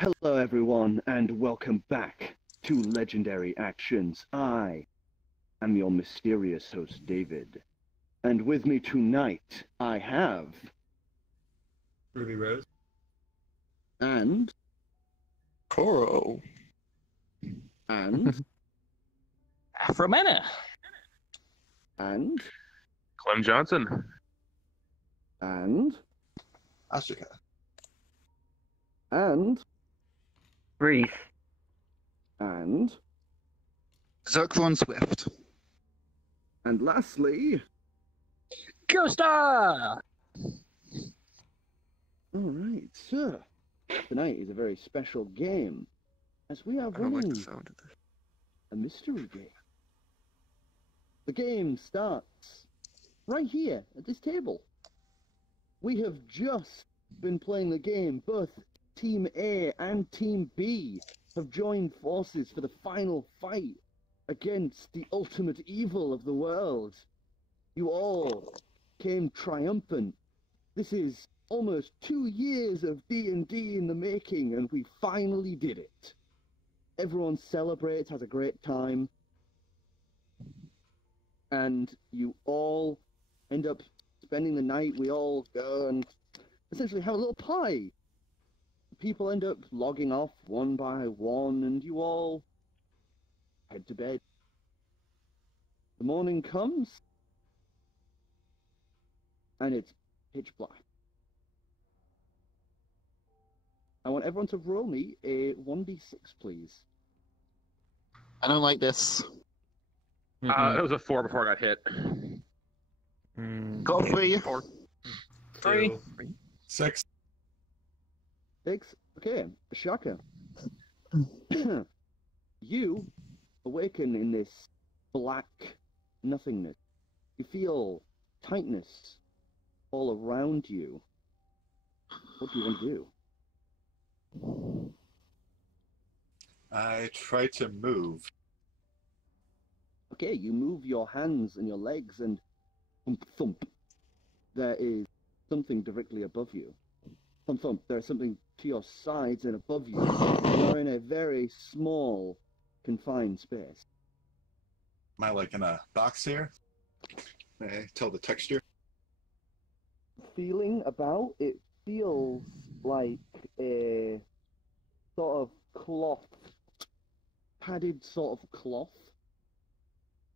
Hello, everyone, and welcome back to Legendary Actions. I am your mysterious host, David. And with me tonight, I have... Ruby Rose. And... Coro. And... Afromena. And... Clem Johnson. And... Ashika. And... Reese. And... Zirclon Swift. And lastly... Costa! Alright, so... Tonight is a very special game, as we are I don't like running the sound of this. a mystery game. The game starts right here at this table. We have just been playing the game. Both Team A and Team B have joined forces for the final fight against the ultimate evil of the world. You all came triumphant. This is almost 2 years of D&D in the making, and we finally did it. Everyone celebrates, has a great time, and you all end up spending the night. We all go and essentially have a little pie. People end up logging off one by one, and you all head to bed. The morning comes, and it's pitch black. I want everyone to roll me a 1d6, please. I don't like this. It was a 4 before I got hit. Got 3. 4. 3. 6. 6? Okay, Shaka. You awaken in this black nothingness. You feel tightness all around you. What do you want to do? I try to move. Okay, you move your hands and your legs, and thump thump. There is something directly above you. Thump thump. There is something to your sides and above you. You are in a very small, confined space. Am I like in a box here? May I tell the texture? Feeling about it feels like a sort of cloth, padded sort of cloth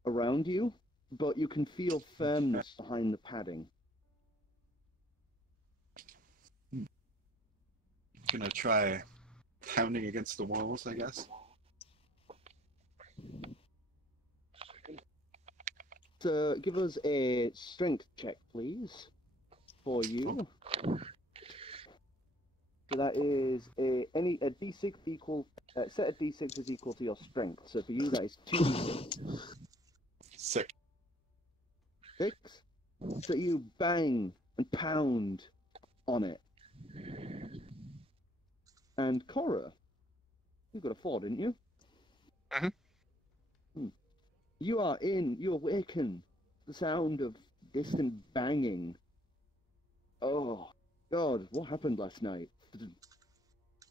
around you, but you can feel firmness behind the padding. Gonna try pounding against the walls, I guess. So give us a strength check, please, for you. So that is a d6 equal, set of d6 is equal to your strength. So for you that is 2d6. 6. 6. So you bang and pound on it. And Cora, you got a 4, didn't you? You awaken to the sound of distant banging. Oh, God, what happened last night?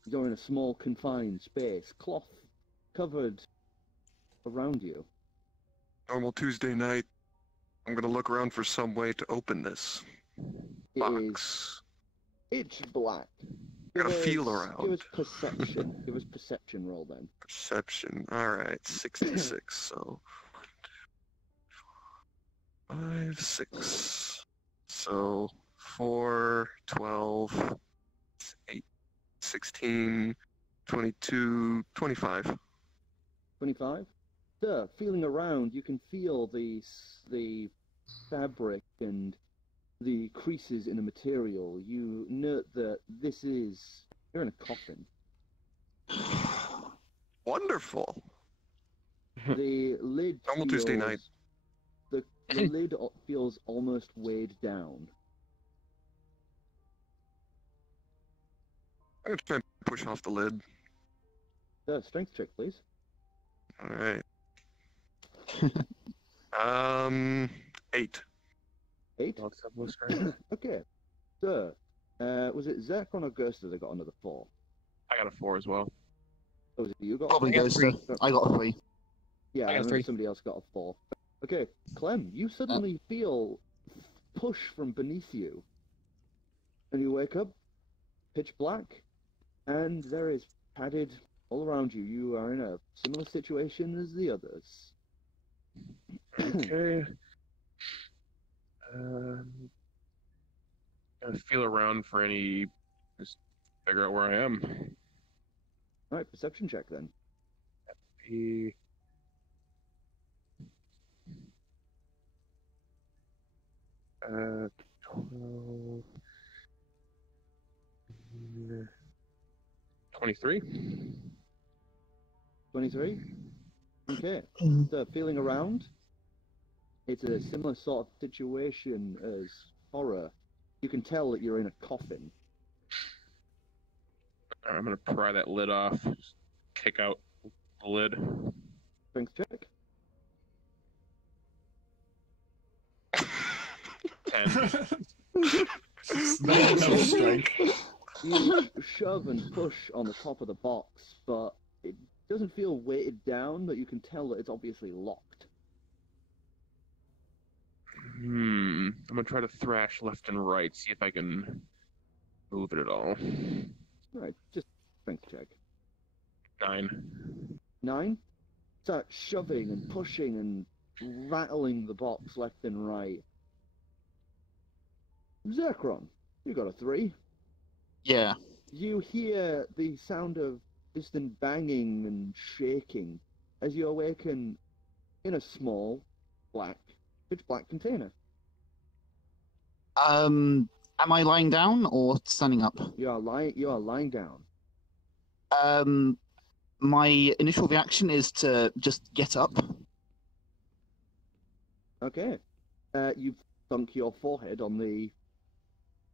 You're in a small, confined space, cloth covered around you. Normal Tuesday night. I'm gonna look around for some way to open this It box. is pitch black. Gotta Give us- feel around. Give us perception. Give us perception roll then. Perception. Alright, 66, so 5, 6. So 4, 12, 8, 16, 22, 25. 25? So, feeling around, you can feel the fabric and the creases in the material. You note that you're in a coffin. Wonderful. The lid Normal Tuesday night. The lid feels almost weighed down. I'm gonna try and push off the lid. So, strength check, please. Alright. 8. 8? Okay. So, was it Zircon or Ghoster that got another 4? I got a 4 as well. Oh, was it you got? Probably I got goes three. to. I got a 3. Yeah, I got remember three. somebody else got a 4. Okay, Clem, you suddenly feel push from beneath you. And you wake up, pitch black, and there is padded all around you. You are in a similar situation as the others. Okay. Gonna feel around for any. Just figure out where I am. Alright, perception check then. He. 12. 23. 23? Okay. So, feeling around, it's a similar sort of situation as horror. You can tell that you're in a coffin. Alright, I'm gonna pry that lid off. Just kick out the lid. Strength check. 10. No strength. You shove and push on the top of the box, but it doesn't feel weighted down, but you can tell that it's obviously locked. I'm gonna try to thrash left and right, see if I can move it at all. Right, just strength check. 9. 9. Start shoving and pushing and rattling the box left and right. Zekron, you got a 3. Yeah. You hear the sound of distant banging and shaking as you awaken in a small, pitch black container. Am I lying down or standing up? You are lying down. My initial reaction is to just get up. Okay. You've thunk your forehead on the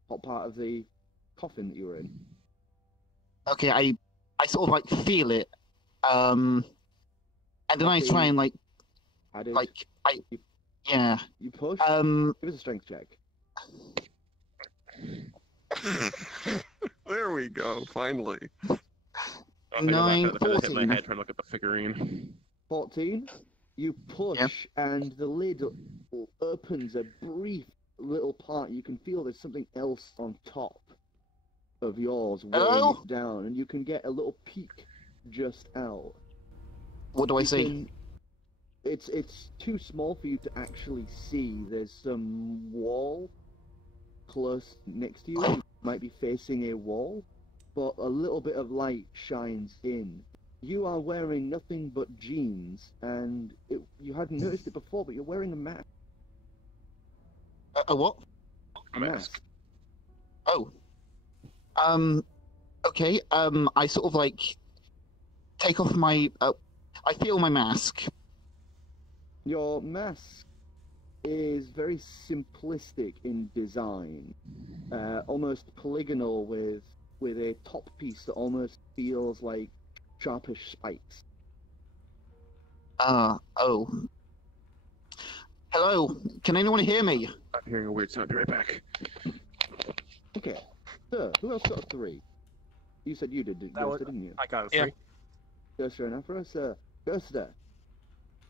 top part of the coffin that you were in. Okay, I sort of like feel it. And then I try and Added. yeah. You push. Give us a strength check. There we go, finally. I think I hit my 14. head trying to look at the figurine. 14. You push, and the lid opens a brief little part. You can feel there's something else on top of yours weighing Hello? it down, and you can get a little peek just out. What do I You see? can- It's too small for you to actually see. There's some wall close next to you. You might be facing a wall, but a little bit of light shines in. You are wearing nothing but jeans, and you hadn't noticed it before, but you're wearing a mask. A what? A mask. Oh. Okay, I sort of take off my, I feel my mask. Your mask is very simplistic in design, almost polygonal with a top piece that almost feels like sharpish spikes. Oh. Hello, can anyone hear me? I'm hearing a weird sound. Be right back. Okay, so who else got a 3? You said you did, didn't you? I got a 3. Yeah. Ghoster and Afra, so Ghoster,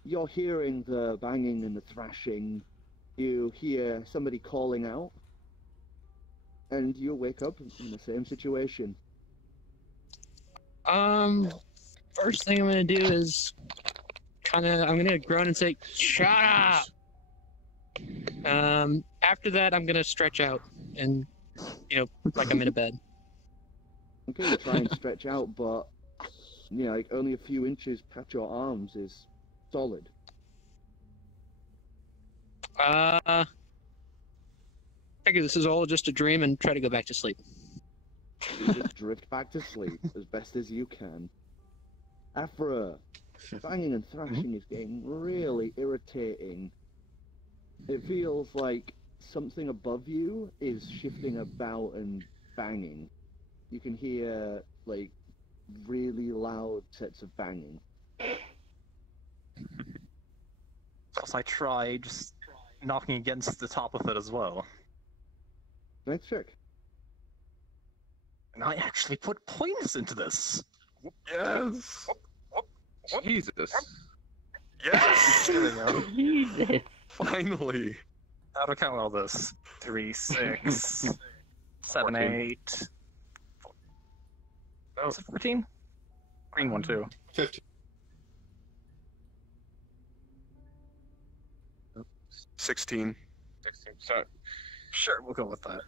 you're hearing the banging and the thrashing. You hear somebody calling out, and you wake up in the same situation. First thing I'm gonna do is I'm gonna groan and say, "Shut up!" After that, I'm gonna stretch out and, like I'm in a bed. Okay, you try and stretch out, but like only a few inches past your arms is solid. Figure this is all just a dream and try to go back to sleep. You just drift back to sleep as best as you can. Afra, banging and thrashing is getting really irritating. It feels like something above you is shifting about and banging. You can hear, really loud sets of banging. Plus, I try just knocking against the top of it as well. Next check. And I actually put points into this. Yes. Jesus. Yes. There we go. Jesus. Finally. How do I count all this? 3, 6, 7, 14. 8. Oh, Is it 14? Green one too. 15. 16. 16. So, Sure, we'll go with that.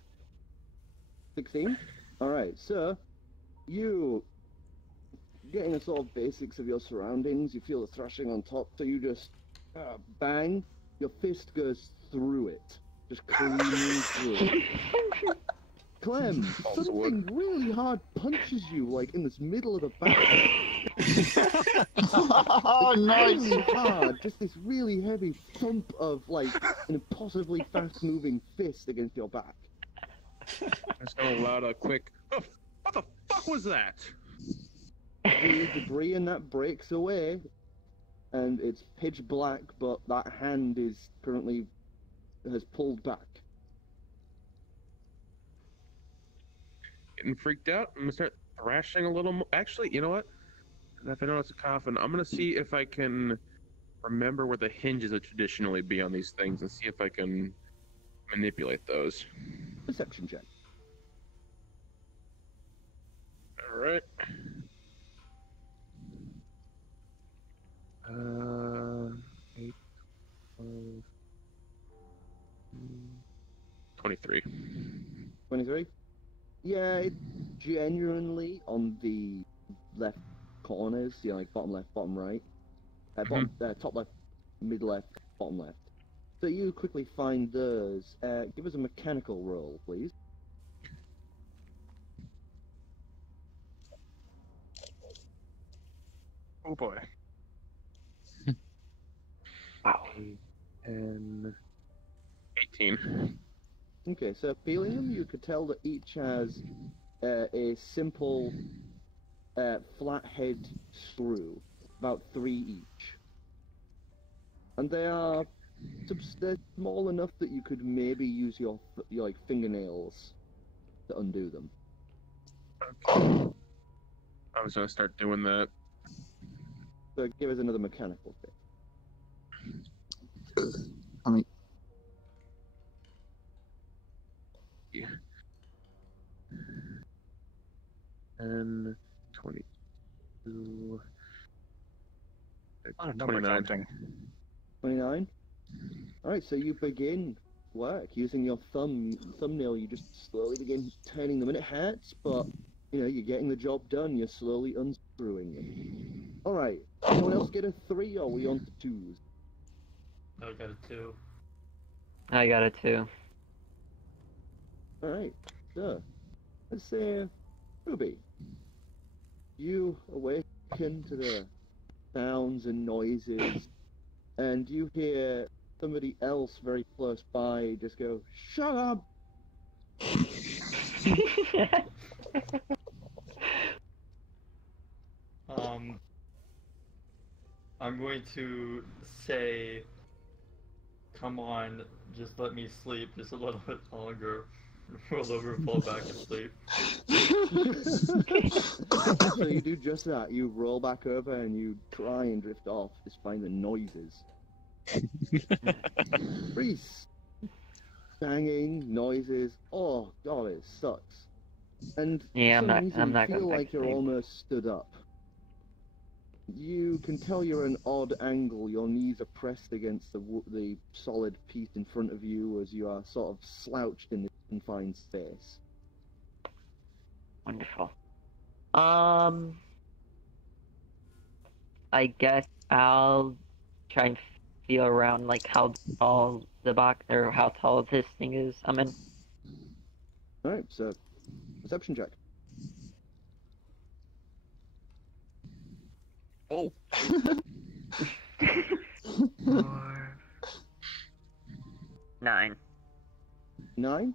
16? Alright, so you getting the sort of basics of your surroundings, you feel the thrashing on top, so you just bang, your fist goes through it. Just cleanly through it. Clem, Also something really hard punches you, like, in this middle of the back. Oh, nice! Really hard, just this really heavy thump of, like, an impossibly fast-moving fist against your back. I just got a loud, quick. Oh, what the fuck was that? The debris in that breaks away, and it's pitch black, but that hand is currently has pulled back. Getting freaked out. I'm gonna start thrashing a little more. Actually, you know what? If I know it's a coffin, I'm gonna see if I can remember where the hinges would traditionally be on these things, and see if I can manipulate those. Perception check. All right. 8, 12, 23. 23? Yeah, it's genuinely on the left corners, you know, like bottom left, bottom right. Top left, mid left, bottom left. So you quickly find those. Give us a mechanical roll, please. Oh boy. Wow. 10, 18. Okay, so peeling them, you could tell that each has a simple flathead screw, about 3 each. And they're small enough that you could maybe use your like fingernails to undo them. Okay. I was gonna start doing that. So give us another mechanical check. I mean, Yeah. And 22. Not a number 29. counting. 29. Alright, so you begin work using your thumbnail. You just slowly begin turning them, and it hurts, but you know you're getting the job done. You're slowly unscrewing them. Alright, anyone else get a 3, or are we on to 2s? I got a 2. I got it too. Alright, so let's say Ruby, you awaken to the sounds and noises, and you hear somebody else very close by just go, "Shut up!" I'm going to say, come on, just let me sleep just a little bit longer. Roll over and fall back asleep. So you do just that. You roll back over and you try and drift off despite the noises. Reese! Banging, noises. Oh god, it sucks. And Yeah, for some I'm reason, not you feel going back like to you're sleep. almost stood up. You can tell you're an odd angle. Your knees are pressed against the solid piece in front of you as you are sort of slouched in this confined space. Wonderful. I guess I'll try and feel around like how tall the box or how tall this thing is. I'm in. Alright, so perception check. Oh. 9. 9?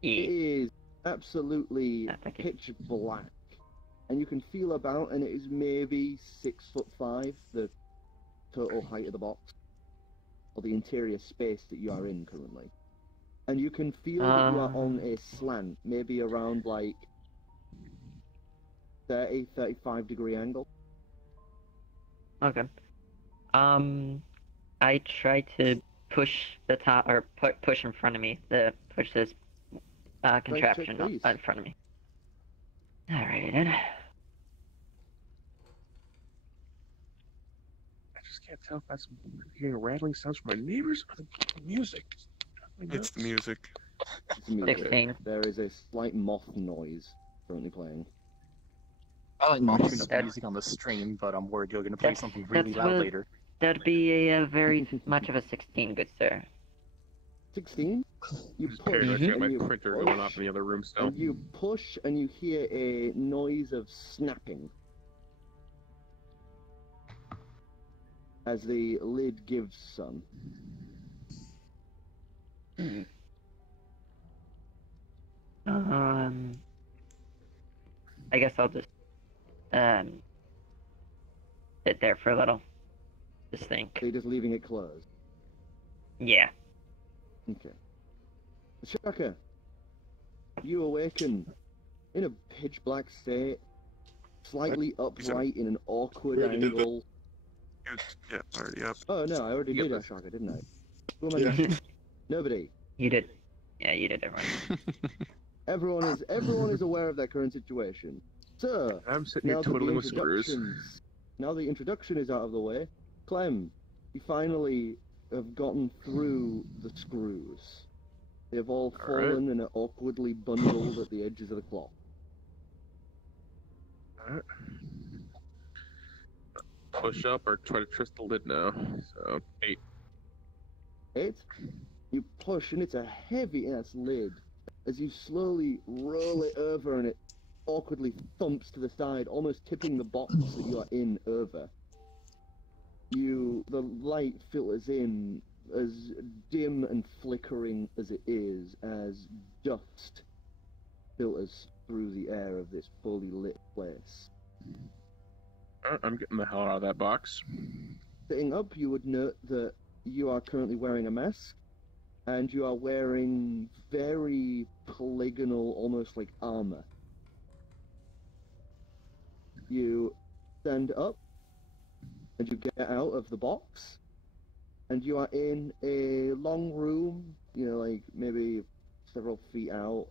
It Yeah. is absolutely Ah, thank you. pitch black. And you can feel about, and it is maybe 6'5", the total height of the box. Or the interior space that you are in currently. And you can feel that you are on a slant, maybe around like 30, 35-degree angle. Okay. I try to push the top, or push in front of me, push this contraption please. in front of me. Alright then. I just can't tell if that's hearing rattling sounds from my neighbors or the music. It's the music. It's music. 16. There is a slight moth noise currently playing. I like I'm tuning moths. up the music on the stream, but I'm worried you're going to play something really loud later. That'd be a very much of a 16, good sir. 16? You Just push paranoid. I got my and you printer push, going off in the other room still. and you push and you hear a noise of snapping as the lid gives some. I guess I'll just sit there for a little. Just think. So you're just leaving it closed. Yeah. Okay. Shaka, you awaken in a pitch black state, slightly upright in an awkward We already did angle. Yeah, already up. Oh no, I already Yep. did Shaka, didn't I? Who am I Yeah. missing? Nobody. You did. Yeah, you did, everyone. Everyone is aware of their current situation. So, I'm sitting here now that twiddling with screws. now the introduction is out of the way, Clem, you finally have gotten through the screws. They have all Alright. fallen and are awkwardly bundled at the edges of the cloth. Alright. Push up or try to twist the lid now. So, 8. 8. You push and it's a heavy-ass lid. As you slowly roll it over and it awkwardly thumps to the side, almost tipping the box that you are in over. The light filters in as dim and flickering as it is, as dust filters through the air of this fully lit place. Alright, I'm getting the hell out of that box. Sitting up, you would note that you are currently wearing a mask, and you are wearing very polygonal, almost like armor. You stand up, and you get out of the box, and you are in a long room, like maybe several feet out.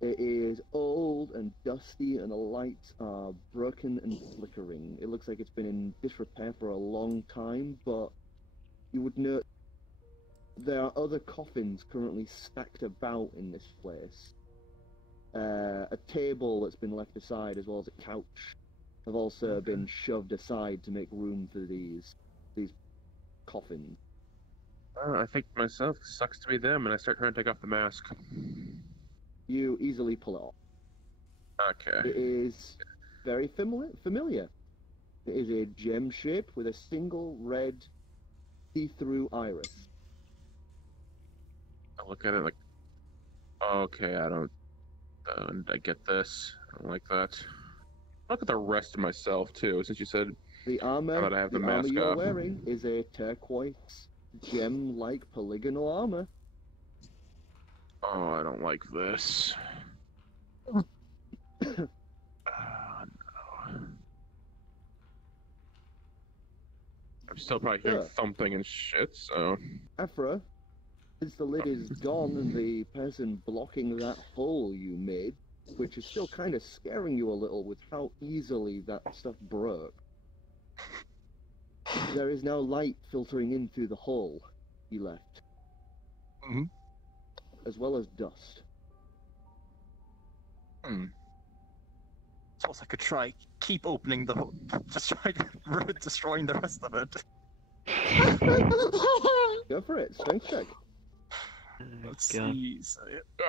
It is old and dusty, and the lights are broken and flickering. It looks like it's been in disrepair for a long time, but you would note there are other coffins currently stacked about in this place. A table that's been left aside, as well as a couch, have also been shoved aside to make room for these coffins. I think to myself, sucks to be them, and I start trying to take off the mask. You easily pull it off. Okay. It is very familiar. It is a gem shape with a single red see-through iris. I look at it like, okay, I get this. I don't like that. Look at the rest of myself too, since you said The armor, How about I have the armor mask you're off? wearing is a turquoise gem-like polygonal armor. oh, I don't like this. Oh, no. I'm still probably hearing Yeah. thumping and shit, so Afra, since the lid is gone and the person blocking that hole you made, which is still kind of scaring you a little with how easily that stuff broke, there is now light filtering in through the hole you left. Mhm. As well as dust. Suppose I could try keep opening the just try destroying the rest of it. Go for it, strength check. Let's God. see. So,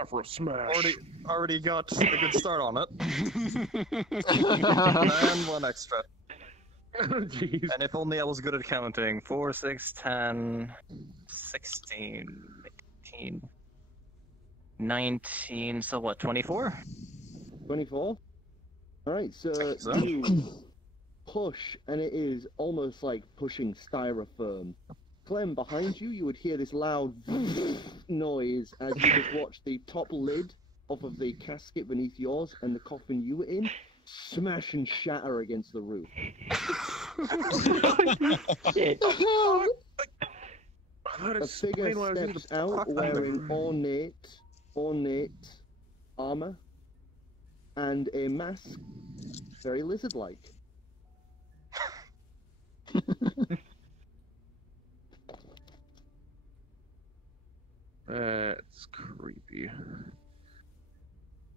for a smash. already got a good start on it. And one extra. Jeez. And if only I was good at counting. 4, 6, 10, 16, 18, 19, so what, 24? 24? Alright, so So? you push, and it is almost like pushing styrofoam. Clem, behind you, you would hear this loud noise as you just watch the top lid off of the casket beneath yours and the coffin you were in smash and shatter against the roof. Shit. A figure steps out wearing ornate armor and a mask, very lizard-like. That's creepy.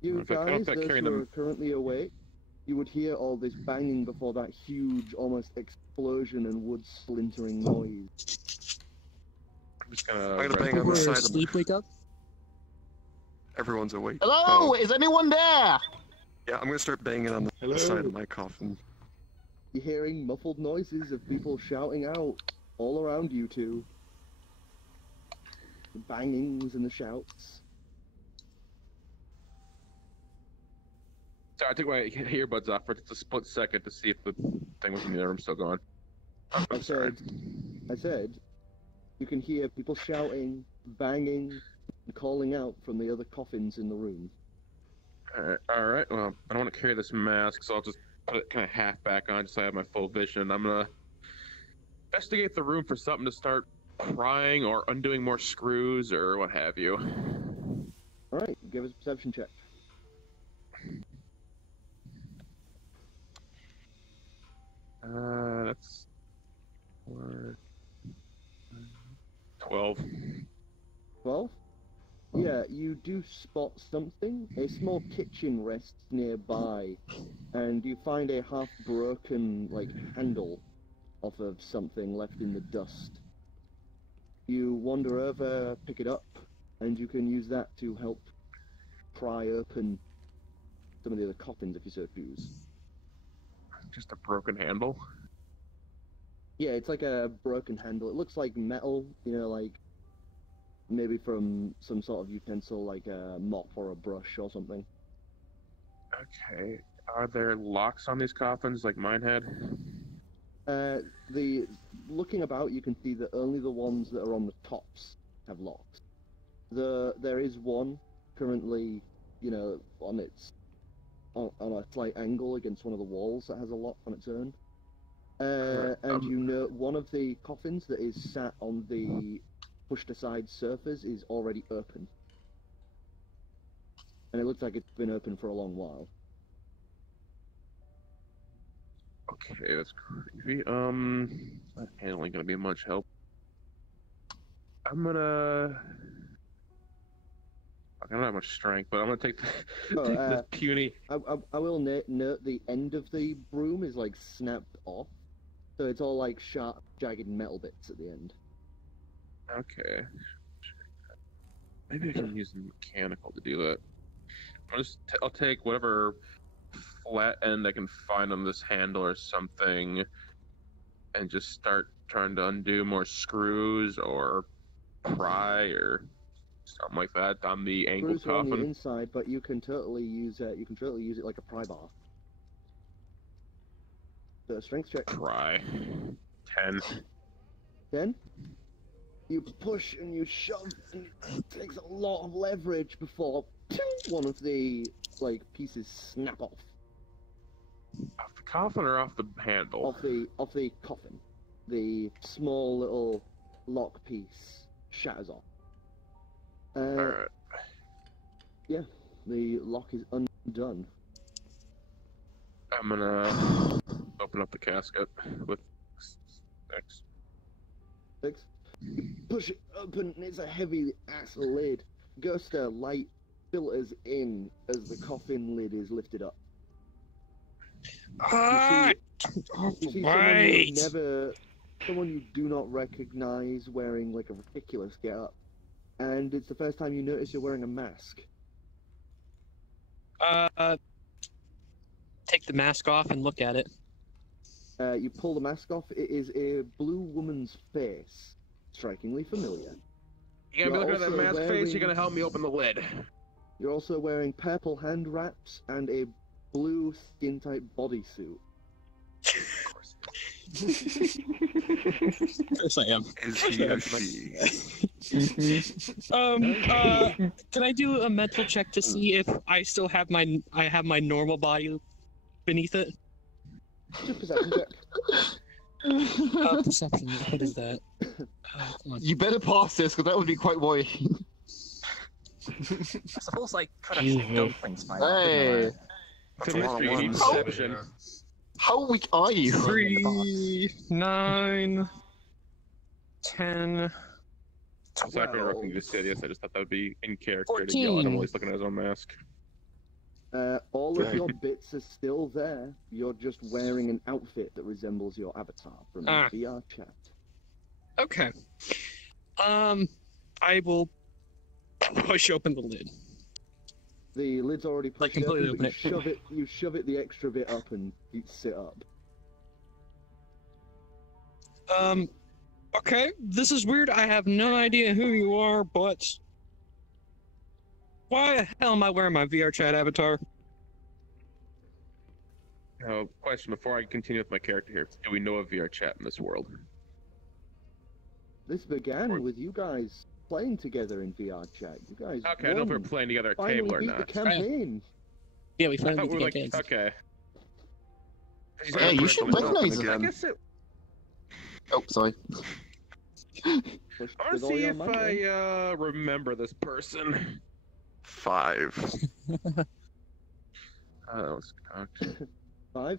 You If I count guys, that those carrying who them- are currently awake, you would hear all this banging before that huge, almost explosion and wood splintering noise. I'm just gonna. I'm gonna rest bang my on the We're side of asleep, wake up. Everyone's awake. Hello, Oh, is anyone there? yeah, I'm gonna start banging on the side of my coffin. You're hearing muffled noises of people shouting out all around you two. The bangings and the shouts. Sorry, I took my earbuds off for just a split second to see if the thing was in the other room still going. I'm sorry. I said, you can hear people shouting, banging, and calling out from the other coffins in the room. Alright, well, I don't want to carry this mask, so I'll just put it kind of half back on just so I have my full vision. I'm gonna investigate the room for something to start prying or undoing more screws or what have you. Alright, give us a perception check. That's 12. 12? Yeah, you do spot something. A small kitchen rests nearby, and you find a half-broken, handle off of something left in the dust. You wander over, pick it up, and you can use that to help pry open some of the other coffins if you so choose. Just a broken handle. Yeah, it's like a broken handle. It looks like metal, maybe from some sort of utensil, like a mop or a brush or something. Okay. Are there locks on these coffins like mine had? Looking about, you can see that only the ones that are on the tops have locks. There is one currently, on a slight angle against one of the walls that has a lock on its own. And one of the coffins that is sat on the pushed aside surface is already open. And it looks like it's been open for a long while. Okay, that's creepy. That handle ain't gonna be much help. I'm gonna... I don't have much strength, but I'm gonna take the puny... I will note the end of the broom is snapped off. So it's all sharp, jagged metal bits at the end. Okay. Maybe I can use the mechanical to do that. I'll take whatever flat end I can find on this handle or something, and just start trying to undo more screws or pry or something like that on the angled Screws are on the coffin. inside, but you can totally use it. You can totally use it like a pry bar. So strength check. Pry. 10. 10. You push and you shove, and it takes a lot of leverage before one of the pieces snap off. Off the coffin or off the handle? Off the coffin. The small little lock piece shatters off. Alright. Yeah, the lock is undone. I'm gonna open up the casket with 6. 6. You push it open, and it's a heavy-ass lid. Ghoster light filters in as the coffin lid is lifted up. You see someone you do not recognize wearing a ridiculous getup, and it's the first time you notice you're wearing a mask. Take the mask off and look at it. You pull the mask off. It is a blue woman's face, strikingly familiar. You gonna be looking at that mask face? You're gonna help me open the lid. You're also wearing purple hand wraps and a blue skin-tight bodysuit. Yes, I am. Is he or she? Can I do a mental check to see if I still have my normal body beneath it? Just perception check. Perception. What is that? Come on. You better pass this, because that would be quite worrying. I suppose I could have Jesus. dumplings by now. Hey. That's To a lot of mystery, you need ones. perception. How weak are you? 3, 9, 10, I'm sorry for interrupting you just said yes, I just thought that would be in character to yell at 14. him while he's looking at his own mask. All of your bits are still there. You're just wearing an outfit that resembles your avatar from the Ah. VR chat. Okay. I will push open the lid. The lid's already Like, pushed completely open, but open you shove it the extra bit up and you sit up. Okay, this is weird. I have no idea who you are, but why the hell am I wearing my VR chat avatar? Now, question before I continue with my character here: do we know of VR chat in this world? This began with you guys playing together in VR chat. You guys Okay, I don't know if we're won. playing together at Finally table or beat not. the campaign. Yeah, we I finally thought we were beat like, the okay. Hey, you should recognize I him. guess it. Oh, sorry. Push I want with to all see your if might, I remember this person. 5. That was cocked. 5.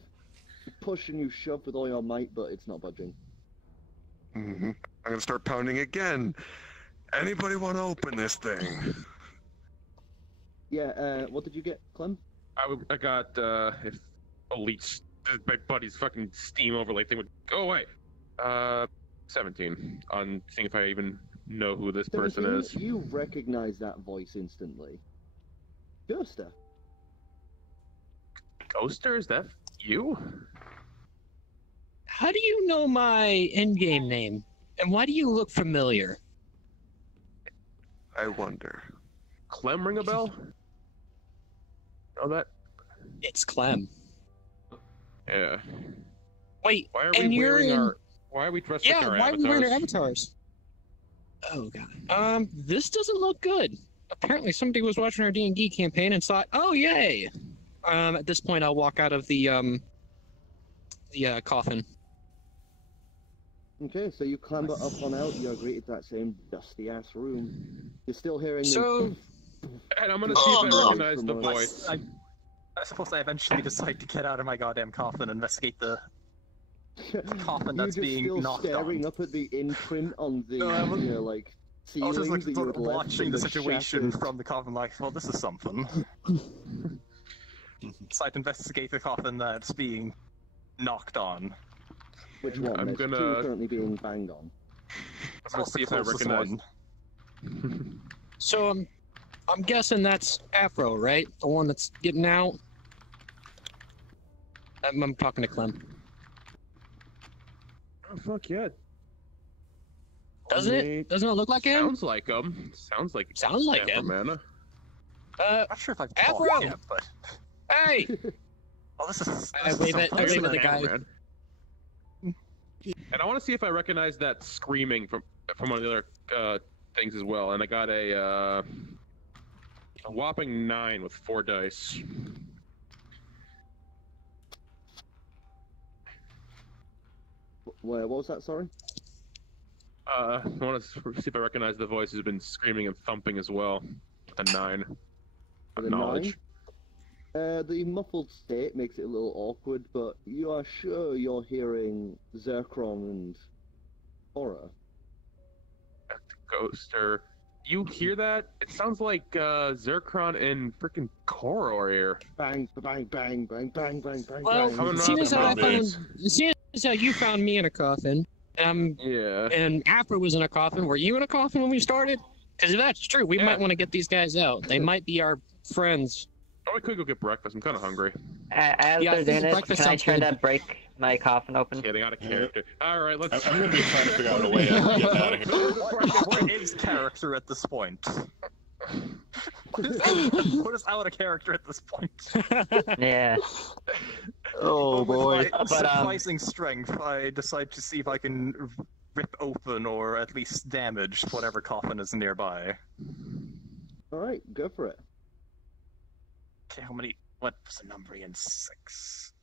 You push and you shove with all your might, but it's not budging. I'm gonna start pounding again. Anybody want to open this thing? Yeah, what did you get, Clem? I got if elites, my buddy's fucking Steam overlay thing would go away. 17 on seeing if I even know who this person 17, is. You recognize that voice instantly. Ghoster. Ghoster, is that you? How do you know my endgame name? And why do you look familiar? I wonder. Clem ring a bell? Know that? It's Clem. Yeah. Wait, Why are and we you're wearing in... our? Why are we dressed like Yeah, our why are we wearing our avatars? avatars? Oh god. This doesn't look good. Apparently somebody was watching our D&D campaign and thought, oh yay! At this point I'll walk out of the coffin. Okay, so you clamber up on out, you're greeted to that same dusty-ass room. You're still hearing So... And I'm gonna see if I recognize the From voice. I suppose I eventually decide to get out of my goddamn coffin and investigate the coffin that's You're just being still knocked staring on. up at the imprint on the, No, I was- like, I was just ceiling like that you sort had of left watching in the situation shattered- from the coffin, like, well, this is something. Decide to investigate the coffin that's being knocked on. Which one? I'm There's gonna- two currently being banged on. I'm gonna see if I Closest recognize. one. So I'm guessing that's Afro, right? The one that's getting out? I'm talking to Clem. Oh fuck yeah! Doesn't it? Doesn't it look like him? Sounds like him. Sounds like. Sounds like him. Mana. I'm not sure if I've Afro! talked yet, but... Hey! Oh, this is... I wave at the guy. Man. And I want to see if I recognize that screaming from one of the other things as well. And I got a whopping 9 with 4 dice. What was that, sorry? I want to see if I recognize the voice who's been screaming and thumping as well. A 9. Of The knowledge. 9? The muffled state makes it a little awkward, but you are sure you're hearing Zerkron and Horror. Ghoster. You hear that? It sounds like Zerkron and freaking Koror here. Bang, bang, bang, bang, bang, bang, bang, Well, bang. Coming seeing as how you found me in a coffin, Yeah. and Afro was in a coffin, were you in a coffin when we started? Because if that's true, we Yeah. might want to get these guys out. They might be our friends. Oh, we could go get breakfast. I'm kind of hungry. As Yeah, I they're think doing it, breakfast can I sounds try good. to break my coffin open? Kidding, out of character. All right, let's. I'm gonna be trying to figure out a way out of getting out of here. What is character at this point? What is out of character at this point? Yeah. Oh boy. With my But, surprising strength, I decide to see if I can rip open or at least damage whatever coffin is nearby. Alright, go for it. Okay, how many? What was the number again? 6.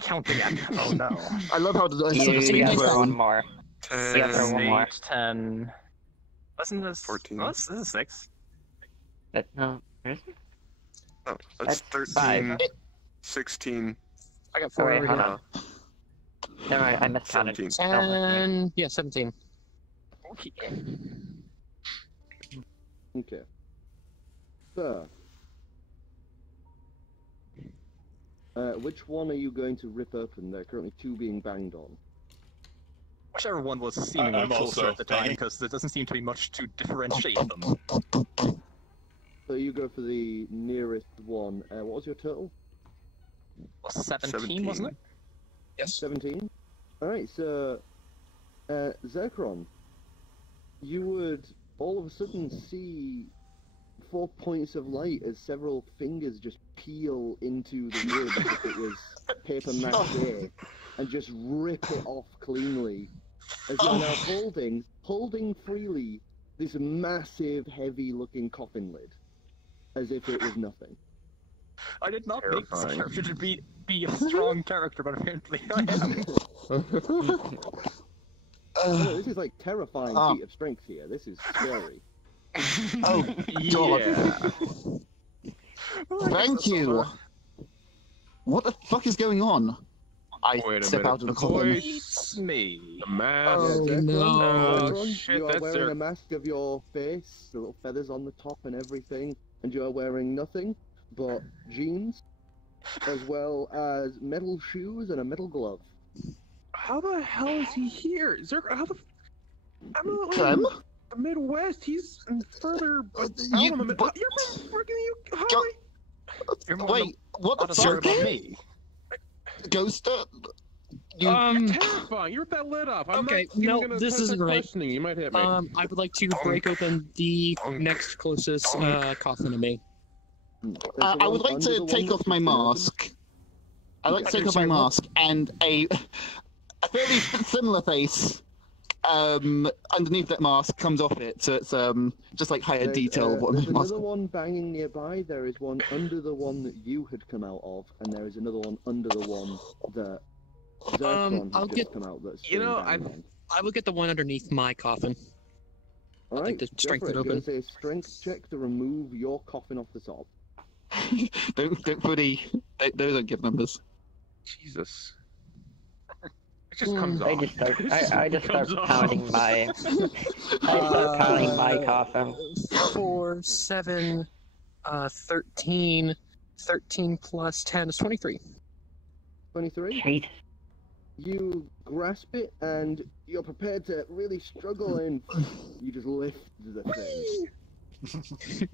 Count again. Oh no. I love how the dice You, are just you being gotta throw one thrown. more. You gotta throw one more. 10. Wasn't this 14. Oh, this is 6. But no, there's Oh, that's That's 13, five. 16, I got 4 Alright, over hold here. on. Never mind, I miscounted. 17. Don't look at me. 10. Yeah, 17. Okay. So, which one are you going to rip open? There are currently 2 being banged on. Whichever one was seemingly I'm closer also at the time, banging. because there doesn't seem to be much to differentiate them. So you go for the nearest one. What was your total? Well, 17, wasn't it? Yes. 17? Alright, so, Zekron, you would all of a sudden see 4 points of light as several fingers just peel into the wood as if it was paper mache and just rip it off cleanly as you're now holding freely this massive, heavy-looking coffin lid as if it was nothing. I did not make this Terrifying. character to be a strong character, but apparently I am. No, this is like terrifying feat of strength here. This is scary. Oh, God. Thank you. What the fuck is going on? I Wait a step minute. out of the The coffin. voice. It's me. The mask. Oh, Zekron, no. Zekron, Shit, you are that's wearing their- a mask of your face, the little feathers on the top and everything, and you are wearing nothing but jeans, as well as metal shoes and a metal glove. How the hell is he here? How the? I'm not like Clem? the Midwest. He's further. You- Out in the but- You're freaking you. How Go- You're more Wait, what the not sorry fuck? about me. Ghoster? You, You're terrifying. You ripped that lid off. I'm Okay, not even no, gonna this start isn't right. questioning you. You might hit me. I would like to break open the next closest coffin to me. I would like to take off my mask. I'd like to take off my mask and a fairly similar face underneath that mask comes off it, so it's just like higher detail of what There's my mask. another one banging nearby. There is one under the one that you had come out of, and there is another one under the one that Zekron I'll had just get- come out. That's you being know, banged on. I would get the one underneath my coffin. All I'd like right, to go strength for it Give open. us a strength check to remove your coffin off the top. Don't fully. Those don't give numbers. Jesus. It just comes off. I just start. I just start Comes off. pounding my. I start pounding my coffin. 4, 7, 13. 13 plus 10 is 23. 23. Jeez. You grasp it, and you're prepared to really struggle, and you just lift the thing.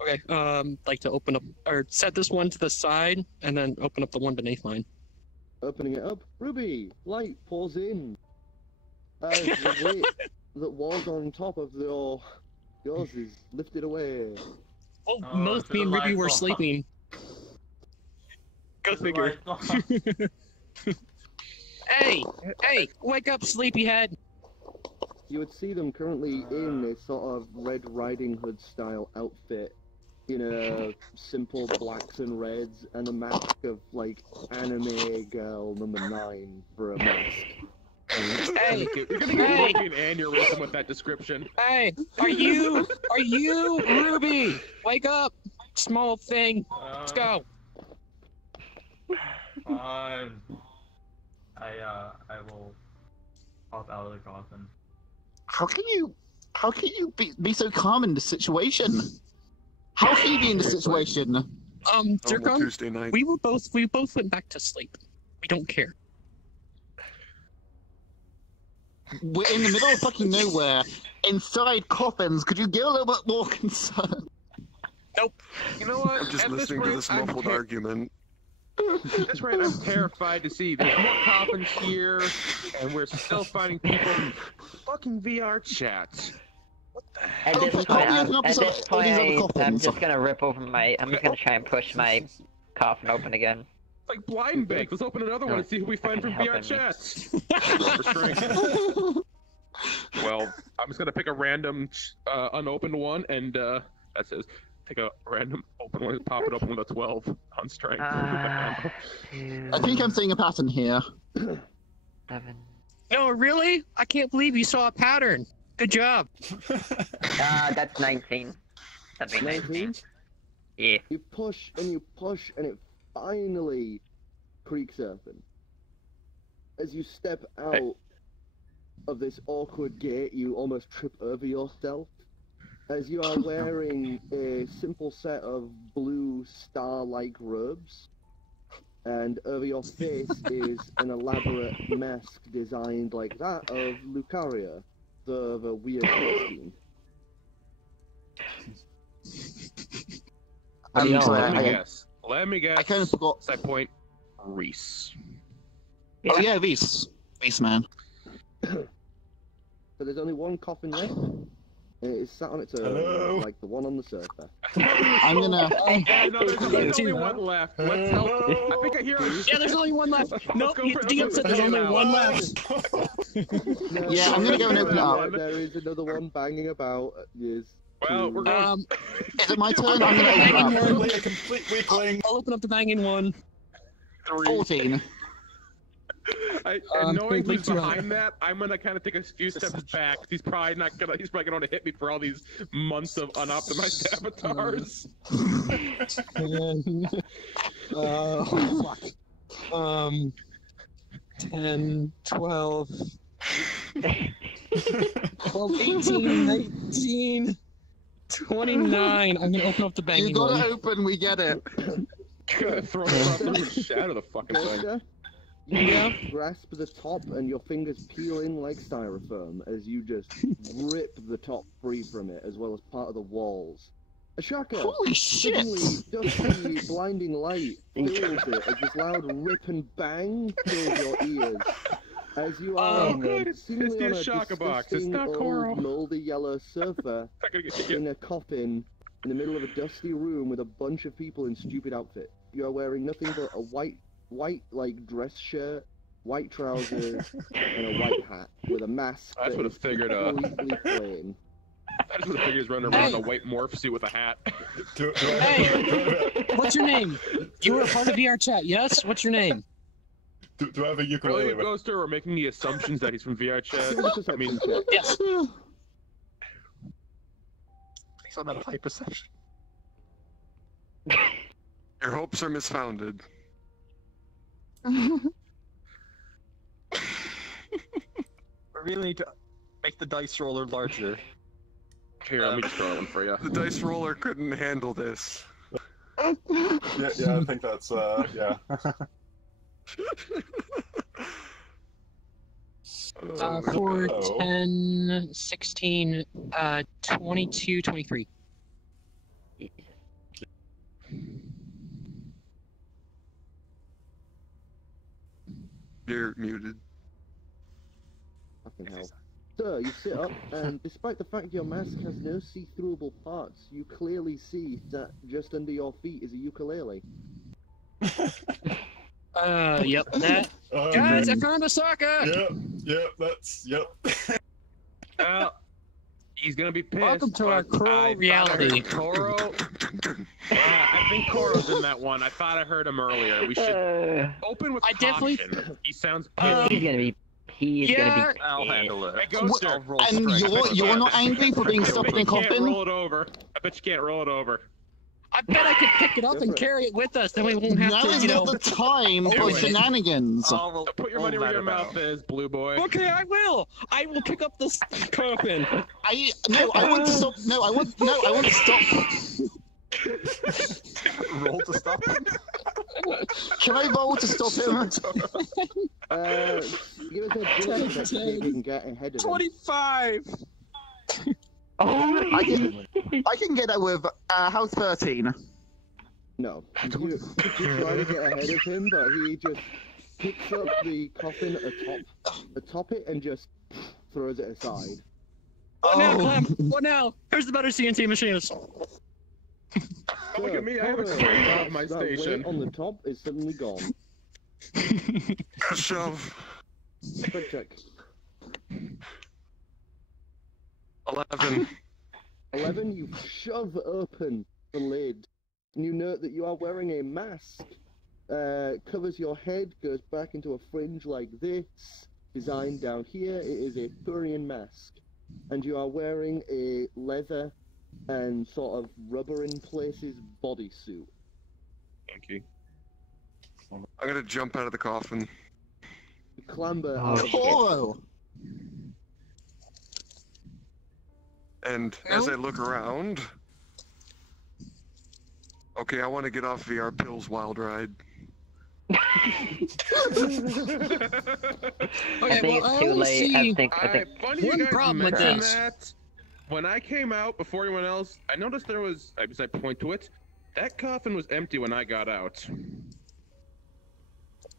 Okay, like to open up, or set this one to the side, and then open up the one beneath mine. Opening it up, Ruby, light pours in. As the weight that was on top of yours is lifted away. Oh, Oh, most to me the and Ruby right were wall. sleeping. Go figure. Hey, wake up, sleepyhead! You would see them currently in a sort of Red Riding Hood style outfit, in a simple blacks and reds, and a mask of like anime girl number 9 for a mask. Hey, You're gonna get an aneurysm with that description. hey, are you Ruby? Wake up, small thing. Let's go. Fine. I will pop out of the coffin. How can you be so calm in this situation? How can you be in this situation? Normal Zircon, Tuesday night. we both went back to sleep. We don't care. We're in the middle of fucking nowhere, inside coffins. Could you get a little bit more concerned? Nope. You know what? I'm just At listening to rate, this I'm muffled argument. At this rate, I'm terrified to see. There's more coffins here, and we're still finding people. Fucking VR chats. What the At hell? this Okay, point, how many at of this all point, these other I'm coffins? just gonna rip open my. I'm just gonna try and push my coffin open again. Like blind bake. Let's open another one and see who we find from Fucking VR helping me. chats. For strength. Well, I'm just gonna pick a random unopened one, and that says take a random open one, pop it open with a 12 on strength. I think I'm seeing a pattern here. 7. No, really? I can't believe you saw a pattern. Good job. That's 19. That'd be 19. Yeah. You push and it finally creaks open. As you step out of this awkward gate, you almost trip over yourself. As you are wearing a simple set of blue star-like robes, and over your face is an elaborate mask designed like that of Lucaria, of a weird costume. Let me guess. I kind of forgot. Set point, Reese. Oh yeah, Reese. Reese, man. So there's only one coffin left. It is sat on its own, like the one on the sofa. I'm gonna. There's only one left. Let's help. I think I hear. Yeah, there's only one left. Nope, DM said there's only one left. No, Yeah, I'm gonna go and open it up. There is another one banging about. Yes. Well, we're going. Is it my turn? I'm gonna open it up. A complete weakling. I'll open up the banging one. 14. And knowing who's behind that, I'm gonna kind of take a few steps back. He's probably gonna want to hit me for all these months of unoptimized avatars. Fuck. 10, 12, 12, 18, 19, 29. I'm gonna open up the banging one. You gotta open, we get it. Throw it off the shadow the fucking thing. You grasp the top and your fingers peel in like styrofoam as you just rip the top free from it, as well as part of the walls. A shocker! Holy shit! Suddenly, dusty, blinding light fills it as this loud rip and bang fills your ears. As you are seemingly on a shocker box. It's disgusting not old, coral. moldy yellow sofa in a coffin in the middle of a dusty room with a bunch of people in stupid outfits. You are wearing nothing but a white like dress shirt, trousers, and a white hat with a mask. I just would have figured. Completely plain. I just would have figured he's running around in a white morph suit with a hat. Hey, what's your name? You were a part of VR chat, yes? What's your name? Do I have a ukulele? Really, Ghoster, we're making the assumptions that he's from VR chat. I mean, yes. He's on that high perception. Your hopes are misfounded. We really need to make the dice roller larger. Here, let me just draw one for you. The dice roller couldn't handle this. Yeah, I think that's yeah. 4, 10, 16, 22, 23. You're muted. Fucking hell. Sir, you sit up, and despite the fact your mask has no see-throughable parts, you clearly see that just under your feet is a ukulele. Yep, that. Guys, I found a socket! Yep. He's gonna be pissed. Welcome to our cruel reality. Koro. I think Koro's in that one. I thought I heard him earlier. We should open with caution. He sounds pissed. He's gonna be pissed. I'll handle it. Hey, Ghoster. And you're not angry for being stuck in a coffin? Roll it over. I bet you can't roll it over. I bet I could pick it up and carry it with us, then we won't have Now to, is not the time for shenanigans. Put your money where your mouth is, Blue Boy. Okay, I will. I will pick up this coffin. I want to stop. I want to stop. Roll to stop him? Can I roll to stop him? Give us a bullet check so you can get ahead of him. 25! I can get that with how's 13? No. You try to get ahead of him, but he just picks up the coffin atop it and just throws it aside. What now, Clem? What now? Who's the better CNC machinist? Look at me, I have a straight off my station. Weight on the top is suddenly gone. Shove. Quick check. 11. 11, you shove open the lid, and you note that you are wearing a mask. Covers your head, goes back into a fringe like this. Designed down here, it is a Turian mask. And you are wearing a leather and sort of rubber in places bodysuit. Thank you. I'm gonna jump out of the coffin. You clamber out of the Hello! And as I look around... Okay, I want to get off VR Pills Wild Ride. I Okay, think well, it's too late. I think. Funny One you guys problem with mentioned this. that. When I came out before anyone else, I noticed there was, as I point to it, that coffin was empty when I got out.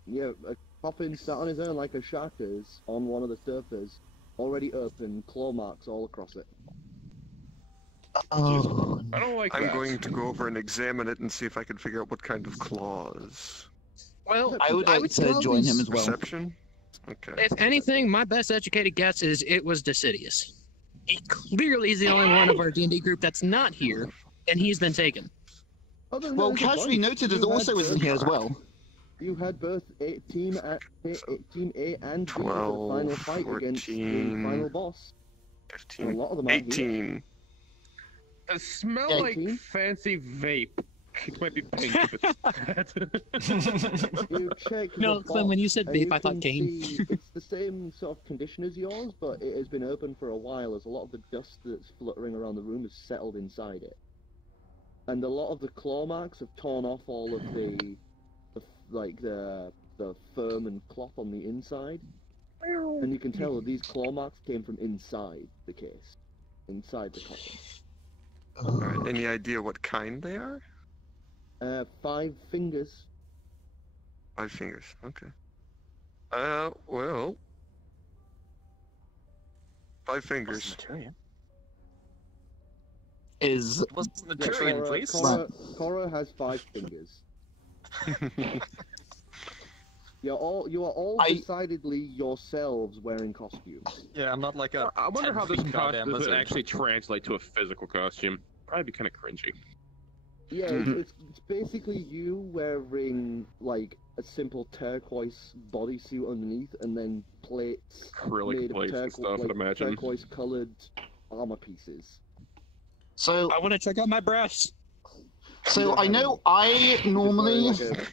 Yeah, a coffin sat on his own like a shark is on one of the surfers. Already open, claw marks all across it. Oh, I don't like I'm that. going to go over and examine it and see if I can figure out what kind of claws. Well, I would like to throw join these- him as well. Perception? Okay. If anything, my best educated guess is it was Decidius. He clearly is the only one of our D&D group that's not here, and he's been taken. Other than Well, that, there's a Casually bunch. Noted is You also had isn't both- here as well. You had both Team A and B for the 12, final fight against the 14, final boss. And a 15, lot of them aren't here. 18. It smell Yeah, like 18? fancy vape. It might be pink if it's bad. You check No, the Clem, when you said box, and vape, I thought can game. see it's the same sort of condition as yours, but it has been open for a while, as a lot of the dust that's fluttering around the room has settled inside it. And a lot of the claw marks have torn off all of the foam and cloth on the inside. And you can tell that these claw marks came from inside the case, inside the coffin. Alright, any idea what kind they are? 5 fingers. 5 fingers, okay. Well... 5 fingers. Is What's the Yeah, Turian, please? Cora has 5 fingers. You are all I- decidedly yourselves wearing costumes. Yeah, I'm not like a. I wonder 10 how this feet goddamn costume does it lizard. actually translate to a physical costume. Probably be kind of cringy. Yeah, Mhm. it's basically you wearing like a simple turquoise bodysuit underneath, and then plates Acrylic made of plates and stuff, I'd imagine. turquoise-colored armor pieces. so. I want to check out my breasts. So I know I You're just wearing, normally. like a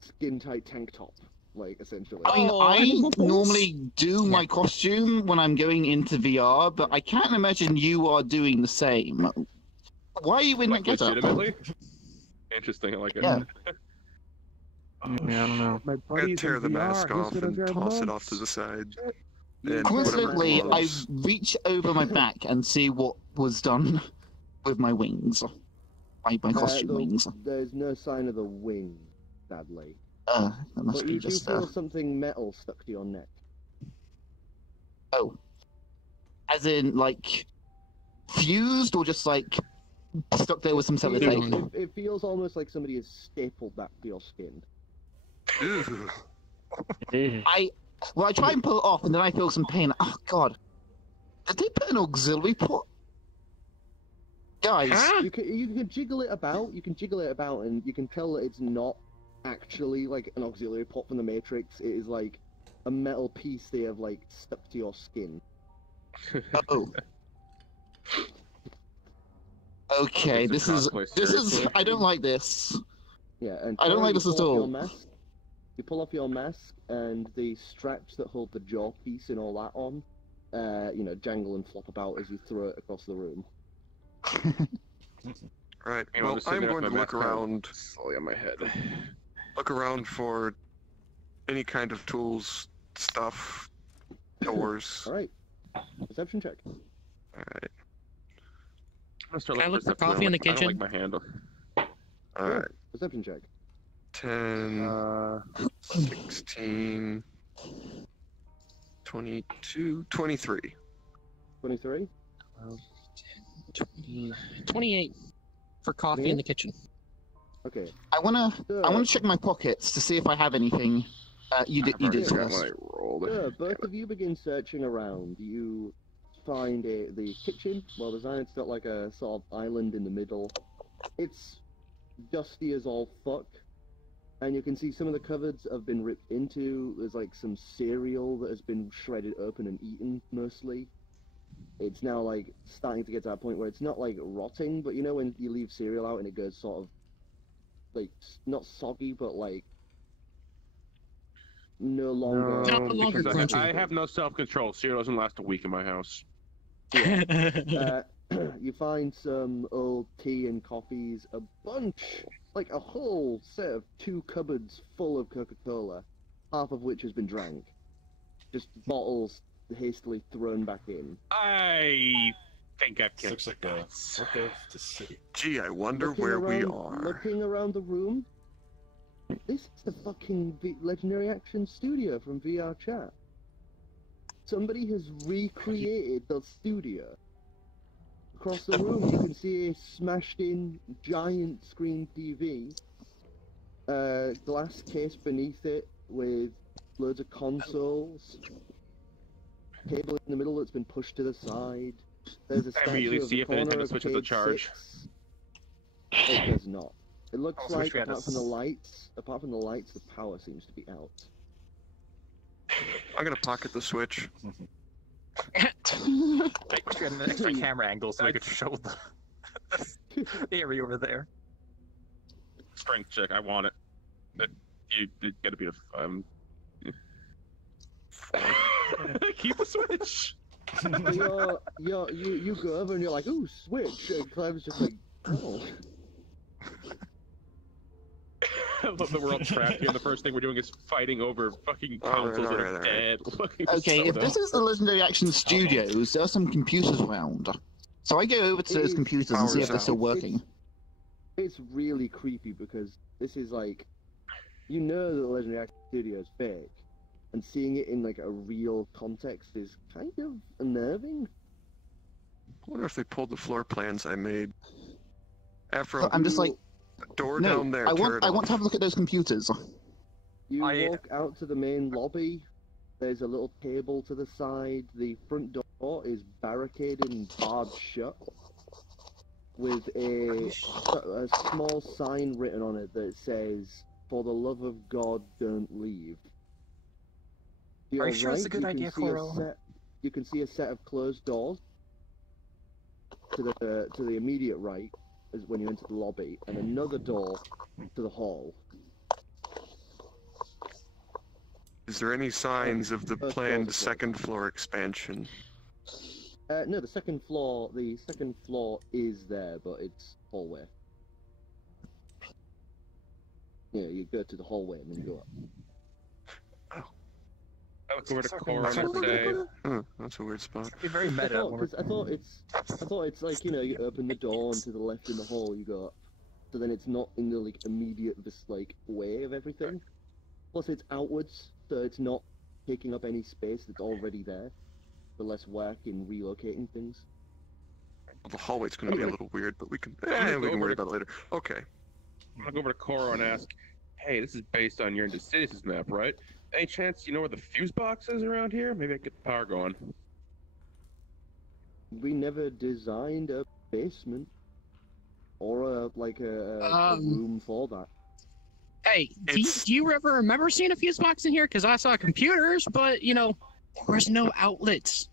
skin-tight tank top, like essentially. I mean, Oh, I nipples. normally do my costume when I'm going into VR, but I can't imagine you are doing the same. Why are you in Like, that getup? legitimately? Interesting, I like it. Yeah. I don't know. My I'm gonna tear the mask off and toss it off to the side. And Coincidentally, whatever I gloves. reach over my back and see what was done with my wings. My costume wings. There's no sign of the wing, sadly. That must But be you do just. feel something metal stuck to your neck. Oh. As in, like, fused or just, like, stuck there with some sellotape? It feels almost like somebody has stapled that to your skin. Ew. Well, I try and pull it off, and then I feel some pain. Oh, God. Did they put an auxiliary port? Guys, You can jiggle it about. You can jiggle it about, and you can tell that it's not actually like an auxiliary port from the Matrix. It is like a metal piece they have like stuck to your skin. oh. Okay, It's a cosplay this is. stereotype. I don't like this. Yeah, and I don't like you this at pull off all. your mask. You pull off your mask, and the straps that hold the jaw piece and all that on, jangle and flop about as you throw it across the room. Right, You know, well, just sitting I'm there going with to my look mask on, around, slowly on my head. for any kind of tools, stuff, doors. All right, perception check. Alright, I'm gonna start Can I looking look for something. coffee in the I don't kitchen? like my handle. alright. Perception check. 10, 16, 22, 23. 23. 28 for coffee in the kitchen. Okay. I wanna check my pockets to see if I have anything. You did already so. got yes. I rolled. So, both of you begin searching around. You find the kitchen. Well, designed, it's got like a sort of island in the middle. It's dusty as all fuck, and you can see some of the cupboards have been ripped into. There's like some cereal that has been shredded open and eaten mostly. It's now like starting to get to that point where it's not like rotting, but you know when you leave cereal out and it goes sort of like not soggy, but like no longer. No longer Because crunchy. I have no self-control. Cereal doesn't last a week in my house. You find some old tea and coffees, a bunch, like a whole set of 2 cupboards full of Coca-Cola, half of which has been drank. Just bottles hastily thrown back in. I think I've killed Looks like a book of the city. Gee, I wonder Looking where we around- are. Looking around the room, this is the fucking Legendary Action Studio from VR Chat. Somebody has recreated the studio. Across the room, you can see a smashed-in giant screen TV, glass case beneath it with loads of consoles, table in the middle that's been pushed to the side. There's a I statue immediately of see the if the corner Nintendo of Switch has a page charge. 6. It does not. It looks Oh, like, we had apart a from the lights, the power seems to be out. I'm gonna pocket the Switch. I wish we had an extra camera angle so we could show the area over there. Strength check. I want it. But you gotta be keep the Switch. You go over and you're like, ooh, Switch, and Clem's just like, oh. I love that we're all trapped here, and the first thing we're doing is fighting over fucking consoles that are alright. dead. Okay, if this is the Legendary Action Studios, there are some computers around. So I go over to those computers and see if they're still working. It's really creepy because this is like, you know that the Legendary Action Studio is fake, and seeing it in like a real context is kind of unnerving. I wonder if they pulled the floor plans I made. Afro, So I'm just like, door no, down there. I turn it want to off. have a look at those computers. You walk out to the main lobby. There's a little table to the side. The front door is barricaded and barred shut, with a small sign written on it that says, "For the love of God, don't leave." To Are your you sure it's a right, good you idea, can see a Coral? You can see a set of closed doors to the immediate right, is when you enter the lobby, and another door to the hall. Is there any signs of the First planned floor. second floor expansion? No, the second floor is there, but it's hallway. Yeah, you go to the hallway and then you go up. I look over to Cora That's and a say, that's a weird spot. It'd be very meta. when we're- I thought it's like, you know, you open the door and to the left in the hall you go up. So then it's not in the like immediate way of everything. Plus it's outwards, so it's not taking up any space that's already there. For less work in relocating things. Well, the hallway's going to be a Anyway. little weird, but we can gonna we go can worry over to- about it later. Okay. I'm gonna go over to Cora and ask, hey, this is based on your Indecisions map, right? Any chance you know where the fuse box is around here? Maybe I can get the power going. We never designed a basement or a room for that. Hey, do It's- you ever remember seeing a fuse box in here? Because I saw computers, but, you know, there was no outlets.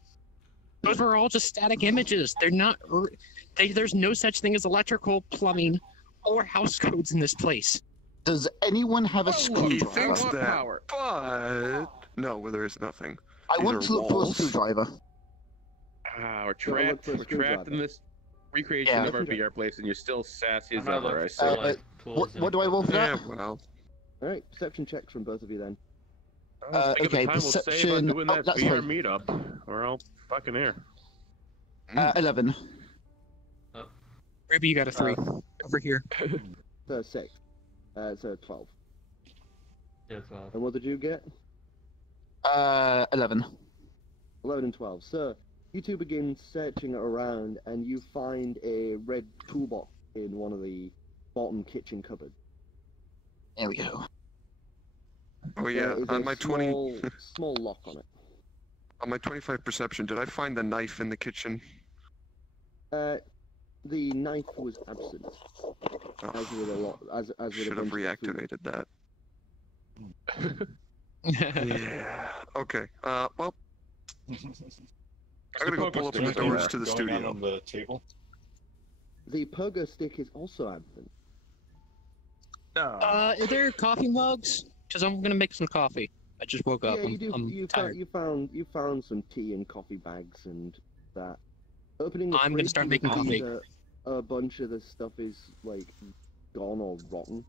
Those were all just static images. They're not... there's no such thing as electrical, plumbing, or house codes in this place. Does anyone have a He screwdriver? thinks want that, power. but no, there is nothing. I These want are to look for a walls. screwdriver. We're Go look trapped. for a We're trapped in screwdriver. this recreation Yeah. of our VR place, and you're still sassy as I'm gonna ever. I look say. for, like, tools What do I roll for Yeah, that? well, Alright, perception checks from both of you then. Think of the okay, time we'll save perception- on doing oh, that that's VR fine. meetup. We're all fucking here. 11. Ruby, you got a 3. Over here. So 6. So 12. Yeah, 12. And what did you get? 11. 11 and 12. So, you two begin searching around, and you find a red toolbox in one of the bottom kitchen cupboards. There we go. oh There yeah. is On a my 20, small lock on it. on my 25 perception, did I find the knife in the kitchen? the knife was absent, as with a lot, as with Should a have bunch of food. reactivated that. Yeah. Okay. Well, I'm gonna go pull open the doors to the Going studio. on the table. The pogo stick is also absent. No. Are there coffee mugs? Because I'm gonna make some coffee. I just woke up. Yeah, you do. I'm tired. You found some tea and coffee bags and that. Opening the I'm gonna fridge, start you making can see coffee. that a bunch of the stuff is like gone or rotten.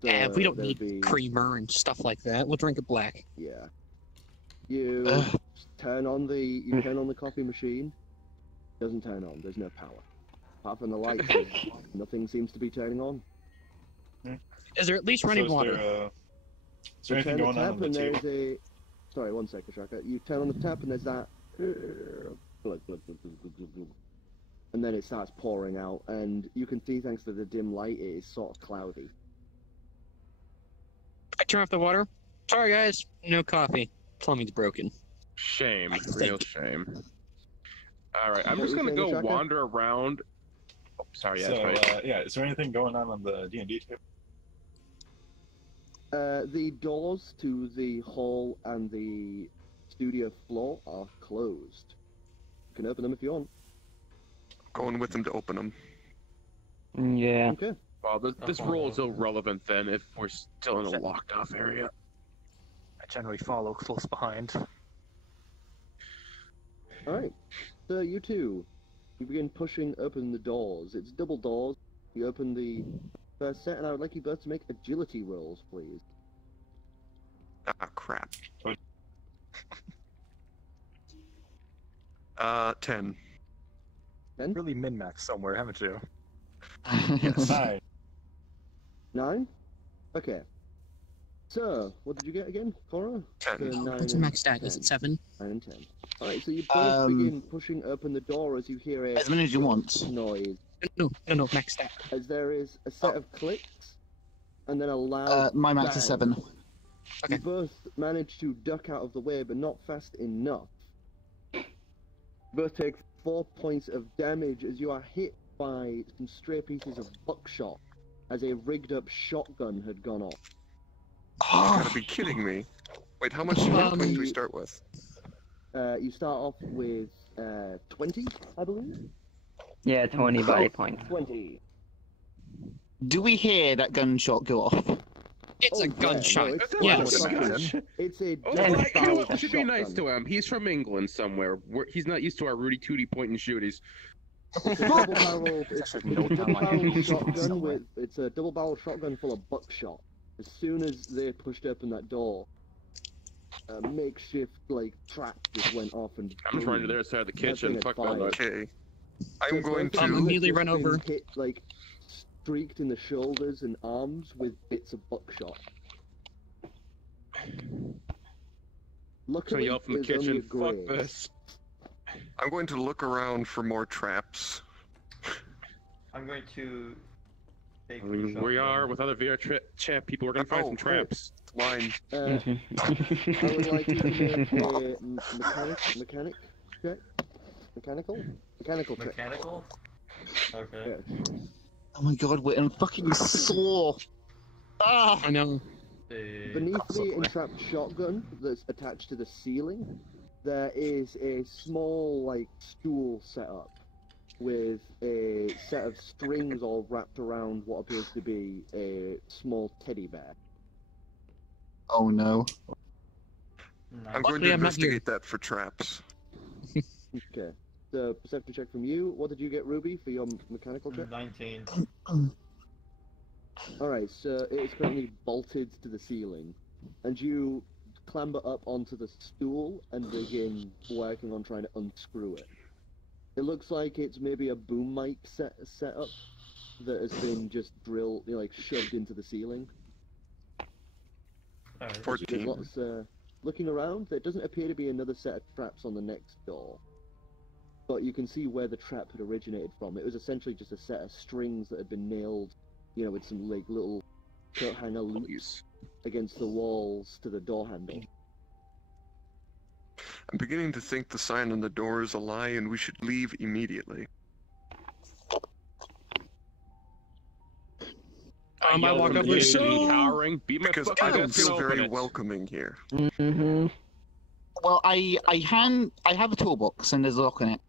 Yeah, we don't there'll need be- creamer and stuff like that. We'll drink it black. Yeah. You turn on the coffee machine. Doesn't turn on. There's no power. Apart from the lights, nothing seems to be turning on. Is there at least running So water? Is there You anything turn going on the and table? there's a. Sorry, one second, Shaka. You turn on the tap and there's that. Glug, glug, glug, glug, glug, glug, glug. And then it starts pouring out, and you can see, thanks to the dim light, it is sort of cloudy. I turn off the water. Sorry, guys. No coffee. Plumbing's broken. Shame, I real think. shame. All right, I'm What just were you gonna saying, go Shaka? wander around. Oh, sorry, yeah, So, that's right. yeah, is there anything going on the D&D table? The doors to the hall and the studio floor are closed. You can open them if you want. Going with them to open them. Yeah. Okay. Well, this roll is irrelevant then if we're still in a locked off area. I generally follow close behind. Alright. So you two, you begin pushing open the doors. It's double doors. You open the first set, and I would like you both to make agility rolls, please. Ah, crap. 10. Really min-max somewhere, haven't you? Hi. 9? Okay. So, what did you get again, Cora? 10. So 9 What's and max stat? Is 10. it 7? 9 and 10. Alright, so you both begin pushing open the door as you hear a As many as you want. noise. No, max stat. As there is a set of clicks, and then a loud My max is bang. 7. Okay. You both manage to duck out of the way, but not fast enough. Both take 4 points of damage as you are hit by some stray pieces of buckshot as a rigged-up shotgun had gone off. You gotta be kidding me. Wait, how much hit points do we start with? You start off with 20, I believe. Yeah, 20 body points. 20. Do we hear that gunshot go off? It's a yeah, gunshot. no, it's Yes. fucking- It's a Oh, double right, you know what? barrel We should be nice shotgun. to him. He's from England somewhere. He's not used to our Rudy Tooty point and shooties. It's a double barrel. It's a No double time like barrel it. shotgun with. It's a double barrel shotgun full of buckshot. As soon as they pushed open that door, a makeshift like trap just went off and. I'm just running to their side of the kitchen. That Fuck thing that had noise. Okay. I'm going both of I'm you to... have immediately just run been over. Hit, like, streaked in the shoulders and arms with bits of buckshot. So Luckily, yell from the it was only a kitchen. Fuck graze. this. I'm going to look around for more traps. I'm going to take I mean, we are with other VR chat people. We're gonna find Oh, some crap. traps. Line. I would like you to make a mechanic check. Mechanical check. mechanical. Okay. Yeah. Oh my god, we're in fucking saw. Ah! I know. Beneath the entrapped shotgun that's attached to the ceiling, there is a small, like, stool set up with a set of strings all wrapped around what appears to be a small teddy bear. Oh no. I'm going Luckily, to I'm not here. investigate that for traps. Okay. The perception check from you. What did you get, Ruby, for your mechanical check? 19. Alright, so it is currently bolted to the ceiling, and you clamber up onto the stool and begin working on trying to unscrew it. It looks like it's maybe a boom mic setup that has been just drilled, like shoved into the ceiling. Alright. 14. There's lots, looking around, there doesn't appear to be another set of traps on the next door. But you can see where the trap had originated from. It was essentially just a set of strings that had been nailed, you know, with some like little coat hanger loops against the walls to the door handle. I'm beginning to think the sign on the door is a lie and we should leave immediately. I yelled walk up intimidated there, and so- cowering. Be my Because fucking I don't guest and feel open very it. welcoming here. Mm-hmm. Well, I have a toolbox and there's a lock in it.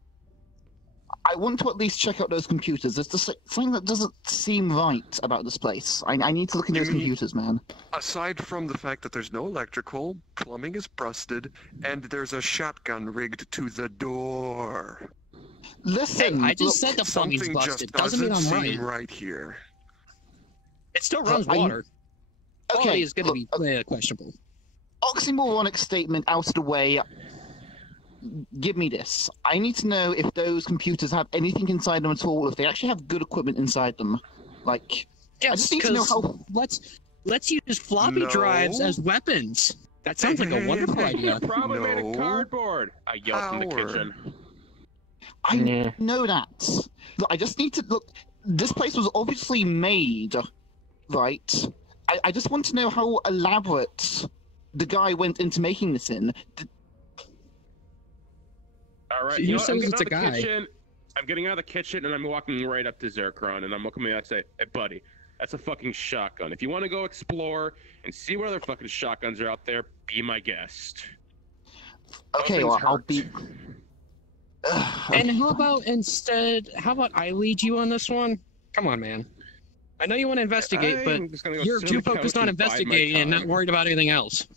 I want to at least check out those computers. There's just something that doesn't seem right about this place. I need to look into You those mean- computers, man. Aside from the fact that there's no electrical, plumbing is busted, and there's a shotgun rigged to the door. Listen, Hey, I just look, said the plumbing's Something busted. just Doesn't mean doesn't I'm seem right. right here. It still runs I- water. Quality okay, is going to look, be questionable. oxymoronic statement out of the way. Give me this. I need to know if those computers have anything inside them at all, if they actually have good equipment inside them. Like, I Yes, just need to know because how... let's use floppy No. drives as weapons. That sounds like a wonderful idea. Probably made No. of cardboard. I yelled from the Power. kitchen. I Yeah. know that. Look, I just need to... Look, this place was obviously made, right? I just want to know how elaborate the guy went into making this in. All right, Who you know what? I'm says getting it's out a of the guy? kitchen. I'm getting out of the kitchen and I'm walking right up to Zerkron and I'm looking at me and I say, "Hey, buddy, that's a fucking shotgun. If you want to go explore and see what other fucking shotguns are out there, be my guest." Okay, Those well, things I'll hurt. be... And how about instead? How about I lead you on this one? Come on, man. I know you want to investigate, but I'm just gonna go you're sit too on the focused couch on and bide my investigating and not time. worried about anything else.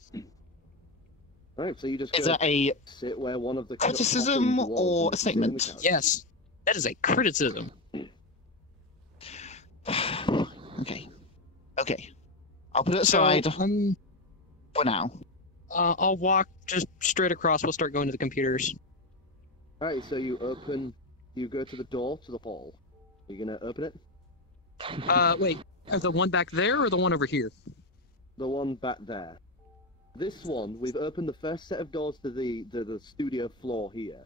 Right, so you just Is go that a sit where one of the criticism coffins was or and a sit in the statement? couch. Yes, that is a criticism. Okay. Okay. I'll put it So aside for now. I'll walk just straight across. We'll start going to the computers. Alright, so you go to the door to the hall. Are you gonna open it? Wait, the one back there or the one over here? The one back there. This one, we've opened the first set of doors to the studio floor here.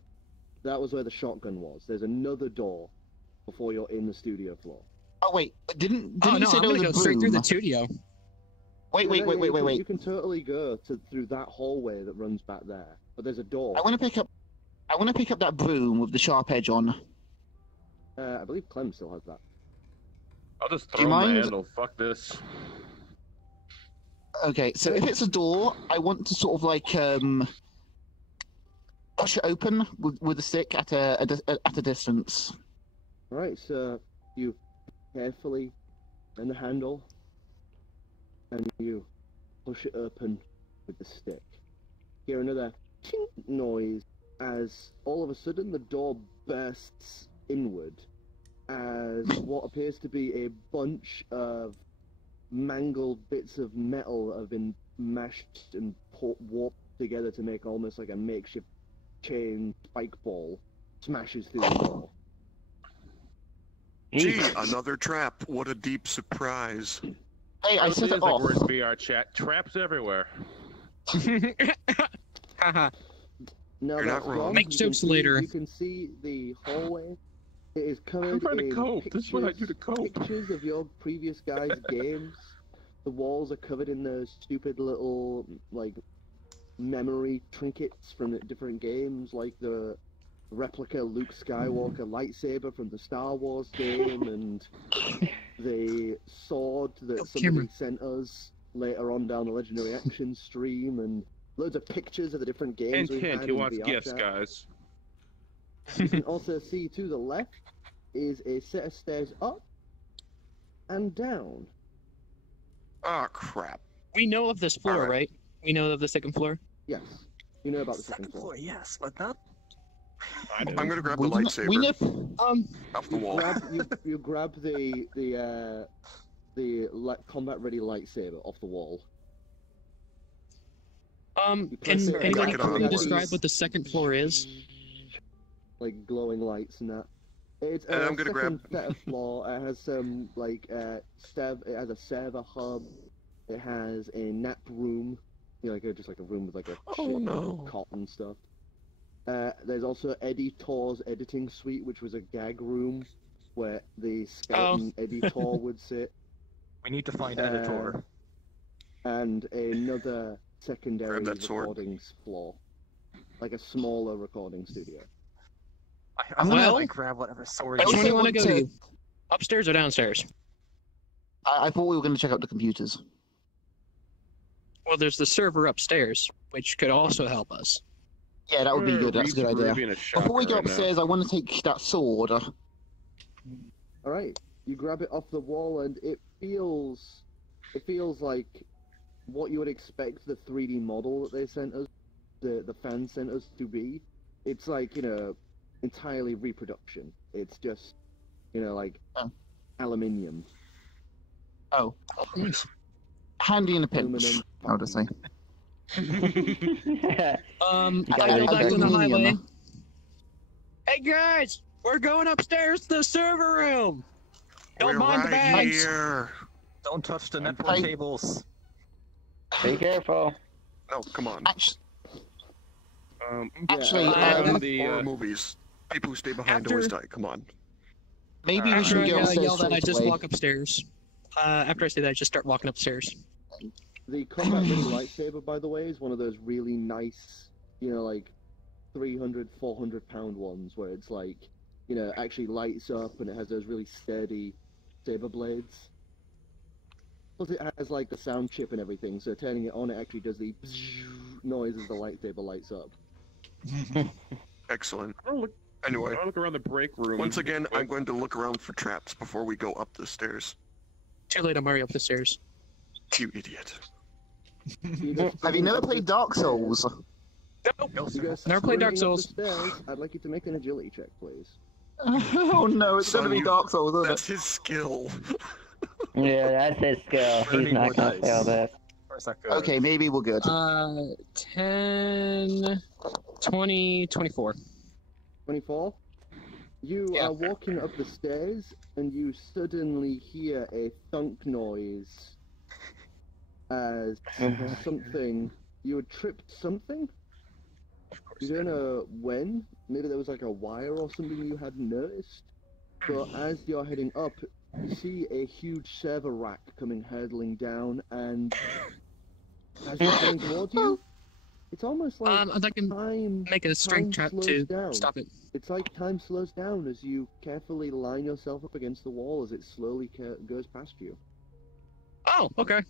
That was where the shotgun was. There's another door before you're in the studio floor. Oh wait, didn't Oh you no, say I'm there was gonna a go straight through the broom? studio. Wait, Yeah, no, you wait. can totally go through that hallway that runs back there. But there's a door. I want to pick up that broom with the sharp edge on. I believe Clem still has that. I'll just Do you throw my mind? handle. Fuck this. Okay, so if it's a door, I want to sort of like push it open with a stick at a distance. Right, so you carefully turn the handle and you push it open with the stick. Hear another chink noise as all of a sudden the door bursts inward as what appears to be a bunch of mangled bits of metal have been mashed and warped together to make almost like a makeshift chain spike ball smashes through the door. Gee, another trap. What a deep surprise. Hey, I set It it is like off. we're in VR chat. Traps everywhere. Haha. Now You're that's not wrong. gone, Make you can jokes see- later. You can see the hallway. It is covered I'm trying to in cope. This is what I do to cope. pictures of your previous guys' games. The walls are covered in those stupid little, like, memory trinkets from the different games, like the replica Luke Skywalker lightsaber from the Star Wars game, and the sword that somebody Cameron. sent us later on down the Legendary Action stream, and loads of pictures of the different games Hint, we've hint. had He in wants VR gifts, chat. guys. You can also see to the left is a set of stairs up and down. Ah, crap. We know of this floor, Alright. right? We know of the second floor. Yes, you know about the second floor. yes, but not. I didn't. I'm gonna grab the We lightsaber know, off the You wall. you grab the combat ready lightsaber off the wall. Click Can it anybody on quickly once. describe what the second floor is? Like glowing lights and that. It's And a I'm gonna second grab- set of floor. It has some like it has a server hub. It has a nap room. You know, just like a room with like a Oh, shit no. cot and stuff. There's also Eddie Tor's editing suite, which was a gag room where the skeleton Eddie Tor would sit. We need to find Uh, editor. And another secondary Grab that sword. recordings floor, like a smaller recording studio. I'm Well- gonna grab whatever sword. I Which also one do you want to want go to- to? Upstairs or downstairs? I thought we were going to check out the computers. Well, there's the server upstairs, which could also help us. Yeah, that would be good. That's a Reed's good idea. really being a shocker Before we go right now. upstairs, I want to take that sword. All right, you grab it off the wall, and it feels like what you would expect the 3D model that they sent us, the fans sent us to be. It's like, entirely reproduction. It's just, like aluminium. Oh. Handy in a pinch, Aluminum. I would say. I got go it. back to the highway. Aluminium. Hey guys, we're going upstairs to the server room. Don't We're mind the right bags. here. Don't touch the network Hey. cables. Be careful. No, come on. Actually, Horror movies. People who stay behind always die. Come on. maybe we After should I go upstairs yell that, I straight just away. walk upstairs. After I say that, I just start walking upstairs. The combat ready lightsaber, by the way, is one of those really nice, like 300, 400 pound ones where it's like, actually lights up and it has those really sturdy saber blades. Plus it has like the sound chip and everything, so turning it on, it actually does the noise as the lightsaber lights up. Excellent. I'll look, Anyway, I'll look around the break room. once again, I'm going to look around for traps before we go up the stairs. Too late, I'm already up the stairs. You idiot. Have you never played Dark Souls? You guys Never played Dark sprinting up Souls. the stairs, I'd like you to make an agility check, please. Oh no, it's going to be Son, Dark Souls, isn't That's it? his skill. Yeah, that's his skill. He's Burning not more gonna dice. fail this. Where's that good? Okay, maybe we're good. 10, 20, 24. 24. You Yeah. are walking up the stairs, and you suddenly hear a thunk noise as something. You had tripped something? You don't know when. Maybe there was like a wire or something you hadn't noticed. But as you're heading up, you see a huge server rack coming hurtling down, and as you're going towards you, it's almost like I'd like to time. make a strength time trap slows to down. stop it. It's like time slows down as you carefully line yourself up against the wall as it slowly goes past you. Oh, okay.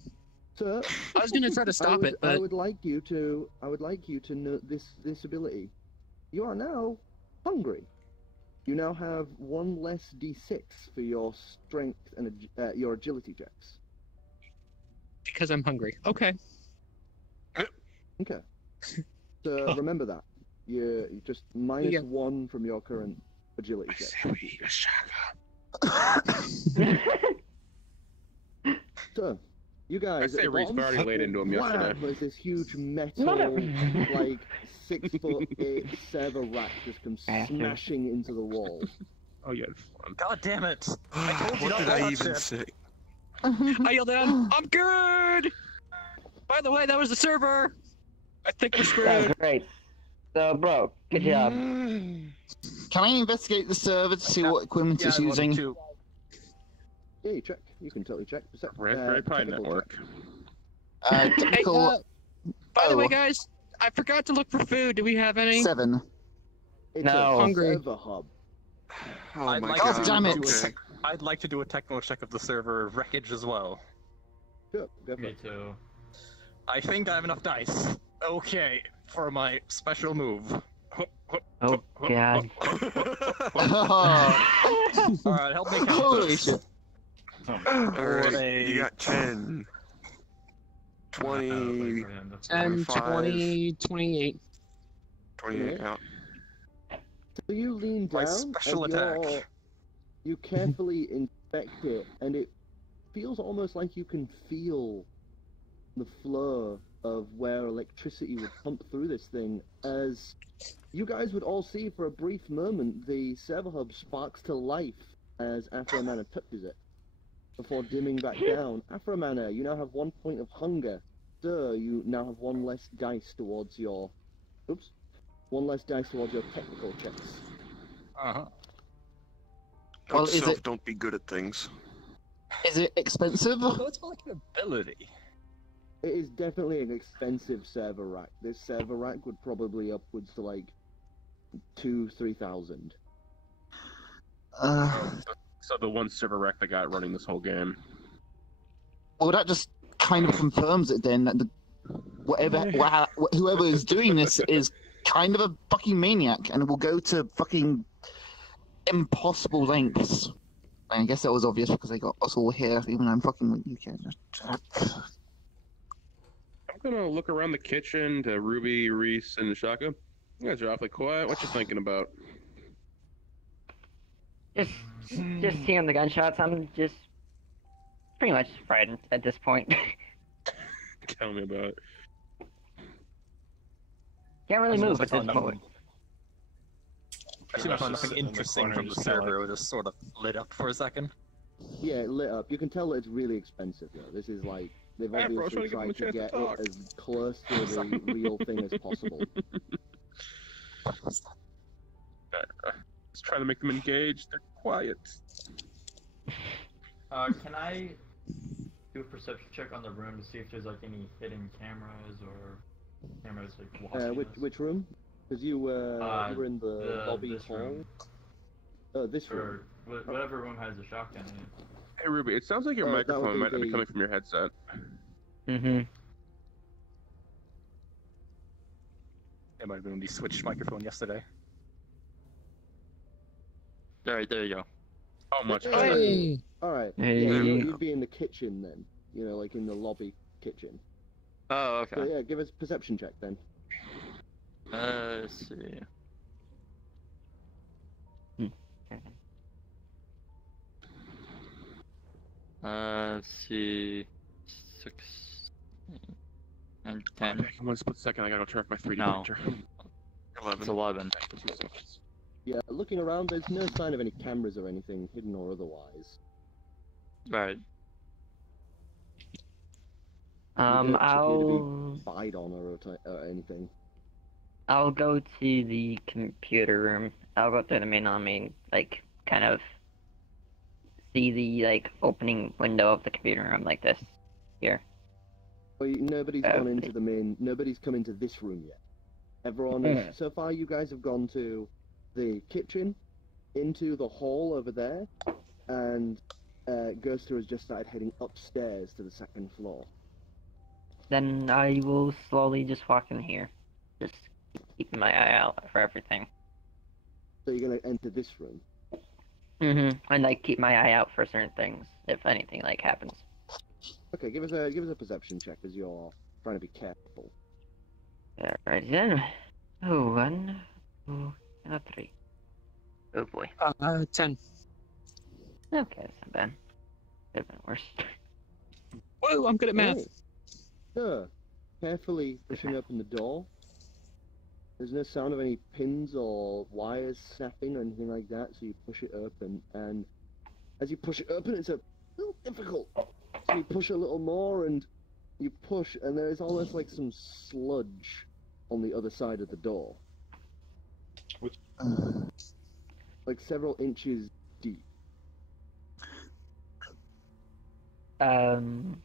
So I was gonna try to stop it, I but would like you to note this ability. You are now hungry. You now have one less d6 for your strength and your agility checks. because I'm hungry. Okay. Okay. So remember that. You're just minus Yeah. 1 from your current agility check. So, you guys. I say at the Reed's bottom, already laid into him wham, yesterday. There's this huge metal, like 6'8" server rack just comes Bastard. smashing into the wall. Oh, you had fun. God damn it! I told you What not did to I touch even it. say? I yelled down, I'm good! By the way, that was the server! I think we're That's screwed. great. So, bro, good job. Can I investigate the server to see what equipment Yeah, it's I'd love using? to. Yeah, you check. You can totally check. Raspberry Pi technical network. check. Hey, Technical by the way, Oh. guys, I forgot to look for food. Do we have any? 7. It's No. a Hungry. server hub. Oh I'd my like god. to- damn it. Okay. I'd like to do a technical check of the server wreckage as well. Sure, go for Me it. too. I think I have enough dice. Okay, for my special move. Oh, God. Alright, help me count Holy this. shit. Alright, you got 10, 20, 10, 25. 20, 28. 28 out. So you lean My down special and attack. you carefully inspect it, and it feels almost like you can feel the flow of where electricity would pump through this thing. As you guys would all see for a brief moment, the server hub sparks to life as Afromana touches it, before dimming back down. Afromana, you now have 1 point of hunger. So you now have one less dice towards your... Oops. One less dice towards your technical checks. Uh-huh. Well, Note is self, it- don't be good at things. Is it expensive? So it's more like an ability. It is definitely an expensive server rack. This server rack would probably upwards to like 2,000-3,000. Uh, So the one server rack that got running this whole game. Well, that just kind of confirms it then that whoever is doing this is kind of a fucking maniac and will go to fucking impossible lengths. I guess that was obvious because they got us all here, even though I'm fucking with you, Ken. I'm gonna look around the kitchen to Ruby, Reese, and Shaka. You guys are awfully quiet. What you thinking about? Just seeing the gunshots, I'm just pretty much frightened at this point. Tell me about it. Can't really move at this moment. I seem to find nothing interesting from the server. It just sort of lit up for a second. Yeah, it lit up. You can tell that it's really expensive though. This is like they've Yeah, bro, obviously trying to give tried them a to chance get to it as close to the real thing as possible. Let's try to make them engaged. They're quiet. Can I do a perception check on the room to see if there's like any hidden cameras or cameras like watching us? Which room? Because you were in the lobby this hall. room. Oh, this room. Or whatever room has a shotgun in it. Hey Ruby, it sounds like your microphone might not be coming from your headset. Mm-hmm. It might have been when you switched microphone yesterday. There you go. Oh, much better. Hey. All right. Hey. Yeah, you'd be in the kitchen then. You know, like in the lobby kitchen. Oh, okay. So yeah, give us a perception check then. Let's see. Let's see. 6 and 10. Okay, one split second. I gotta go turn off my 3D No. printer. 11. It's 11. Yeah, looking around, there's no sign of any cameras or anything, hidden or otherwise. Right. I'll Spied on or anything. I'll go to the computer room. I'll go through the main, like, kind of see the, like, opening window of the computer room like this. Here. Well, nobody's gone into the main. Nobody's come into this room yet. Everyone, so far, you guys have gone to the kitchen, into the hall over there, and Ghoster has just started heading upstairs to the second floor. Then I will slowly just walk in here, just keeping my eye out for everything. So you're gonna enter this room. And like keep my eye out for certain things if anything like happens. Okay, give us a perception check as you're trying to be careful. Alright then. Oh, 1, 2, 3. Oh boy. 10. Okay, that's not bad. Could have been worse. Whoa, I'm good at math. So, carefully pushing open the door. There's no sound of any pins or wires snapping or anything like that, so you push it open, and as you push it open, it's a little difficult. So you push a little more, and you push, and there is almost like some sludge on the other side of the door. Like several inches deep. You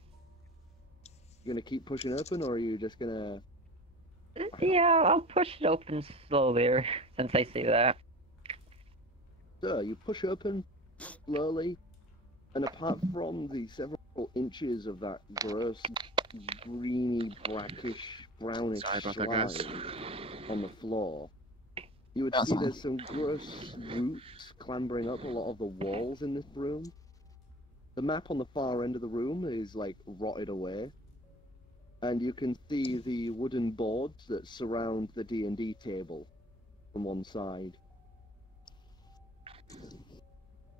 gonna keep pushing open, or are you just gonna... Yeah, I'll push it open slowly, since I see that. So, you push open slowly, and apart from the several inches of that gross, greeny, brackish, brownish slime on the floor, you would see there's some gross roots clambering up a lot of the walls in this room. The map on the far end of the room is, like, rotted away. And you can see the wooden boards that surround the D&D table from one side.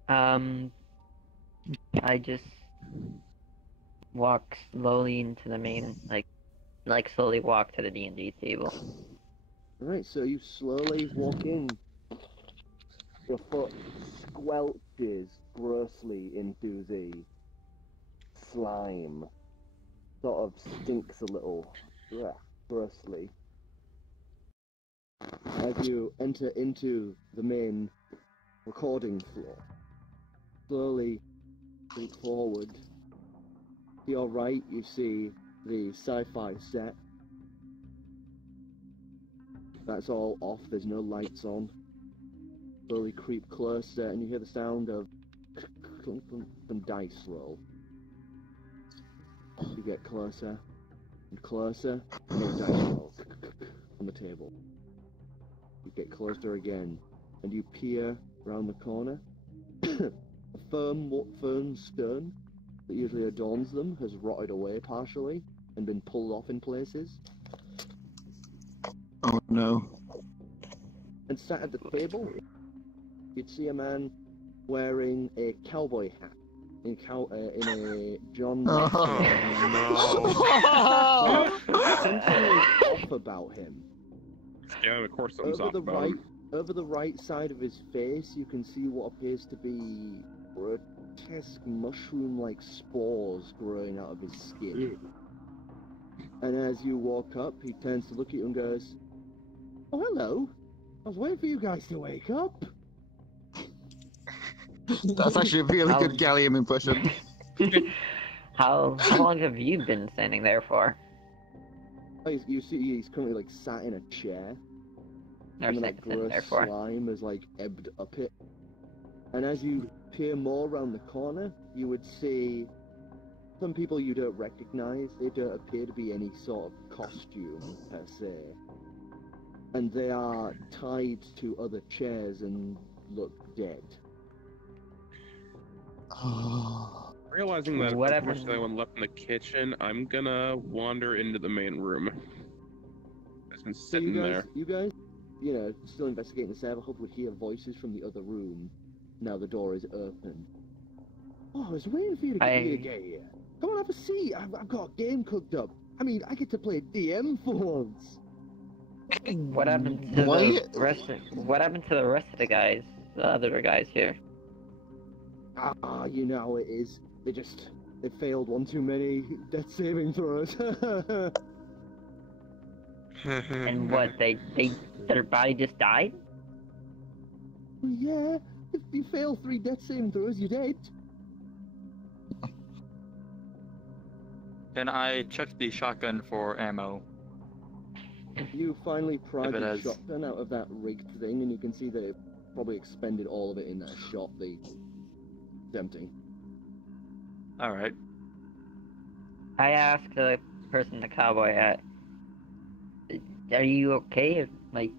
I just walk slowly into the main, like slowly walk to the D&D table. Alright, so you slowly walk in. Your foot squelches grossly into the slime. Sort of stinks a little, grossly. As you enter into the main recording floor, slowly think forward. To your right, you see the sci-fi set. That's all off, there's no lights on. Slowly creep closer, and you hear the sound of some dice roll. You get closer and closer, and a dice roll on the table. You get closer again, and you peer around the corner. A firm stone that usually adorns them has rotted away partially and been pulled off in places. Oh no. And sat at the table, you'd see a man wearing a cowboy hat in a John. Oh, Something is off about him. Yeah, of course something's off about him. Over the right side of his face, you can see what appears to be grotesque mushroom-like spores growing out of his skin. And as you walk up, he turns to look at you and goes, "Oh, hello. I was waiting for you guys to wake up." That's actually a really good Gallium impression. How long have you been standing there for? You see, he's currently like sat in a chair. Or And that sitting gross there for? slime has like ebbed up it. And as you peer more around the corner, you would see some people you don't recognize. They don't appear to be any sort of costume per se. And they are tied to other chairs and look dead. Realizing that What there's happened? anyone left in the kitchen, I'm gonna wander into the main room. It's been So sitting there. you guys, you know, still investigating the serverhood would hear voices from the other room. Now the door is open. Oh, I was waiting for you to get here. Come on, have a seat. I've got a game cooked up. I mean, I get to play DM for once. What happened to the rest? What happened to the rest of the guys? The other guys here. You know how it is. They failed one too many death saving throws. And what? Their body just died? Yeah, if you fail 3 death saving throws, you're dead. Can I check the shotgun for ammo? You finally pry If it the has- shotgun out of that rigged thing, and you can see that it probably expended all of it in that shot. It's empty. Alright. I asked the person, the cowboy hat, "Are you okay? Like,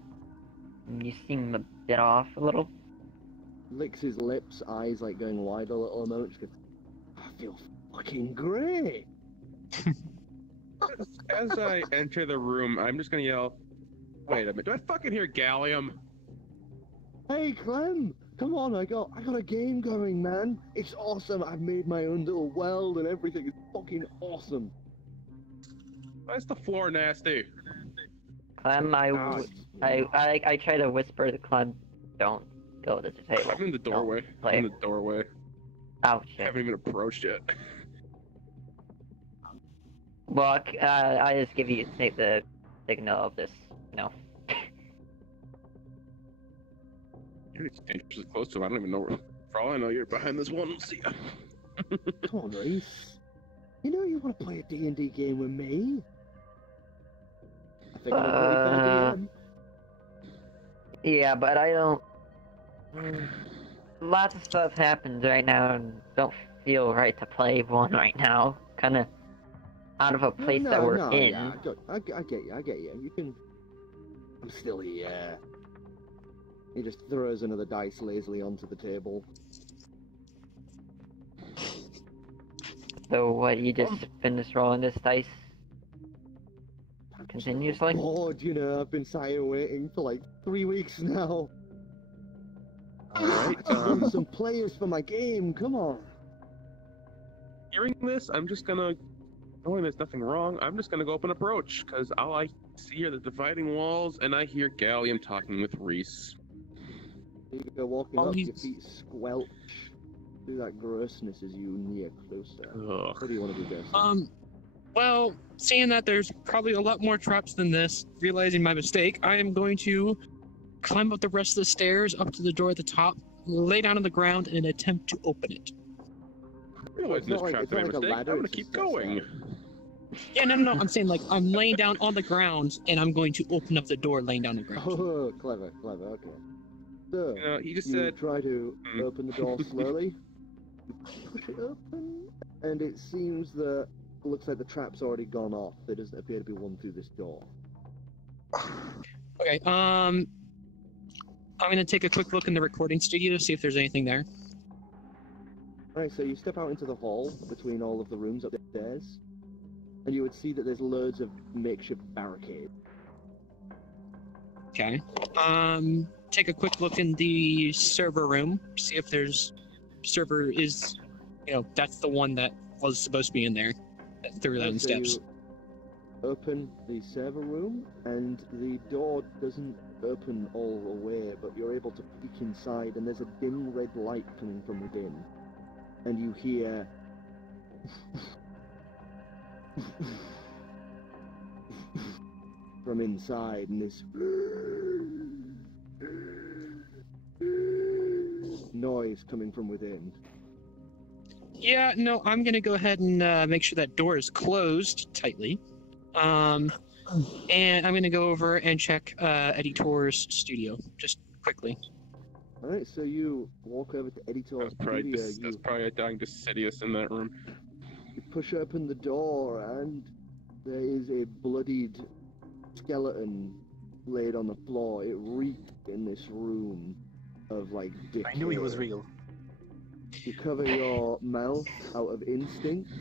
you seem a bit off a little." Licks his lips, eyes like going wide a little a moment. Just goes, "I feel fucking great." As I enter the room, I'm just gonna yell, "Wait a minute, do I fucking hear gallium?" Hey Clem, come on! I got a game going, man. It's awesome. I've made my own little world and everything. It's fucking awesome. Why is the floor nasty? Clem, I try to whisper to Clem, "Don't go to the table." I'm in the doorway. Don't play. I'm in the doorway. Oh I shit. haven't even approached yet. Well, I just give you the signal of this, You're dangerously close to him. I don't even know where. For all I know, you're behind this one. See ya. Come on, Reese. You know you want to play a D&D game with me? I think I'm a pretty fair DM. Yeah, but I don't. Lots of stuff happens right now, and don't feel right to play one right now. Kind of out of a place that we're in. Yeah, I get you. You can. I'm still here. He just throws another dice lazily onto the table. So what? You just finished rolling this dice continuously? Bored, you know. I've been sat here waiting for like 3 weeks now. Alright, I just want some players for my game. Come on. Hearing this, I'm just gonna, knowing there's nothing wrong, I'm just gonna go up and approach, because all I see are the dividing walls, and I hear Gallium talking with Reese. You go walking Oh, up, your he's- feet squelch through that grossness as you near closer. Ugh. What do you want to do, Ghost? Well, seeing that there's probably a lot more traps than this, realizing my mistake, I am going to climb up the rest of the stairs up to the door at the top, lay down on the ground, and attempt to open it. Realizing this trap's my mistake, I'm gonna keep going. Yeah, no, I'm saying like I'm laying down on the ground, and I'm going to open up the door laying down on the ground. Oh, clever, okay. So, He just you said, try to open the door slowly, push it open, and it seems that looks like the trap's already gone off. There doesn't appear to be one through this door. Okay, I'm gonna take a quick look in the recording studio to see if there's anything there. Alright, so you step out into the hall between all of the rooms upstairs, and you would see that there's loads of makeshift barricades. Okay. Take a quick look in the server room, see if there's server is, that's the one that was supposed to be in there. That through the steps. You open the server room, and the door doesn't open all the way, but you're able to peek inside, and there's a dim red light coming from within. And you hear from inside, and this noise coming from within. Yeah, no, I'm gonna go ahead and make sure that door is closed tightly. And I'm gonna go over and check Editor's studio just quickly. Alright, so you walk over to Editor's studio. That's probably a dying Decidius in that room. You push open the door, and there is a bloodied skeleton laid on the floor. It reeked in this room of, like, decay. I knew he was real. You cover your mouth out of instinct,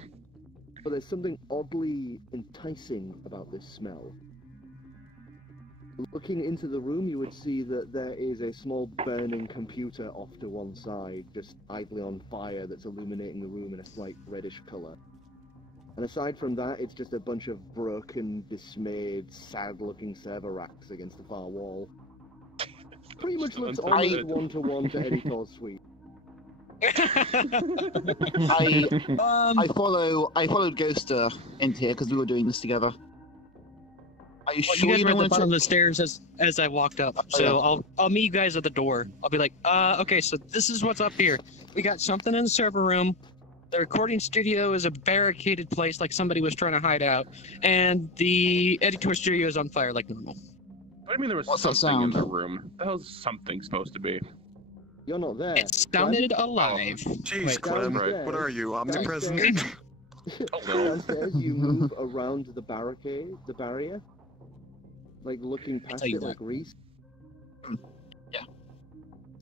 but there's something oddly enticing about this smell. Looking into the room, you would see that there is a small burning computer off to one side, just idly on fire, that's illuminating the room in a slight reddish color. And aside from that, it's just a bunch of broken, dismayed, sad-looking server racks against the far wall. Pretty much looks almost one-to-one to Editor's suite. I followed Ghoster into here because we were doing this together. Are you sure you guys you were don't at the want bottom of to? the stairs as I walked up, so I'll meet you guys at the door. I'll be like, okay, so this is what's up here. We got something in the server room. The recording studio is a barricaded place, like somebody was trying to hide out, and the editor studio is on fire like normal. What do you mean there was What's that something in sound? the room? The hell's something supposed to be? You're not there. It sounded alive. Jeez, Wait, Clem, downstairs. what are you, omnipresent? Downstairs, you move around the barrier, like looking past tell you it like that. Reese. Yeah.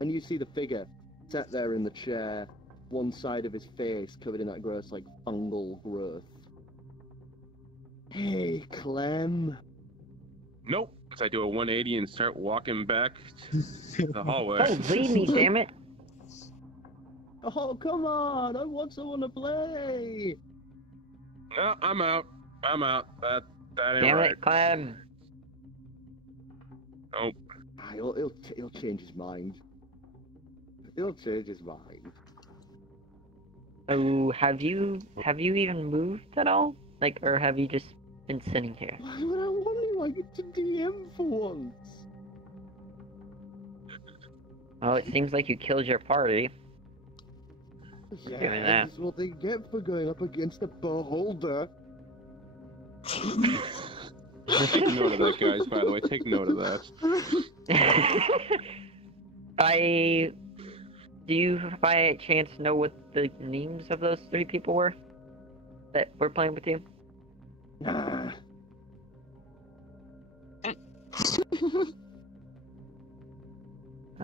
And you see the figure sat there in the chair, one side of his face covered in that gross, like, fungal growth. Hey, Clem. Nope. As I do a 180 and start walking back to the hallway. Oh, leave me, damn it! Oh, come on! I want someone to play! No, I'm out. I'm out. That ain't Damn right. it, Clem! Nope. He'll change his mind. He'll change his mind. So, have you even moved at all? Like, or have you just been sitting here? Why would I want you? I get to DM for once. Well, it seems like you killed your party. Yeah, Doing that. that's what they get for going up against a beholder. Take note of that, guys, by the way. Take note of that. Do you by chance know what the names of those 3 people were that were playing with you? Nah.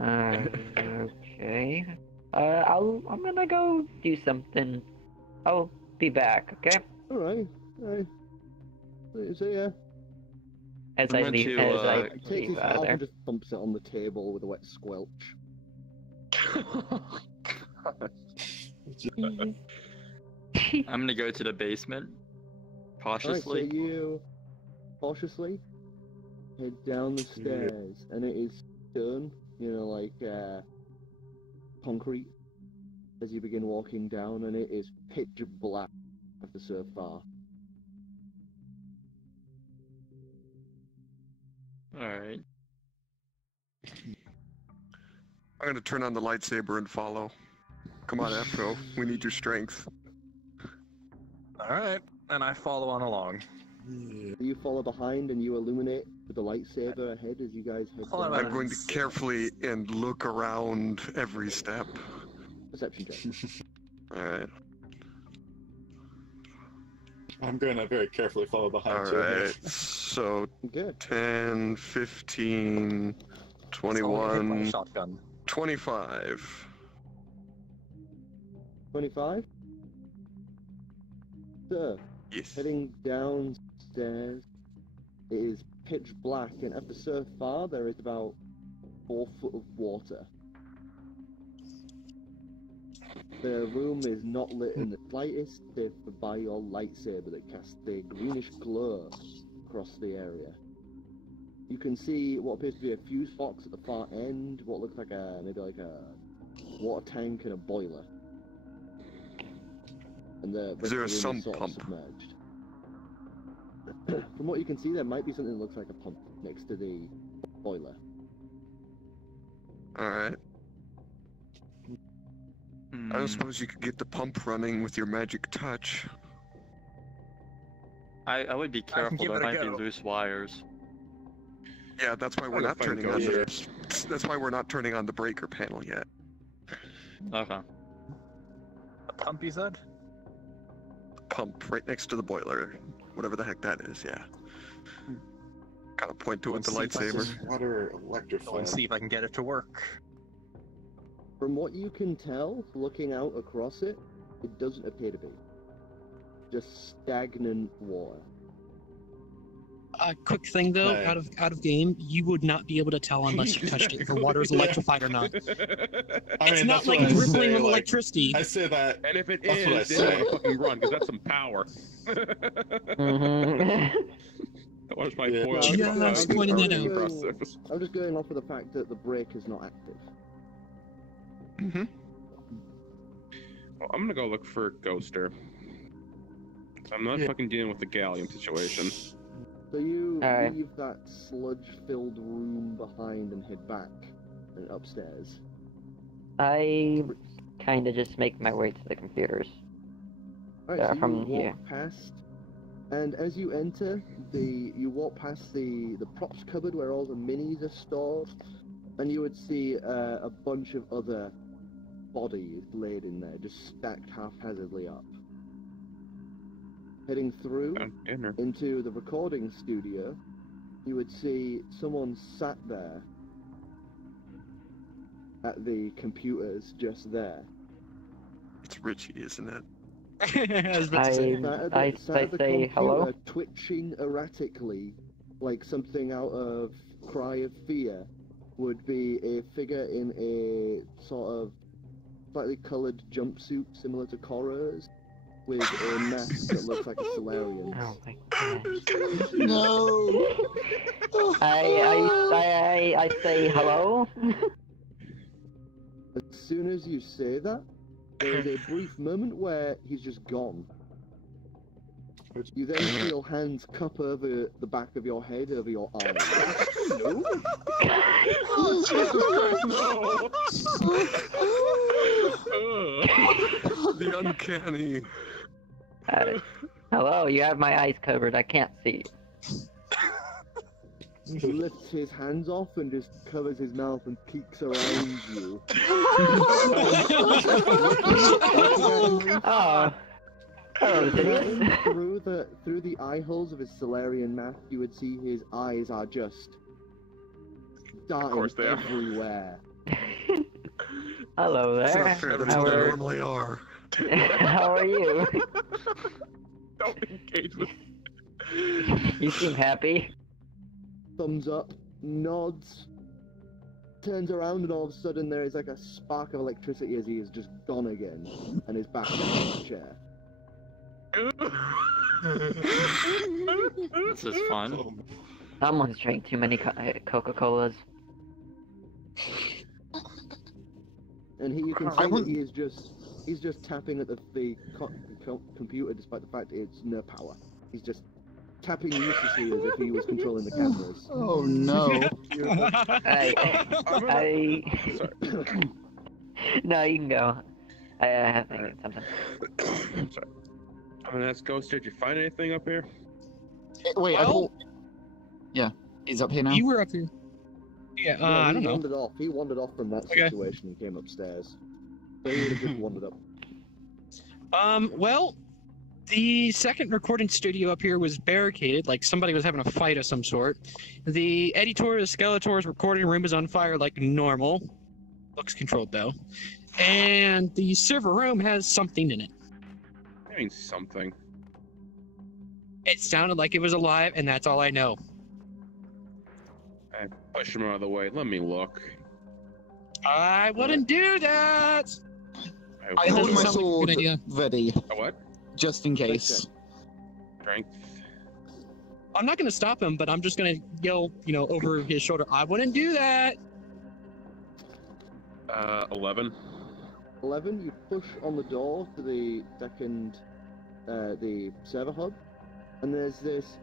Okay. I'm gonna go do something. I'll be back, okay? Alright. See ya. As I'm I going leave, to, as I Takes leave his out of elf there. and just thumps it on the table with a wet squelch. I'm gonna go to the basement. Alright, so Cautiously. you cautiously head down the stairs, and it is stone, like concrete, as you begin walking down, and it is pitch black after so far. Alright. I'm gonna turn on the lightsaber and follow. Come on, Afro. We need your strength. Alright, and I follow on along. You follow behind and you illuminate with the lightsaber ahead as you guys head Hold on, down. I'm going to carefully and look around every step. Perception check. Alright. I'm going to very carefully follow behind you. Alright, so Good. 10, 15, That's all I hit my 21, shotgun. 25. 25. Sir, Yes. heading downstairs, it is pitch black, and at the so far there is about 4 foot of water. The room is not lit in the slightest, save for by your lightsaber that casts a greenish glow across the area. You can see what appears to be a fuse box at the far end, what looks like maybe like a water tank and a boiler. And the Is there a rest of the room sump is sort of pump? submerged. From what you can see, there might be something that looks like a pump next to the boiler. Alright. I don't suppose you could get the pump running with your magic touch. I would be careful. give There it a might be go. loose wires. Yeah, that's why we're I'll not find turning on Ghoster. that's why we're not turning on the breaker panel yet. Okay. A pump, you said? Pump right next to the boiler. Whatever the heck that is, yeah. Kind of point to it with the lightsaber. Water Go and electrified. see if I can get it to work. From what you can tell, looking out across it, it doesn't appear to be. Just stagnant water. A quick thing though, Right. out of game, you would not be able to tell unless you touched it if the water is electrified or not. I It's mean, not that's like what I dribbling say, with like, electricity. I say that. And if it That's what I is, then I say. want to fucking run, because that's some power. Mhm. That was my Yeah. foil. Just pointing that out. Process. I'm just going off of the fact that the brake is not active. Mm-hmm. Well, I'm gonna go look for Ghoster. I'm not fucking dealing with the gallium situation. So you Alright. leave that sludge-filled room behind and head back and upstairs. I kind of just make my way to the computers. Alright, so from you walk here. past, and as you enter, you walk past the props cupboard where all the minis are stored, and you would see a bunch of other bodies laid in there, just stacked haphazardly up. Heading through Dinner. into the recording studio, you would see someone sat there at the computers just there. It's Richie, isn't it? I was about to say. Sat at the say computer, hello? twitching erratically, like something out of Cry of Fear, would be a figure in a sort of slightly coloured jumpsuit similar to Korra's, with a mask that looks like a Solarian. Oh my gosh. No. I say hello. As soon as you say that, there is a brief moment where he's just gone. You then feel hands cup over the back of your head, over your eyes. The uncanny. Hello, you have my eyes covered. I can't see. He lifts his hands off and just covers his mouth and peeks around you. Oh. Hello, Denise. Through the eye holes of his Solarian mask, you would see his eyes are just darting course they are. everywhere. Hello It's there. not fair, that's How what they are, normally are. how are you? Don't engage with. You seem happy. Thumbs up, nods, turns around, and all of a sudden there is like a spark of electricity as he is just gone again, and is back in his chair. This is fun. Someone's drank too many Coca-Colas. And you can I see that want- he's just tapping at the computer despite the fact it's no power. He's just tapping uselessly as if he was controlling the cameras. Oh no. No, you can go. I think it's something. Sorry. I'm gonna ask Ghost, did you find anything up here? Wait, I Well- thought. Yeah, he's up here now. You were up here. Yeah, No, I don't he know. wandered off. He wandered off from that Okay. situation and came upstairs. So he would have just wandered up. Well, The second recording studio up here was barricaded, like somebody was having a fight of some sort. The editor, Skeletor's recording room is on fire like normal. Looks controlled though. And the server room has something in it. I mean something. It sounded like it was alive, and that's all I know. I push him out of the way. Let me look. I wouldn't do that! I hold doesn't my sound like a sword good idea. ready, A what? just in case. Strength. I'm not gonna stop him, but I'm just gonna yell, over his shoulder, I wouldn't do that! 11. 11, you push on the door to the second, the server hub, and there's this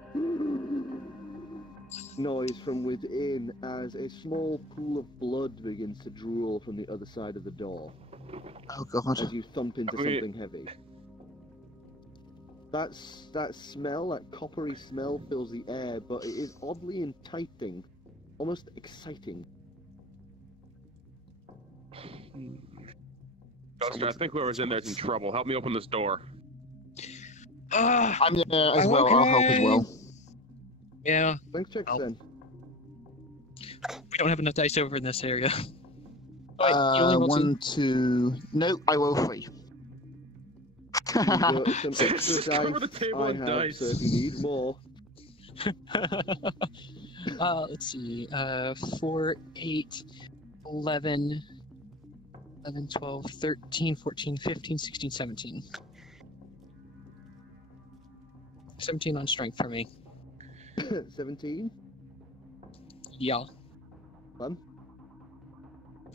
noise from within as a small pool of blood begins to drool from the other side of the door. Oh god. As you thump into something heavy. That smell, that coppery smell fills the air, but it is oddly enticing, almost exciting. I think whoever's in there's in trouble. Help me open this door. I'm there as well, I'll help as well. Yeah. Strength checks then. We don't have enough dice over in this area. Wait, you only rolled 1, 2... No, I roll 3. You've got some Six. extra Come over the dice table I and have, dice. so if you need more. Let's see. 4, 8, 11, 12, 13, 14, 15, 16, 17. 17 on strength for me. 17? Yeah. Fun?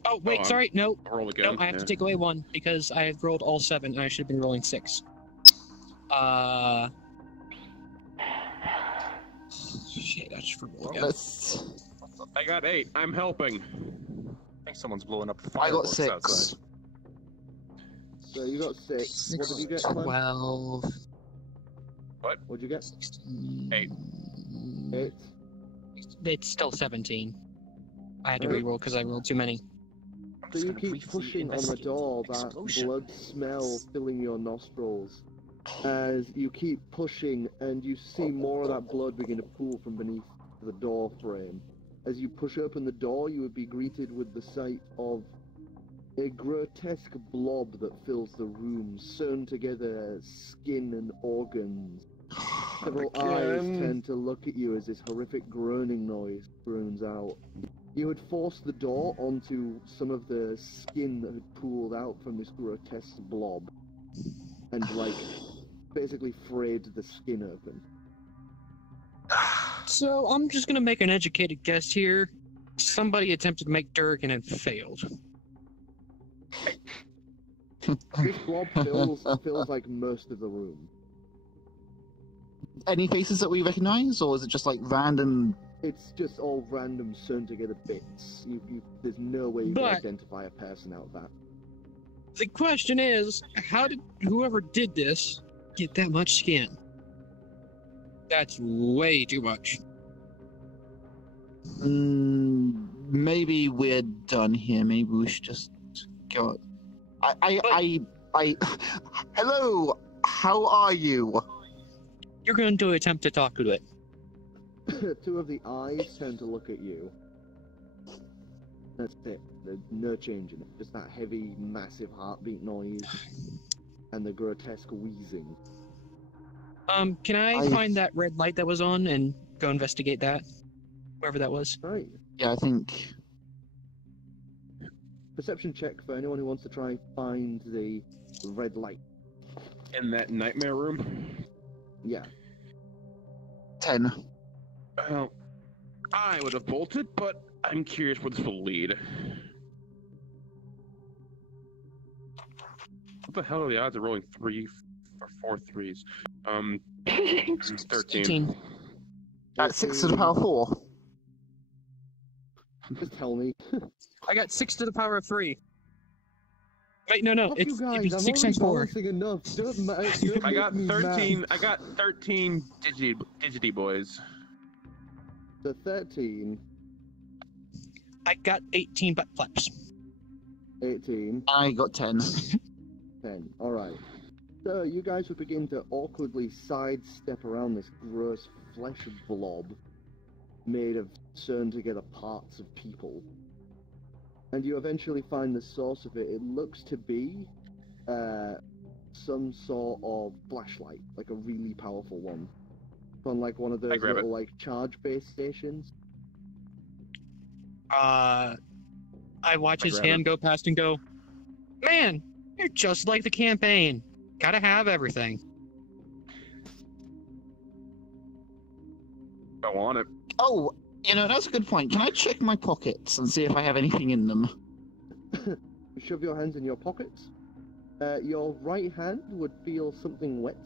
Oh, wait, I'm- sorry. No. I'll roll again. No, I have to yeah. take away 1 because I have rolled all 7 and I should have been rolling 6. Shit, I just forgot again. Let's... I got 8. I'm helping. I think someone's blowing up the I got fireworks 6. outside. So you got 6. What did you get, Clem? 12, What'd you get? 16. 8. 8. It's still 17. I had to Alright. reroll because I rolled too many. So you keep pushing on the door, that blood smell filling your nostrils. As you keep pushing, and you see more of that blood begin to pool from beneath the door frame. As you push open the door, you would be greeted with the sight of a grotesque blob that fills the room, sewn together skin and organs. Several eyes tend to look at you as this horrific groaning noise groans out. You had forced the door onto some of the skin that had pooled out from this grotesque blob, and basically frayed the skin open. So I'm just gonna make an educated guess here. Somebody attempted to make Durgan and failed. This blob fills like most of the room. Any faces that we recognize, or is it just like random? It's just all random sewn together bits. There's no way you can But- identify a person out of that. The question is, how did whoever did this get that much skin? That's way too much. Maybe we're done here. Maybe we should just go. Hello. How are you? You're going to attempt to talk to it. Two of the eyes tend to look at you. That's it. There's no change in it. Just that heavy, massive heartbeat noise and the grotesque wheezing. Can I find that red light that was on and go investigate that? Wherever that was. Right. Yeah, I think. Perception check for anyone who wants to try and find the red light. In that nightmare room? Yeah. 10. Well, I would have bolted, but I'm curious where this will lead. What the hell are the odds of rolling 3 or 4 threes? 13. At 6 to the power 4. Just tell me. I got 6 to the power of 3. Wait, no, Fuck it's you guys, I'm 6 times 4. balancing enough. Don't I got make me 13. mad. I got 13 digity boys. The 13, I got 18 butt flaps. 18, I got 10. 10. Alright. So you guys would begin to awkwardly sidestep around this gross flesh blob made of sewn together parts of people. And you eventually find the source of it. It looks to be some sort of flashlight, like a really powerful one. On like one of those little like charge base stations. I watch his hand go past and go, man, you're just like the campaign. Gotta have everything. I want it. Oh, you know, that's a good point. Can I check my pockets and see if I have anything in them? You shove your hands in your pockets. Your right hand would feel something wet.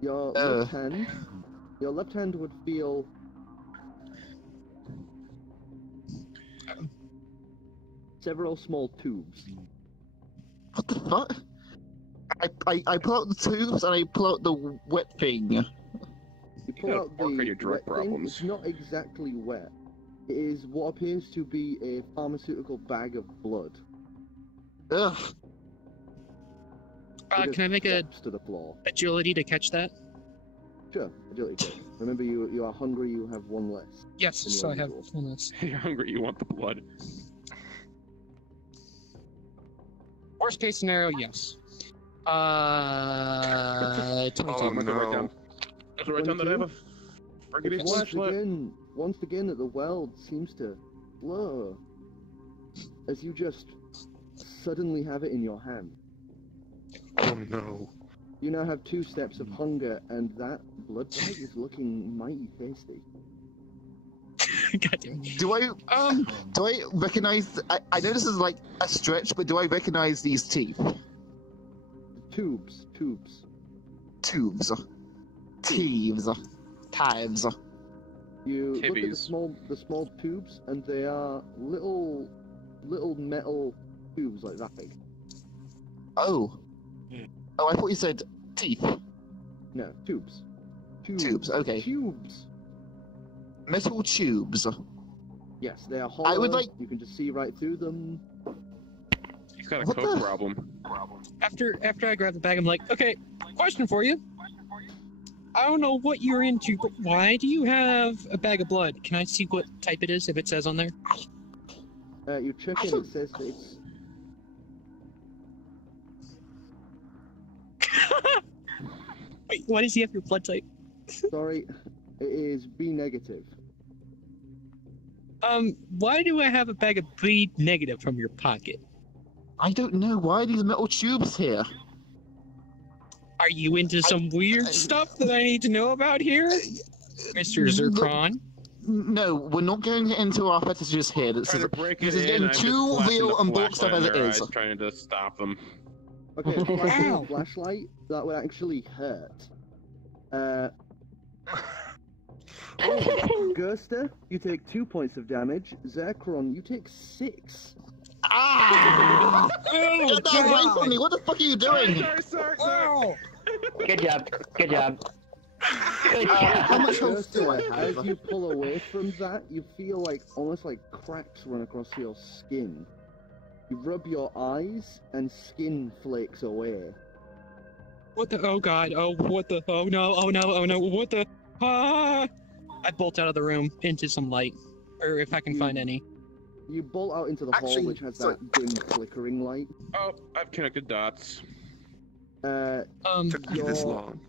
Your left hand would feel several small tubes. What the fuck? I pull out the tubes and I pull out the wet thing. You pull gotta out the work on your drug wet thing. problems. It's not exactly wet. It is what appears to be a pharmaceutical bag of blood. Ugh. Can I make a to the floor? agility to catch that? Sure, agility check. Remember, you are hungry. You have one less. Yes, than so I your have usual. one less. You're hungry, you want the blood. Worst case scenario, yes. 22. Oh, I'm gonna write down. That's write down that I have a friggity flashlight. Once again, the world seems to blur as you just suddenly have it in your hand. Oh no. You now have 2 steps of hunger, and that blood bag is looking mighty tasty. God damn it. Do I recognize? I know this is like a stretch, but do I recognize these teeth? Tubes. Teeves. Tives. You look at Tibbies. the small tubes, and they are little metal tubes like that big. Oh. Oh, I thought you said teeth. No, tubes. Tubes, okay. Tubes. Metal tubes. Yes, they are hollow. I would like- You can just see right through them. He's got a What coke the- problem. After I grab the bag, I'm like, okay, question for you. I don't know what you're into, but why do you have a bag of blood? Can I see what type it is, if it says on there? You check in, it says that it's... Wait, why does he have your blood type? Sorry, it is B negative. Why do I have a bag of B negative from your pocket? I don't know. Why are these metal tubes here? Are you into some weird stuff that I need to know about here, Mr. Zircon? No, we're not going into our fetishes here. This Trying is, to break this it is in, getting I'm just too flashing real the and book stuff flashlight as in it their is. eyes, trying to stop them. Okay, flashing Ow. a flashlight, that would actually hurt. Gerster, you take 2 points of damage. Zekron, you take 6. Ah! Oh, Get that away from me! What the fuck are you doing? Sorry. Good job. Good job. Good How job. much health do I Gerster, have? as you pull away from that, you feel like almost like cracks run across your skin. You rub your eyes, and skin flakes away. What the? Oh god! Oh what the? Oh no! Oh no! Oh no! What the? Ah! I bolt out of the room into some light, or if I can find any. You bolt out into the hall, Actually, which has sorry. that dim flickering light. Oh, I've connected dots. Took you this Your- long.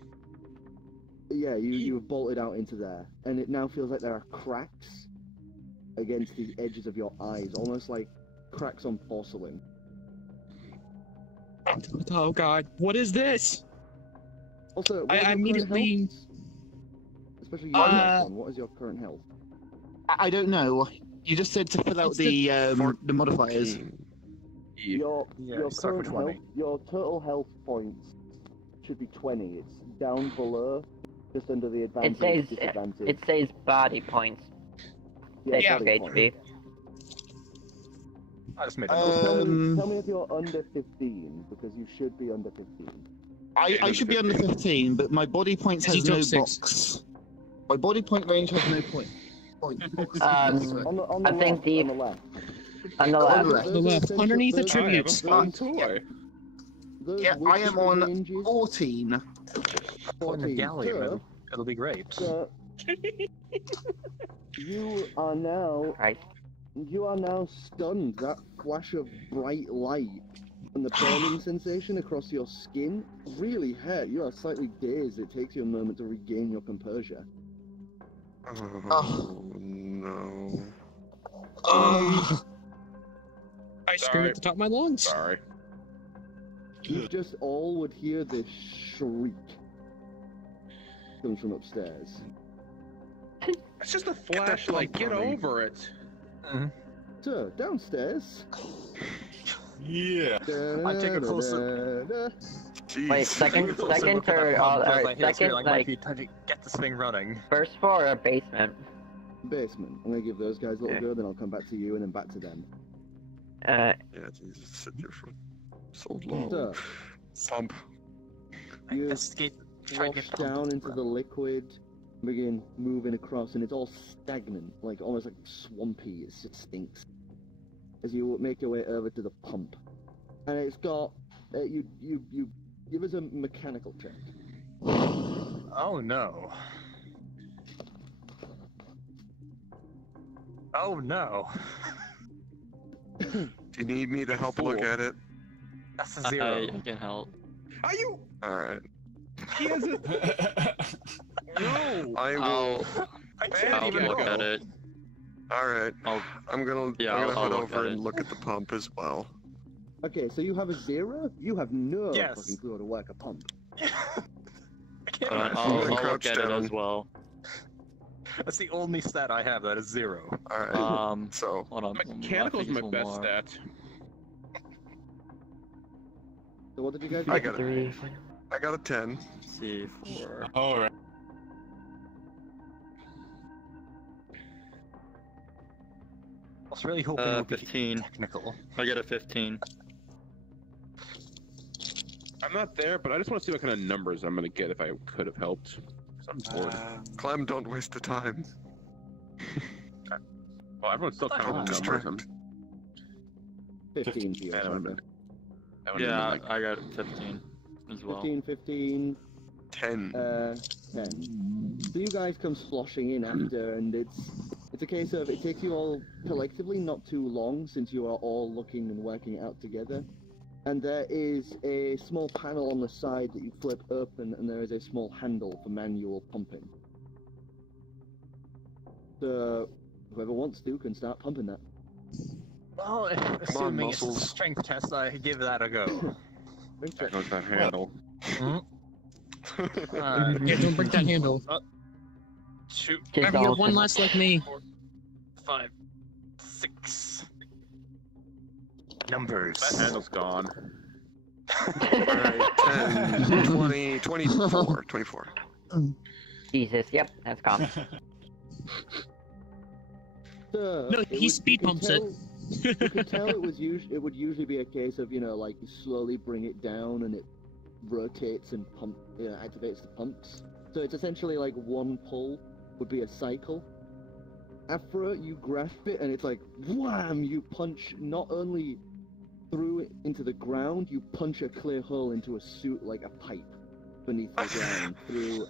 Yeah, you have bolted out into there, and it now feels like there are cracks against the edges of your eyes, almost like cracks on porcelain. Oh god! What is this? Also, what I is your current immediately- health? Especially your next one. What is your current health? I don't know. You just said to fill out It's the modifiers. Your start with current 20. health, your total health points should be 20. It's down below, just under the advantage. says- disadvantage. It says body points. yeah, Basic body HP. points. I just made a So note. tell me if you're under 15, because you should be under 15. I should be under 15, but my body points He has took no 6. box. My body point range has no point. On the I think left, on the left. On the On left. the The left, underneath the Those- tributes. I have a fun toy. those Yeah, I am on ranges, 14. 14. Gallium, it'll be great. So, you are now stunned. That flash of bright light and the burning sensation across your skin really hurt. You are slightly dazed. It takes you a moment to regain your composure. Oh, no. I screamed at the top of my lungs. Sorry. You just all would hear this shriek comes from upstairs. It's just a flashlight. Get over it. So, downstairs. Yeah. I take a closer. Wait, second or second, Might like, be time to get this thing running. first floor or basement? Basement. I'm gonna give those guys a little go, then I'll come back to you and then back to them. Yeah, Jesus, sit there for so long. So, Pump. you Escape. Try to wash get down into the liquid, begin moving across, and it's all stagnant, like almost like swampy. It just stinks. As you make your way over to the pump, and it's got you give us a mechanical check. Oh no. Oh no. Do you need me to help look at it? That's a 0. I can help. Are you? Alright. He has it. No. I will. I can't I'll even look go. at it. Alright. I'm gonna I'll head look over at and it. look at the pump as well. Okay, so you have a 0. You have no Yes. fucking clue how to work a pump. I can't I'll, even- I'll look crouch at it down. as well. That's the only stat I have that is 0. Alright. So, Hold on. Mechanical's my best more. stat. So what did you guys I get? got it. I got a 10. C4. Alright. I was really hoping it would be 15. technical. I get a 15. I'm not there, but I just want to see what kind of numbers I'm gonna get if I could have helped. 'Cause I'm bored. Clem, don't waste the time. Well, everyone's still counting the numbers. Distract. 15 for you. That would've been- that would've been Yeah, like- I got 15 as well. 15, 10. 10. So you guys come sloshing in after, and it's a case of it takes you all collectively not too long since you are all looking and working it out together. And there is a small panel on the side that you flip open, and there is a small handle for manual pumping. So whoever wants to can start pumping that. Well, assuming it's a muscles. strength test, I give that a go. There goes that handle. Yeah, don't break that handle. 2, Remember, you have one less like me. 5, 6. Numbers. That handle's gone. Alright, 10, 20, 24. 24. Jesus, yep, that's gone. So, No, it he would- speed you can bumps it. tell- You could tell it would usually be a case of, like you slowly bring it down and it rotates and activates the pumps. So it's essentially like one pull would be a cycle. After you grasp it and it's like wham, you punch not only through it into the ground, you punch a clear hole into a suit like a pipe beneath the ground through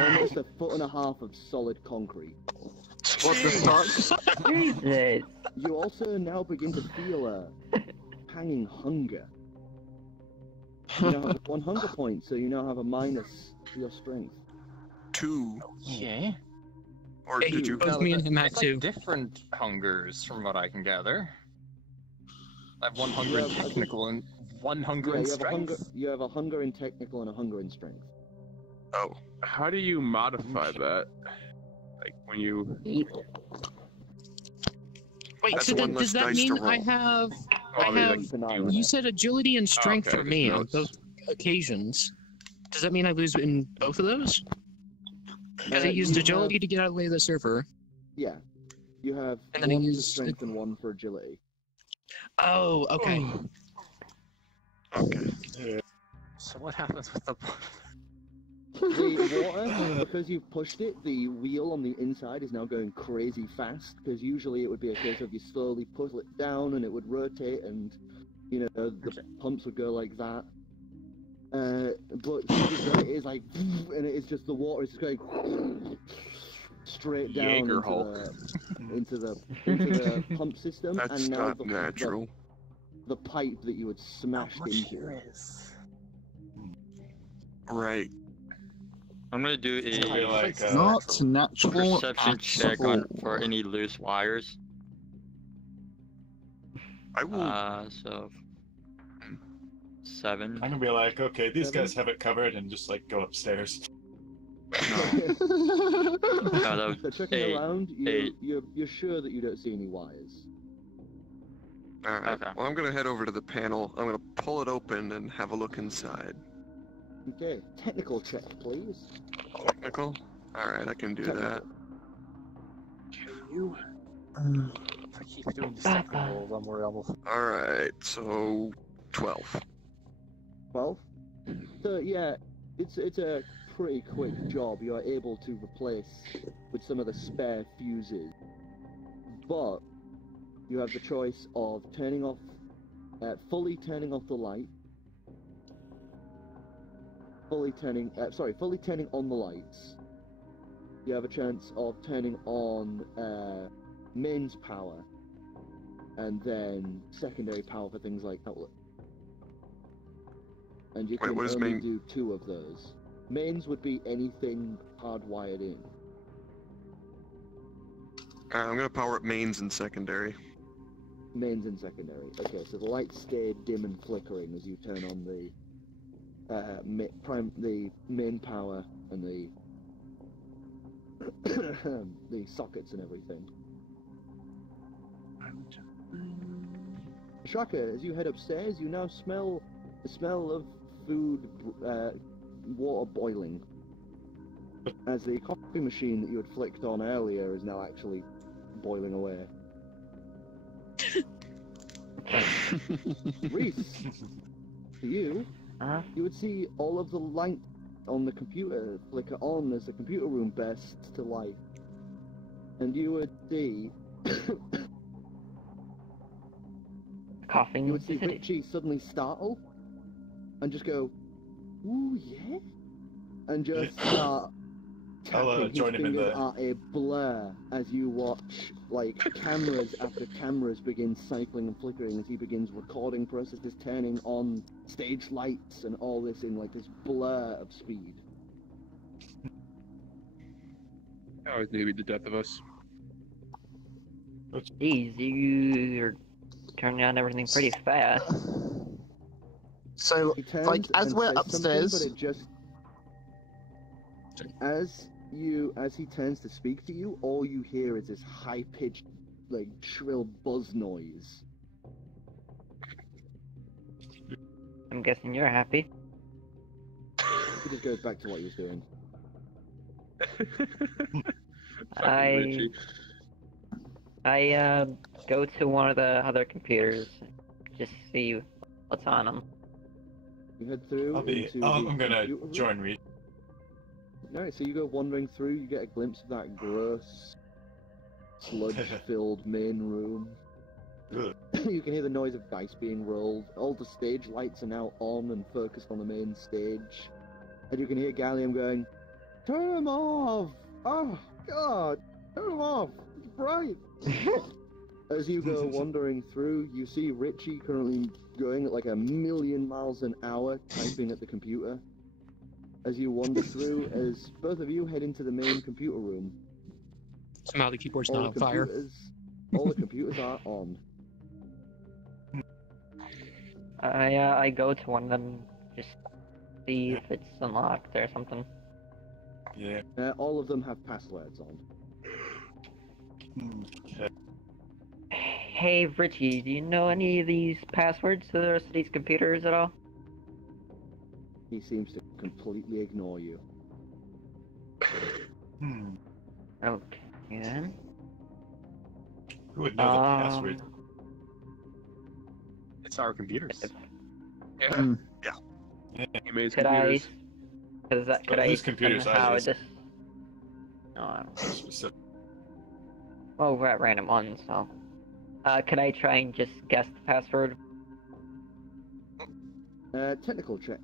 almost 1.5 feet of solid concrete. What the fuck? Jesus. You also now begin to feel a hanging hunger. You now have 1 hunger point, so you now have a minus to your strength. 2. Okay. Or Hey, did you? both me and him had It's like 2. different hungers, from what I can gather. I have 1 hunger in Yeah, I think- technical and 1 hunger Yeah, in you have a hunger. strength. You have a hunger in technical and a hunger in strength. Oh. How do you modify that? Like when you. Eat. Wait, That's so one does less that dice to mean I roll. have? Oh, I mean, have. like, Keep an eye you- on You it. said agility and strength okay, for me on notes. those occasions. Does that mean I lose in both of those? Because I You used have- agility to get out of the way of the server. Yeah. You have And then I 1 for used- strength and 1 for agility. Oh, okay. Okay. So what happens with the... The water, because you've pushed it, the wheel on the inside is now going crazy fast, because usually it would be a case of you slowly pull it down and it would rotate and, the pumps would go like that. But it is like, and it is just the water is just going straight down Jaeger into the pump system, That's and now not natural. the pipe that you had smashed into. Right. I'm gonna do I a like, Not natural perception at check all. for any loose wires. I will. So 7. I'm gonna be like, okay, these guys have it covered, and just like go upstairs. No, that So was checking 8. around, 8. you're sure that you don't see any wires. All right. Okay. Well, I'm gonna head over to the panel. I'm gonna pull it open and have a look inside. Okay, technical check, please. Technical. All right, I can do that. Can you? If I keep doing these second rolls, I'm worried almost. All right. So 12. 12. So yeah, it's a pretty quick job. You are able to replace with some of the spare fuses, but you have the choice of turning off, fully turning off the light, fully turning on the lights. You have a chance of turning on mains power, and then secondary power for things like outlet. And you Wait, can what is only main? do 2 of those. Mains would be anything hardwired in. I'm gonna power up mains and secondary. Mains and secondary. Okay, so the lights stay dim and flickering as you turn on the the main power and the the sockets and everything. Shaka, as you head upstairs, you now smell the smell of food, water boiling. As the coffee machine that you had flicked on earlier is now actually boiling away. Reese, you would see all of the light on the computer flicker on as the computer room bursts to life. And you would see... Coughing. You would see Richie suddenly startle and just go, "Ooh, yeah?" And just start tapping his join him in fingers the- at a blur as you watch, like, cameras after cameras begin cycling and flickering as he begins recording processes, turning on stage lights and all this in, like, this blur of speed. Oh, it's maybe the death of us. Jeez, you're turning on everything pretty fast. So, He turns like, as and we're says something, upstairs, but it just... As he turns to speak to you, all you hear is this high-pitched, like, shrill buzz noise. I'm guessing you're happy. He just goes back to what he was doing. I go to one of the other computers, just see what's on them. You head through I'm into gonna computer room. join Reed. Alright, so you go wandering through, you get a glimpse of that gross, sludge-filled main room. Ugh. You can hear the noise of dice being rolled. All the stage lights are now on and focused on the main stage. And you can hear Gallium going, "Turn them off! Oh, God! Turn them off! It's bright!" As you go wandering through, you see Richie currently going at like 1,000,000 miles an hour, typing at the computer. As you wander through, as both of you head into the main computer room, Somehow the keyboard's all not the on fire. all the computers are on. I go to one of them, just see if it's unlocked or something. Yeah. All of them have passwords on. Okay. Hey Richie, do you know any of these passwords to the rest of these computers at all? He seems to completely ignore you. Okay then. Who would know the password? It's our computers. Yeah. Yeah. He made Could I? computers. Could I whose computers are somehow these? just? No, I don't. Specific. Well, we're at random ones, so. Could I try and just guess the password? Technical check.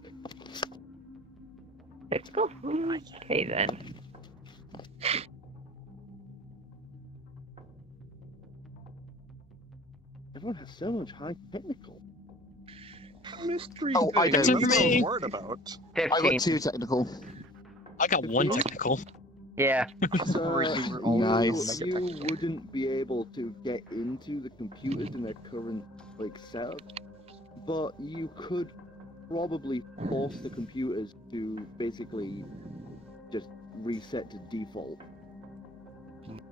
Technical? Okay then. Everyone has so much high technical. Mystery Oh, I thing. don't. For That's what me. I'm worried about. I 15. got 2 technical. I got 1 technical. Yeah. So Nice. you wouldn't be able to get into the computers in their current setup, but you could probably force the computers to basically just reset to default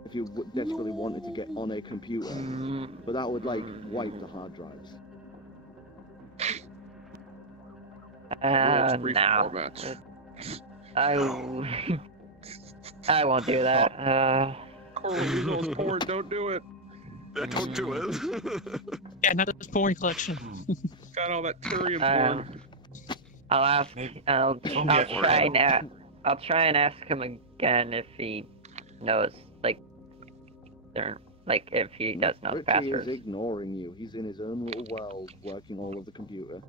if you desperately wanted to get on a computer. But that would wipe the hard drives. No. Formats. I won't do that. Coral, you know it's porn, don't do it. Yeah, don't do it. Yeah, not this porn collection. Got all that Turian porn. I'll ask. Maybe. I'll get try and I'll try and ask him again if he knows if he does know the Richie password. is ignoring you. He's in his own little world, working all of the computer.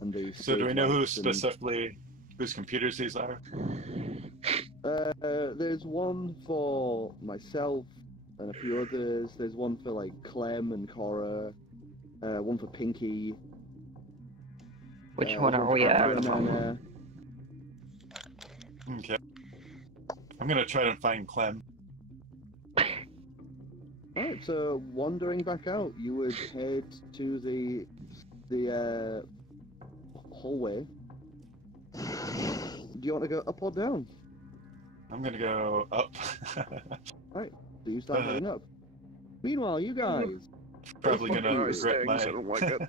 And the So do we know who save lights specifically, whose computers these are? there's one for myself and a few others. There's one for Clem and Cora. One for Pinky. Which one are we at? Okay. I'm gonna try to find Clem. Alright, so wandering back out, you would head to the hallway. Do you want to go up or down? I'm gonna go up. Alright, so you start heading up. Meanwhile, you guys. Probably gonna Nice regret things, I don't like it.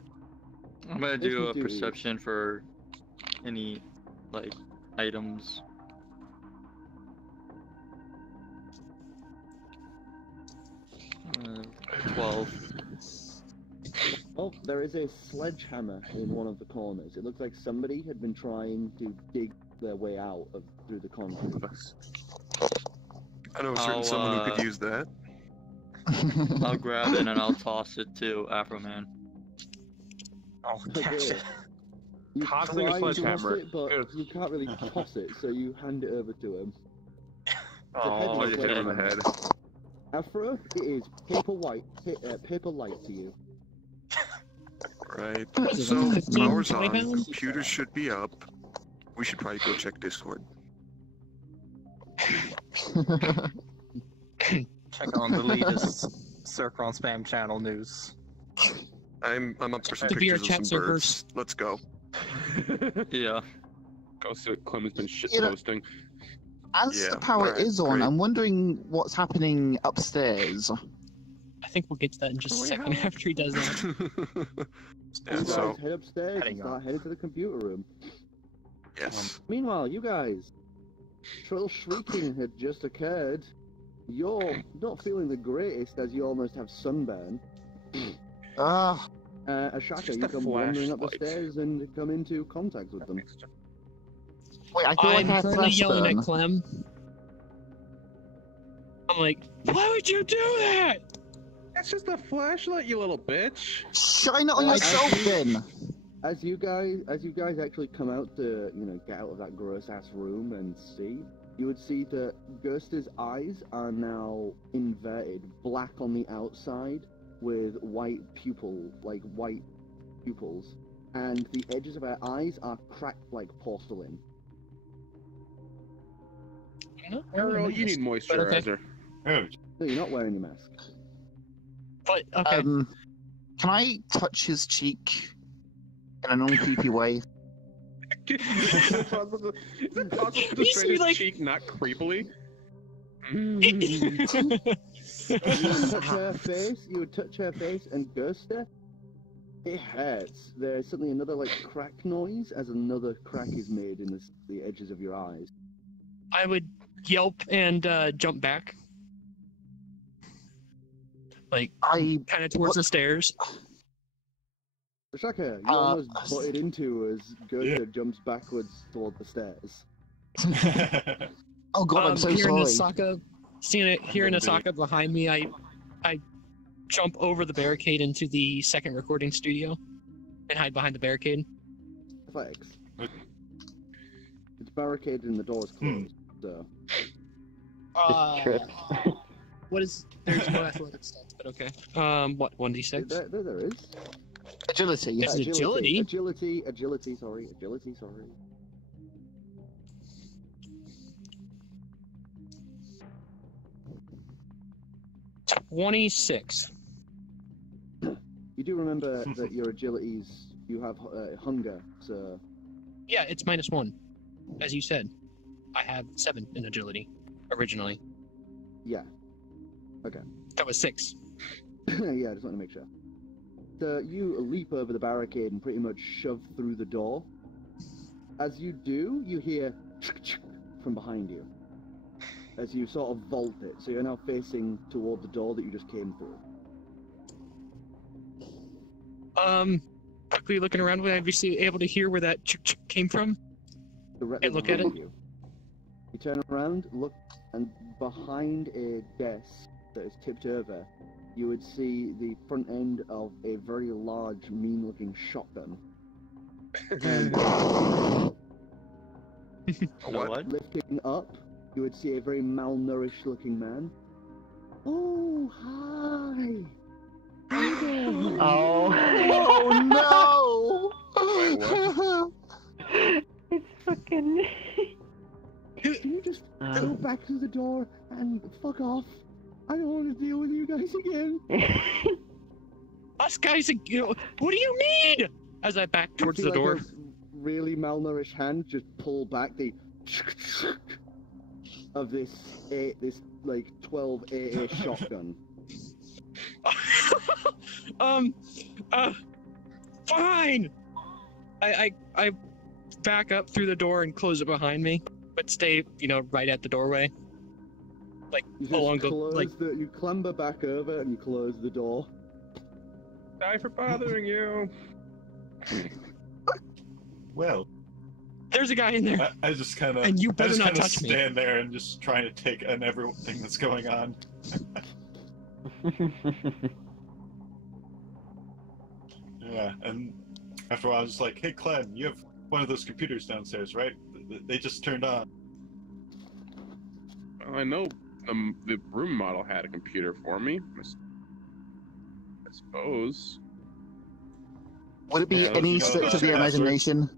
I'm gonna do a Listen to- perception for any items. Uh, 12. Oh, there is a sledgehammer in one of the corners. It looks like somebody had been trying to dig their way out through the concrete. I know a certain someone who could use that. I'll grab it and I'll toss it to Afro Man. Oh, Okay. gotcha. You Tossing a try to toss sledgehammer. it, but Good. you can't really toss it, so you hand it over to him. Oh, you hit him in the head. Afro, it is paper light to you. Right. What is it, So, 15, power's 20 on, pounds? computers should be up. We should probably go check Discord. Check on the latest Circle on Spam channel news. I'm up for some The VR pictures of chat some birds. Let's go. Yeah. Go see what Clem has been You know- shitposting. As Yeah, the power alright, is on, great. I'm wondering what's happening upstairs. I think we'll get to that in just a second after he does that. Yeah, You so, guys head upstairs and Heading start heading to the computer room. yes. Meanwhile, you guys, Trill Shrieking had just occurred. You're not feeling the greatest as you almost have sunburn. Ah, Ashaka, Just you a come wandering up the flashlight. stairs and come into contact with them. wait, I feel like I'm I have currently yelling flashburn. at Clem. I'm like, why would you do that? That's just a flashlight, you little bitch. Shine it on Uh, yourself actually- then. As you guys actually come out to, get out of that gross ass room and see, you would see that Gersta's eyes are now inverted, black on the outside, with white pupils, and the edges of her eyes are cracked like porcelain. I'm not wearing a Girl, you mask, need but okay. moisturizer. Oh, No, you're not wearing your mask. But okay. Can I touch his cheek in a non-creepy way? Is it possible to You see, straight his like- cheek not creepily? You would touch her face. You would touch her face, and Gersta, it hurts. There's suddenly another crack noise as another crack is made in the edges of your eyes. I would yelp and jump back, I kind of towards the stairs. Shaka, you almost butted into as Gersta jumps backwards toward the stairs. oh god, I'm so hearing sorry. hearing Asaka behind me, I jump over the barricade into the second recording studio and hide behind the barricade. Athletics. It's barricaded and the door is closed, so... Just trip. What is... There's no athletic stats, but okay. What, 1d6? There is. Agility. It's agility? Agility, sorry. 26. You do remember that your agilities, you have hunger, so... Yeah, it's -1, as you said. I have 7 in agility, originally. Yeah. Okay. That was 6. Yeah, I just want to make sure. So you leap over the barricade and pretty much shove through the door. As you do, you hear from behind you. As you sort of vault it, so you're now facing toward the door that you just came through. Quickly looking around, would I be able to hear where that came from? Directly And look at it? behind you. You turn around, look, and behind a desk that is tipped over, you would see the front end of a very large, mean-looking shotgun. And What? lifting up, you would see a very malnourished-looking man. Oh, hi! Oh. Oh no! It's fucking... Can you just go back to the door and fuck off? I don't want to deal with you guys again. Us guys, what do you mean? As I back towards You the see, like, door. a really malnourished hand just pull back the of this like 12 AA shotgun. Fine. I back up through the door and close it behind me, but stay, right at the doorway. Like You just along the close like. you clamber back over and you close the door. Sorry for bothering you. Well, There's a guy in there. I just kind of, And you better not touch stand me. Stand there and just trying to take in everything that's going on. Yeah, and after a while, I was just like, "Hey, Clem, you have one of those computers downstairs, right? They just turned on." I know the room model had a computer for me. I suppose. Would it be Yeah, any let's go stretch of the with password. imagination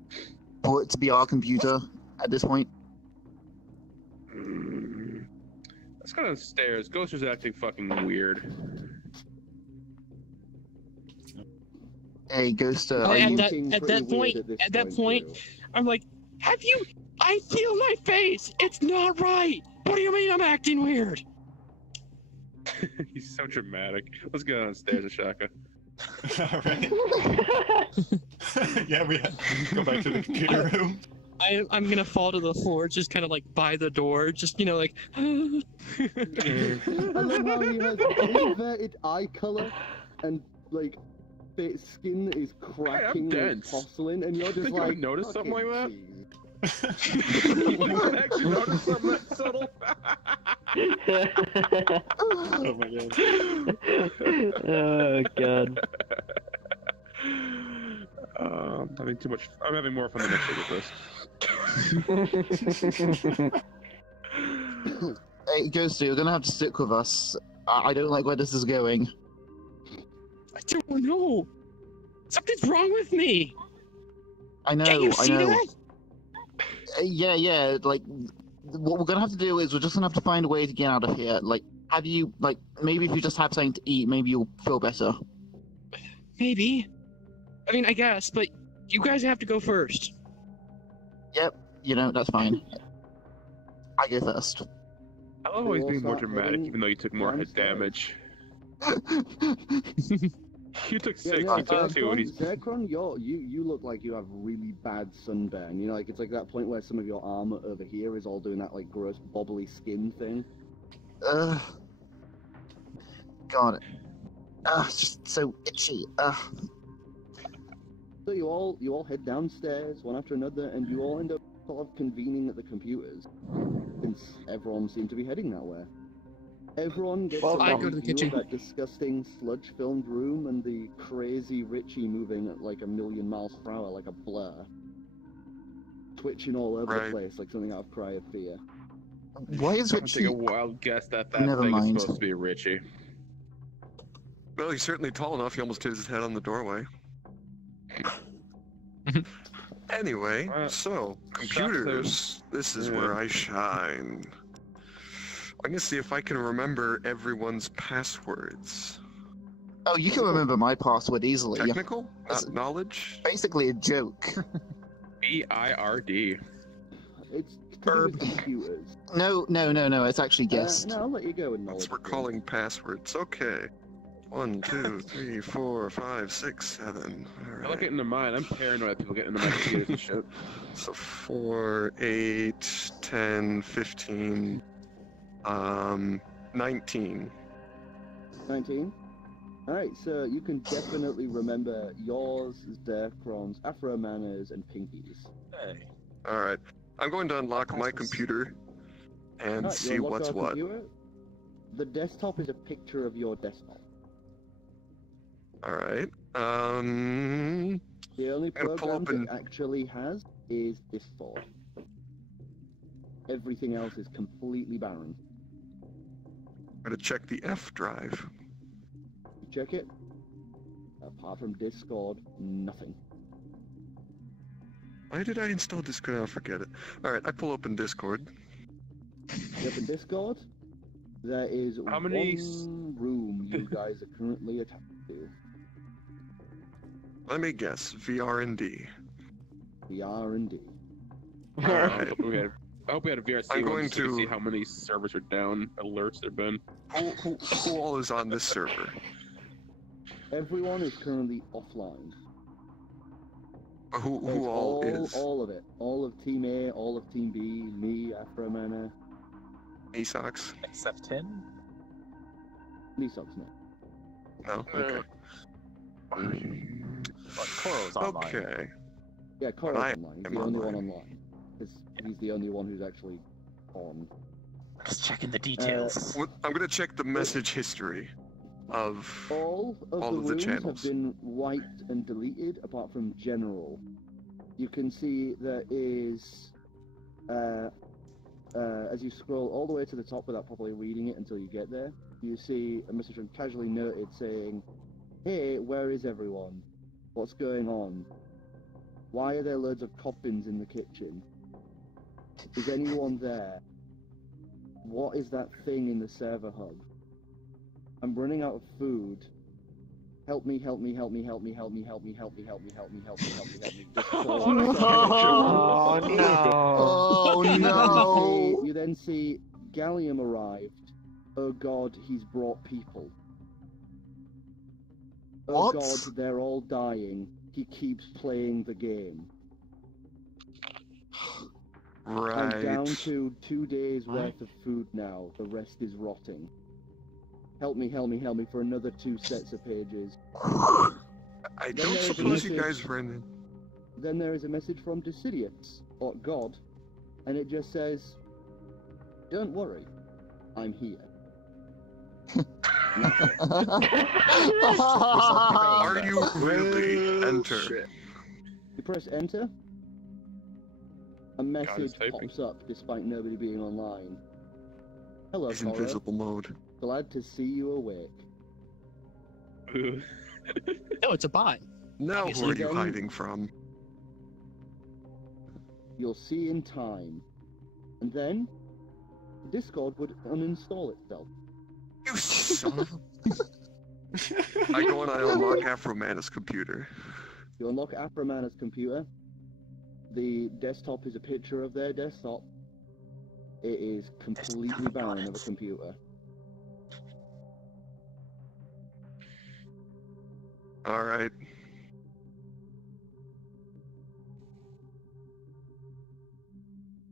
for it to be our computer at this point? Let's go downstairs. Ghost is acting fucking weird. Hey, Ghost, Oh, are at you... that- looking at pretty that weird point- this at that point- too. I'm like, I feel my face. It's not right. What do you mean I'm acting weird? He's so dramatic. Let's go downstairs, Ashaka. All right. Yeah, we go back to the computer room. I'm gonna fall to the floor, just kind of like by the door, just like. I love how he has inverted eye color and like skin is cracking like dense. porcelain, and you're just Think I like, would notice something like that? "Fucking You would actually notice something that subtle. Oh my god. Oh god. I'm having too much. I'm having more fun than this. Hey, Ghost, you're gonna have to stick with us. I don't like where this is going. I don't know. Something's wrong with me. I know, Can't you I see know. that? Yeah, like, what we're gonna have to do is we're just gonna have to find a way to get out of here. Like, have you, like, maybe if you just have something to eat, maybe you'll feel better. Maybe. I mean, I guess, but you guys have to go first. Yep, that's fine. I go first. I'll always We'll be more start dramatic, heading even though you took more head downstairs. damage. You took Yeah, 6, no, he took 2, and he's. Zekron, you look like you have really bad sunburn. Like it's like that point where some of your armor over here is all doing that like gross bobbly skin thing. God. It's just so itchy. So you all head downstairs one after another, and you all end up sort of convening at the computers, since everyone seemed to be heading that way. Everyone gets Well, I a go to the view kitchen. of that disgusting sludge-filmed room and the crazy Richie moving at like 1,000,000 miles per hour like a blur. twitching all over Right. the place like something out of Cry of Fear. Why is I'm gonna take Richie? a wild guess that that Never thing mind. is supposed to be Richie. Well, he's certainly tall enough. He almost hit his head on the doorway. Anyway, so computers. This is where I shine. I'm gonna see if I can remember everyone's passwords. Oh, you can remember my password easily. Technical, not knowledge. Basically a joke. VIRD. It's to do with computers. No. It's actually guessed. No, I'll let you go with knowledge. That's we're calling passwords. Okay. 1, 2, 3, 4, 5, 6, 7. All I right. look into mine. I'm paranoid people get into my computers and shit. So 4, 8, 10, 15, 19. 19? Alright, so you can definitely remember yours, Zerkron's, Afro Manners, and Pinky's. Hey. All right. I'm going to unlock my computer and Alright, see you unlock what's our what. computer. The desktop is a picture of your desktop. All right. The only I'm gonna pull program open- it actually has is Discord. Everything else is completely barren. I'm gonna check the F drive. You check it. Apart from Discord, nothing. Why did I install Discord? I'll forget it. All right. I pull open Discord. You open Discord. There is How many one room you guys are currently attached to. Let me guess. VRD. VR&D. All right. I hope we had a VRC I'm one going so we can to- see how many servers are down, alerts there've been. Who all is on this server? Everyone is currently offline. Who There's all is? all of it. All of Team A, all of Team B, me, Afro Mana, Esox? Except 10? Nisox no. No. Okay. But Koro's online. Okay. Yeah, Coro's I online. He's am the only one online. online. Because he's the only one who's actually on. Just checking the details. I'm gonna check the message history of All of all the of the rooms channels. have been wiped and deleted apart from general. You can see there is, as you scroll all the way to the top without properly reading it until you get there, you see a message from Casually Noted saying, "Hey, where is everyone? What's going on? Why are there loads of coffins in the kitchen? Is anyone there? What is that thing in the server hub? I'm running out of food. Help me, help me, help me, help me, help me, help me, help me, help me, help me, help me, help me, help me. Oh no! Oh no! You then see Gallium arrived. Oh god, he's brought people. Oh What? god, they're all dying. He keeps playing the game. right. I'm down to 2 days worth of food now. The rest is rotting. Help me, help me, help me for another 2 sets of pages. I Then don't there's a suppose you message. guys ran in. Then there is a message from Decidius, or God, and it just says, "Don't worry, I'm here." Are you really? Enter. You press enter. A message typing. pops up despite nobody being online. Hello, He's Cora. invisible mode. Glad to see you awake. No, it's a bot. Now who Obviously are you then- hiding from? You'll see in time. And then, Discord would uninstall itself. You son of a... I go and I unlock Afromana's computer. You unlock Afromana's computer. The desktop is a picture of their desktop. It is completely barren of a computer. Alright.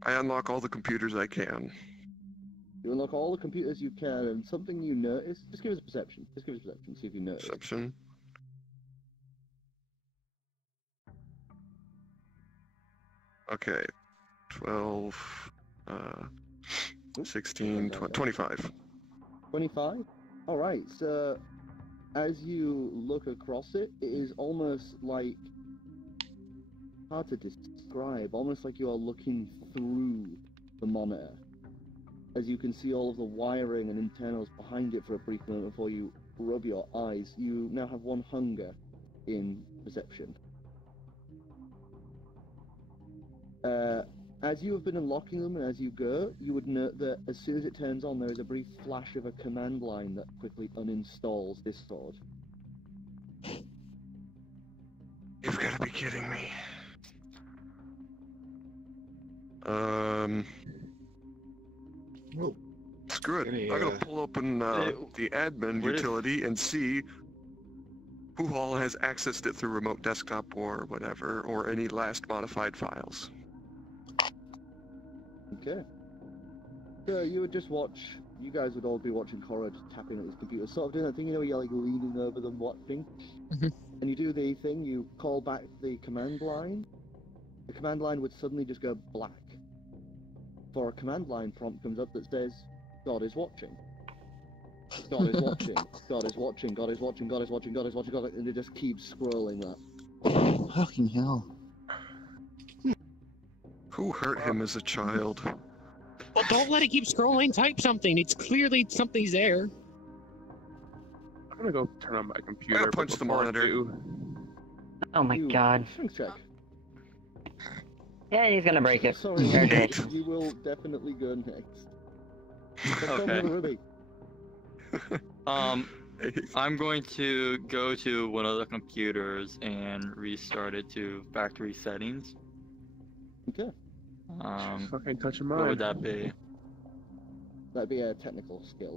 I unlock all the computers I can. You unlock all the computers you can, and something you notice. Just give us a perception. Just give us a perception. See if you notice. Perception. Okay. 12, 16, 25. 25? Alright, so as you look across it, it is almost like hard to describe, almost like you are looking through the monitor. As you can see all of the wiring and internals behind it for a brief moment before you rub your eyes, you now have one hunger in perception. As you have been unlocking them and as you go, you would note that as soon as it turns on, there is a brief flash of a command line that quickly uninstalls Discord. You've got to be kidding me. Screw it. I'm gonna pull open the admin utility and see who all has accessed it through remote desktop or whatever, or any last modified files. Okay. So you would just watch, you guys would all be watching Cora just tapping at this computer, sort of doing that thing, you know, you're like leaning over them watching. And you do the thing, you call back the command line. The command line would suddenly just go black. For a command line prompt comes up that says, God is watching. God is watching. God is watching. God is watching. God is watching. God is watching. God is... And it just keeps scrolling that. Fucking hell. Who hurt him as a child? Well, don't let it keep scrolling. Type something. It's clearly something's there. I'm gonna go turn on my computer. I'm gonna punch the monitor. Oh my god. Strength check. Yeah, he's gonna break it. Sorry, Okay. you will definitely go next. Okay. Ruby. I'm going to go to one of the computers and restart it to factory settings. Okay. Fucking touch What would that be? That'd be a technical skill.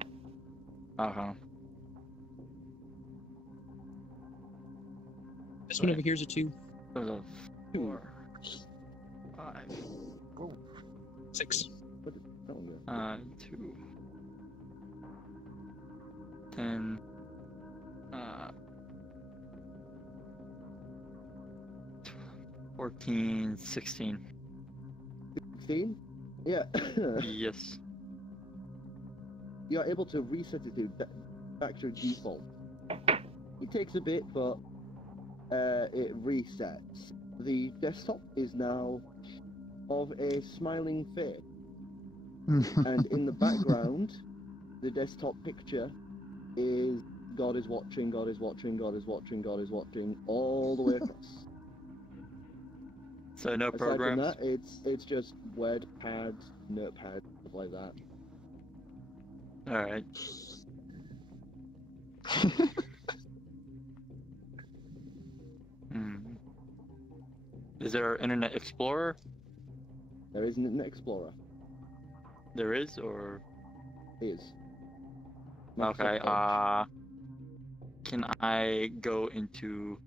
This one over here is a 2. 4, 5, 6. 2, 10, 14, 16. 16? Yeah. Yes. You're able to reset it to factory default. It takes a bit, but it resets. The desktop is now of a smiling face. And in the background, the desktop picture is God is watching, God is watching, God is watching, God is watching, all the way across. So no Aside programs? from that, it's just Word, Pad, Notepad, stuff like that. Alright. Is there Internet Explorer? There is an Internet Explorer. There is, or? Is. Okay, can I go into...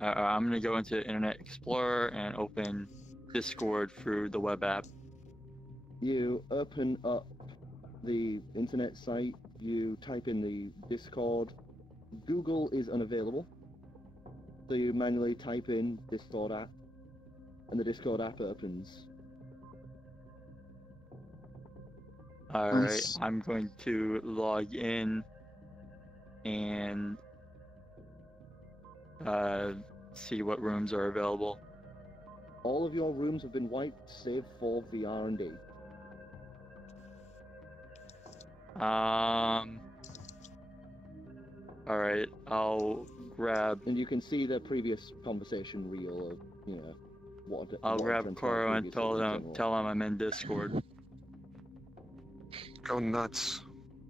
I'm gonna go into Internet Explorer and open Discord through the web app. You open up the internet site, you type in the Discord. Google is unavailable, so you manually type in Discord app, and the Discord app opens. Alright, Nice. I'm going to log in and see what rooms are available. All of your rooms have been wiped, save for VRD&D. Alright, I'll grab... And you can see the previous conversation reel of, you know, what... I'll what grab transpired Koro and previously in tell general. him I'm in Discord. Go nuts.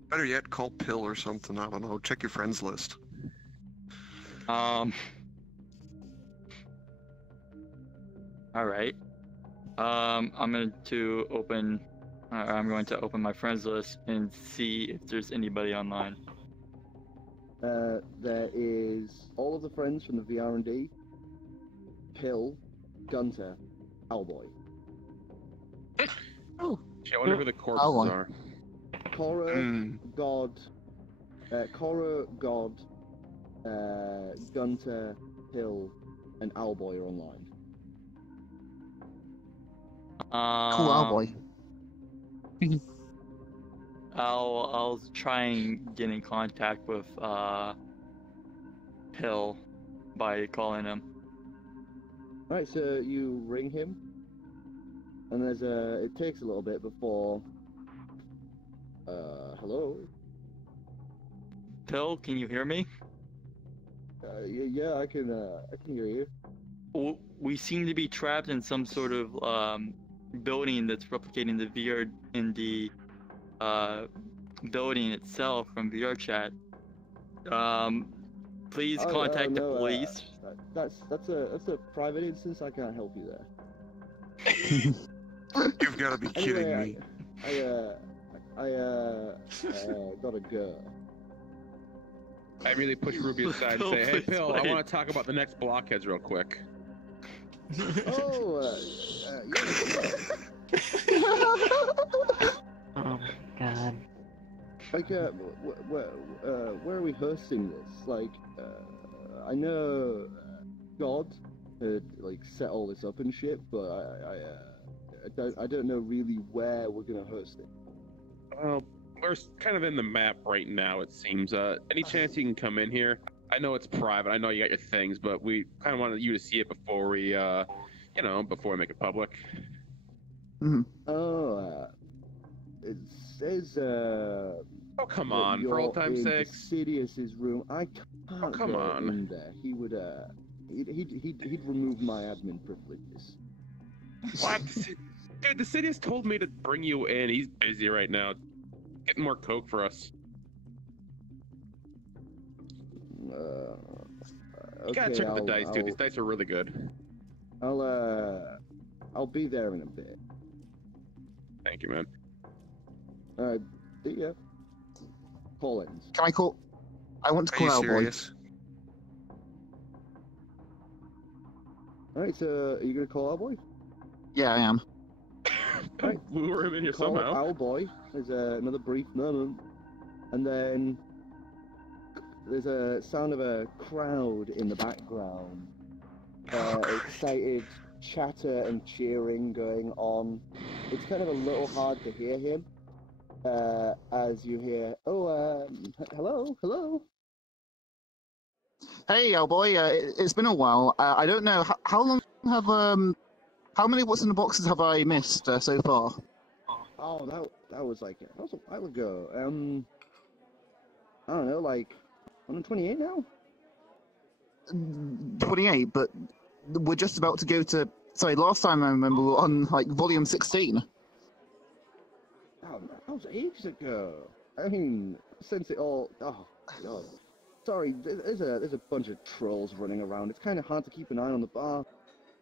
Better yet, call Pill or something, I don't know. Check your friends list. Alright. I'm going to open my friends list and see if there's anybody online. There is all of the friends from the VRD, Pill, Gunter, Owlboy. Oh. I wonder who the corpses Oh, are. Cora, God, Gunter, Pill, and Owlboy are online. Cool Owlboy. I'll try and get in contact with Pill by calling him. Alright, so you ring him, and there's a. It takes a little bit before. Hello? Pill, can you hear me? Yeah, I can hear you. We seem to be trapped in some sort of building that's replicating the VRD&D building itself from VR chat. Please contact the police. That's a private instance. I can't help you there. You've got to be kidding me. I gotta go. I really push Ruby aside and say, "Hey, Pill, I want to talk about the next blockheads real quick." Oh, yeah. Oh my god. Like, where are we hosting this? Like, I know God had like set all this up and shit, but I don't know really where we're gonna host it. Well, we're kind of in the map right now, it seems. Any chance you can come in here? I know it's private. I know you got your things, but we kind of wanted you to see it before we, before we make it public. Mm-hmm. Oh, it says, oh, come on, for old time's sake. Sidious's room. I can't come go on. in there. He would, he'd remove my admin privileges. What? Dude, the Sidious told me to bring you in. He's busy right now. Getting more coke for us. You gotta check out the dice, dude. These dice are really good. I'll be there in a bit. Thank you, man. Alright, see ya. Collins. Can I call? I want to call Owlboy. Alright, so are you gonna call Owlboy? Yeah, I am. Right. Lure him in here call somehow. Owlboy. There's another brief moment, and then there's a sound of a crowd in the background. Excited chatter and cheering going on. It's kind of a little hard to hear him as you hear, hello. Hey, Owlboy. It's been a while. I don't know how long have how many what's in the boxes have I missed so far? Oh, that was a while ago. I don't know, like 128 now. 28, but we're just about to go to. Sorry, last time I remember we were on like volume 16. Oh, that was ages ago. I mean, since it all. Oh God. Sorry, there's a bunch of trolls running around. It's kind of hard to keep an eye on the bar.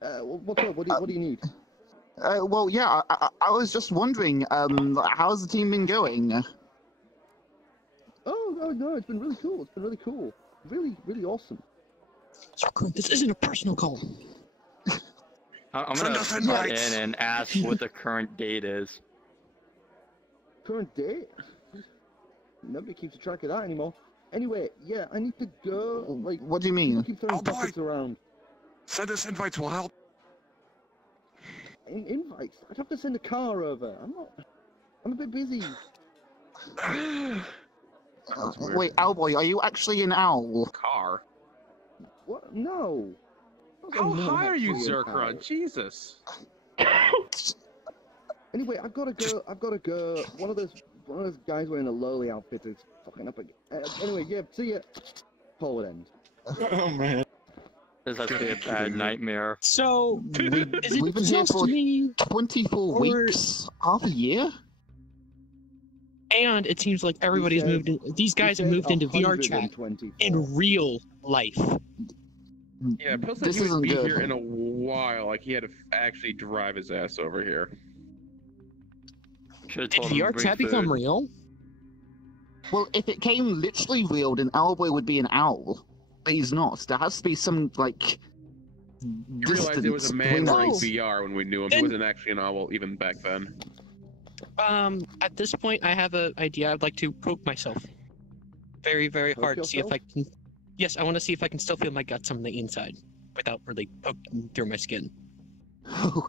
What's up? What do you need? Well, yeah, I was just wondering, how's the team been going? Oh, no, it's been really cool. It's been really cool. Really, really awesome. This isn't a personal call. I'm gonna cut in and ask what the current date is. Current date? Nobody keeps track of that anymore. Anyway, yeah, I need to go. Like, what do you mean? Keep throwing topics around. Send us invites will help. Invites? I'd have to send a car over. I'm a bit busy. Wait, Owlboy, are you actually an owl? Car? What? No. How high are you, Zerkron? Jesus. Anyway, I've got to go. One of those guys wearing a lowly outfit is fucking up again. Anyway, yeah, see ya. Call would end. Oh man. This has to be a bad nightmare. So, we've been here for 24 weeks, half a year? And it seems like everybody's moved in. These guys have moved into VR chat in real life. Yeah, Pill said he would be here in a while. Like, he had to actually drive his ass over here. Did VR chat become real? Well, if it came literally real, then Owlboy would be an owl. But he's not. There has to be some, like, You realized it was a man wearing VR when we knew him. He wasn't actually an owl even back then. At this point, I have an idea. I'd like to poke myself very, very hard to see if I can. Yes, I want to see if I can still feel my guts on the inside without really poking through my skin. Oh,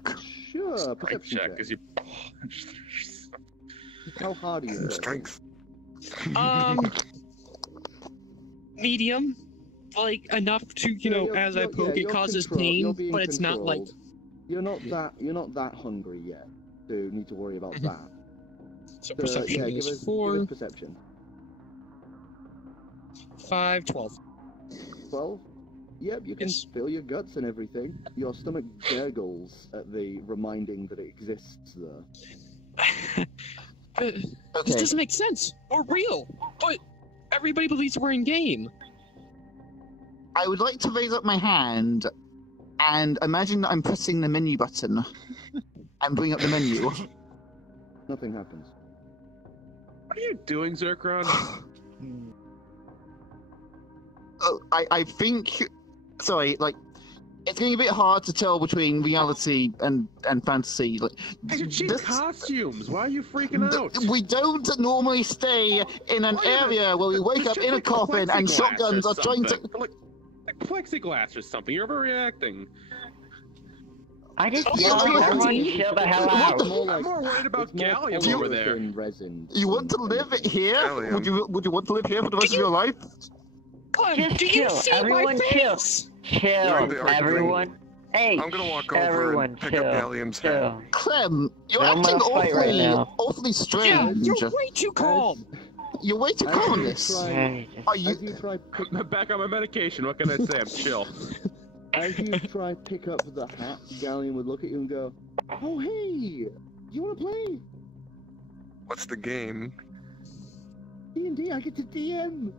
sure. Right check, because you. How hard are you? Strength. Medium. like enough to, you know, as I poke, it causes pain, but it's not like. You're not that hungry yet to need to worry about that. So perception give is us 4, perception. 5, 12. 12? Yep, you can feel your guts and everything. Your stomach gurgles at the reminding that it exists there. This doesn't make sense. We're real, but everybody believes we're in game. I would like to raise up my hand and imagine that I'm pressing the menu button and bring up the menu. Nothing happens. What are you doing, Zerkron? I think... Sorry, like, it's getting a bit hard to tell between reality and fantasy. Like, These are cheap costumes. Why are you freaking out? We don't normally stay in an area where we wake up in a coffin and shotguns are trying to... Like plexiglass or something. You're overreacting. I just want everyone to chill the hell out. I'm more worried about Gallium over there. You want to live here? Would you want to live here for the rest of your life? Just chill. Everyone chill. Chill. Everyone. Hey, I'm gonna walk over and pick up Gallium's head. Clem, you're I'm acting gonna fight right now. awfully strange. Yeah, you're way too calm. You're way too calm on this. As you try I'm back on my medication. What can I say? I'm chill. As you try pick up the hat, Gallium would look at you and go, "Oh hey, you want to play? What's the game?" D&D. I get to DM.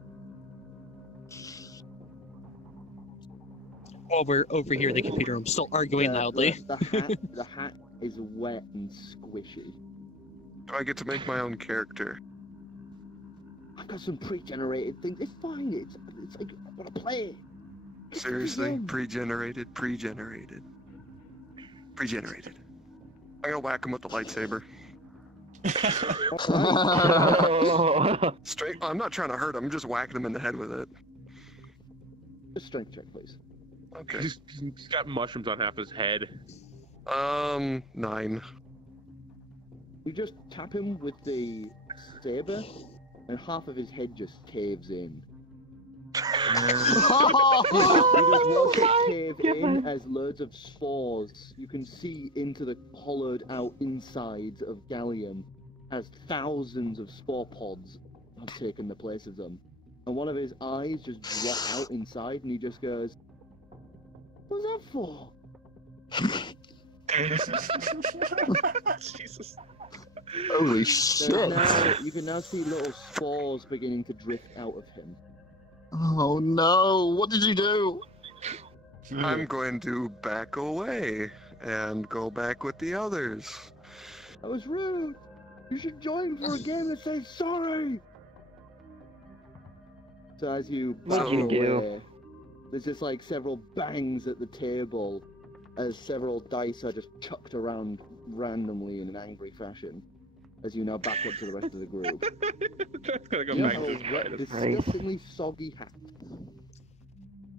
While we're over here in the computer room, still arguing loudly. The hat is wet and squishy. Do I get to make my own character? I've got some pre-generated things. It's fine. It's like I want to play. Seriously? Pre-generated. I'm gonna whack him with the lightsaber. Straight. I'm not trying to hurt him. I'm just whacking him in the head with it. Just strength check, please. Okay. He's got mushrooms on half his head. 9. You just tap him with the saber, and half of his head just caves in. You just watch it cave in as loads of spores. You can see into the hollowed out insides of Gallium as thousands of spore pods have taken the place of them. And one of his eyes just drop out inside, and he just goes, "What's that for?" Jesus. Holy shit. You can now see little spores beginning to drift out of him. Oh no, what did you do? I'm going to back away and go back with the others. That was rude. You should join for a game and say sorry. So as you back away, there's just like several bangs at the table as several dice are just chucked around randomly in an angry fashion. As you now back up to the rest of the group. That's gonna go You back have to a disgustingly soggy hat.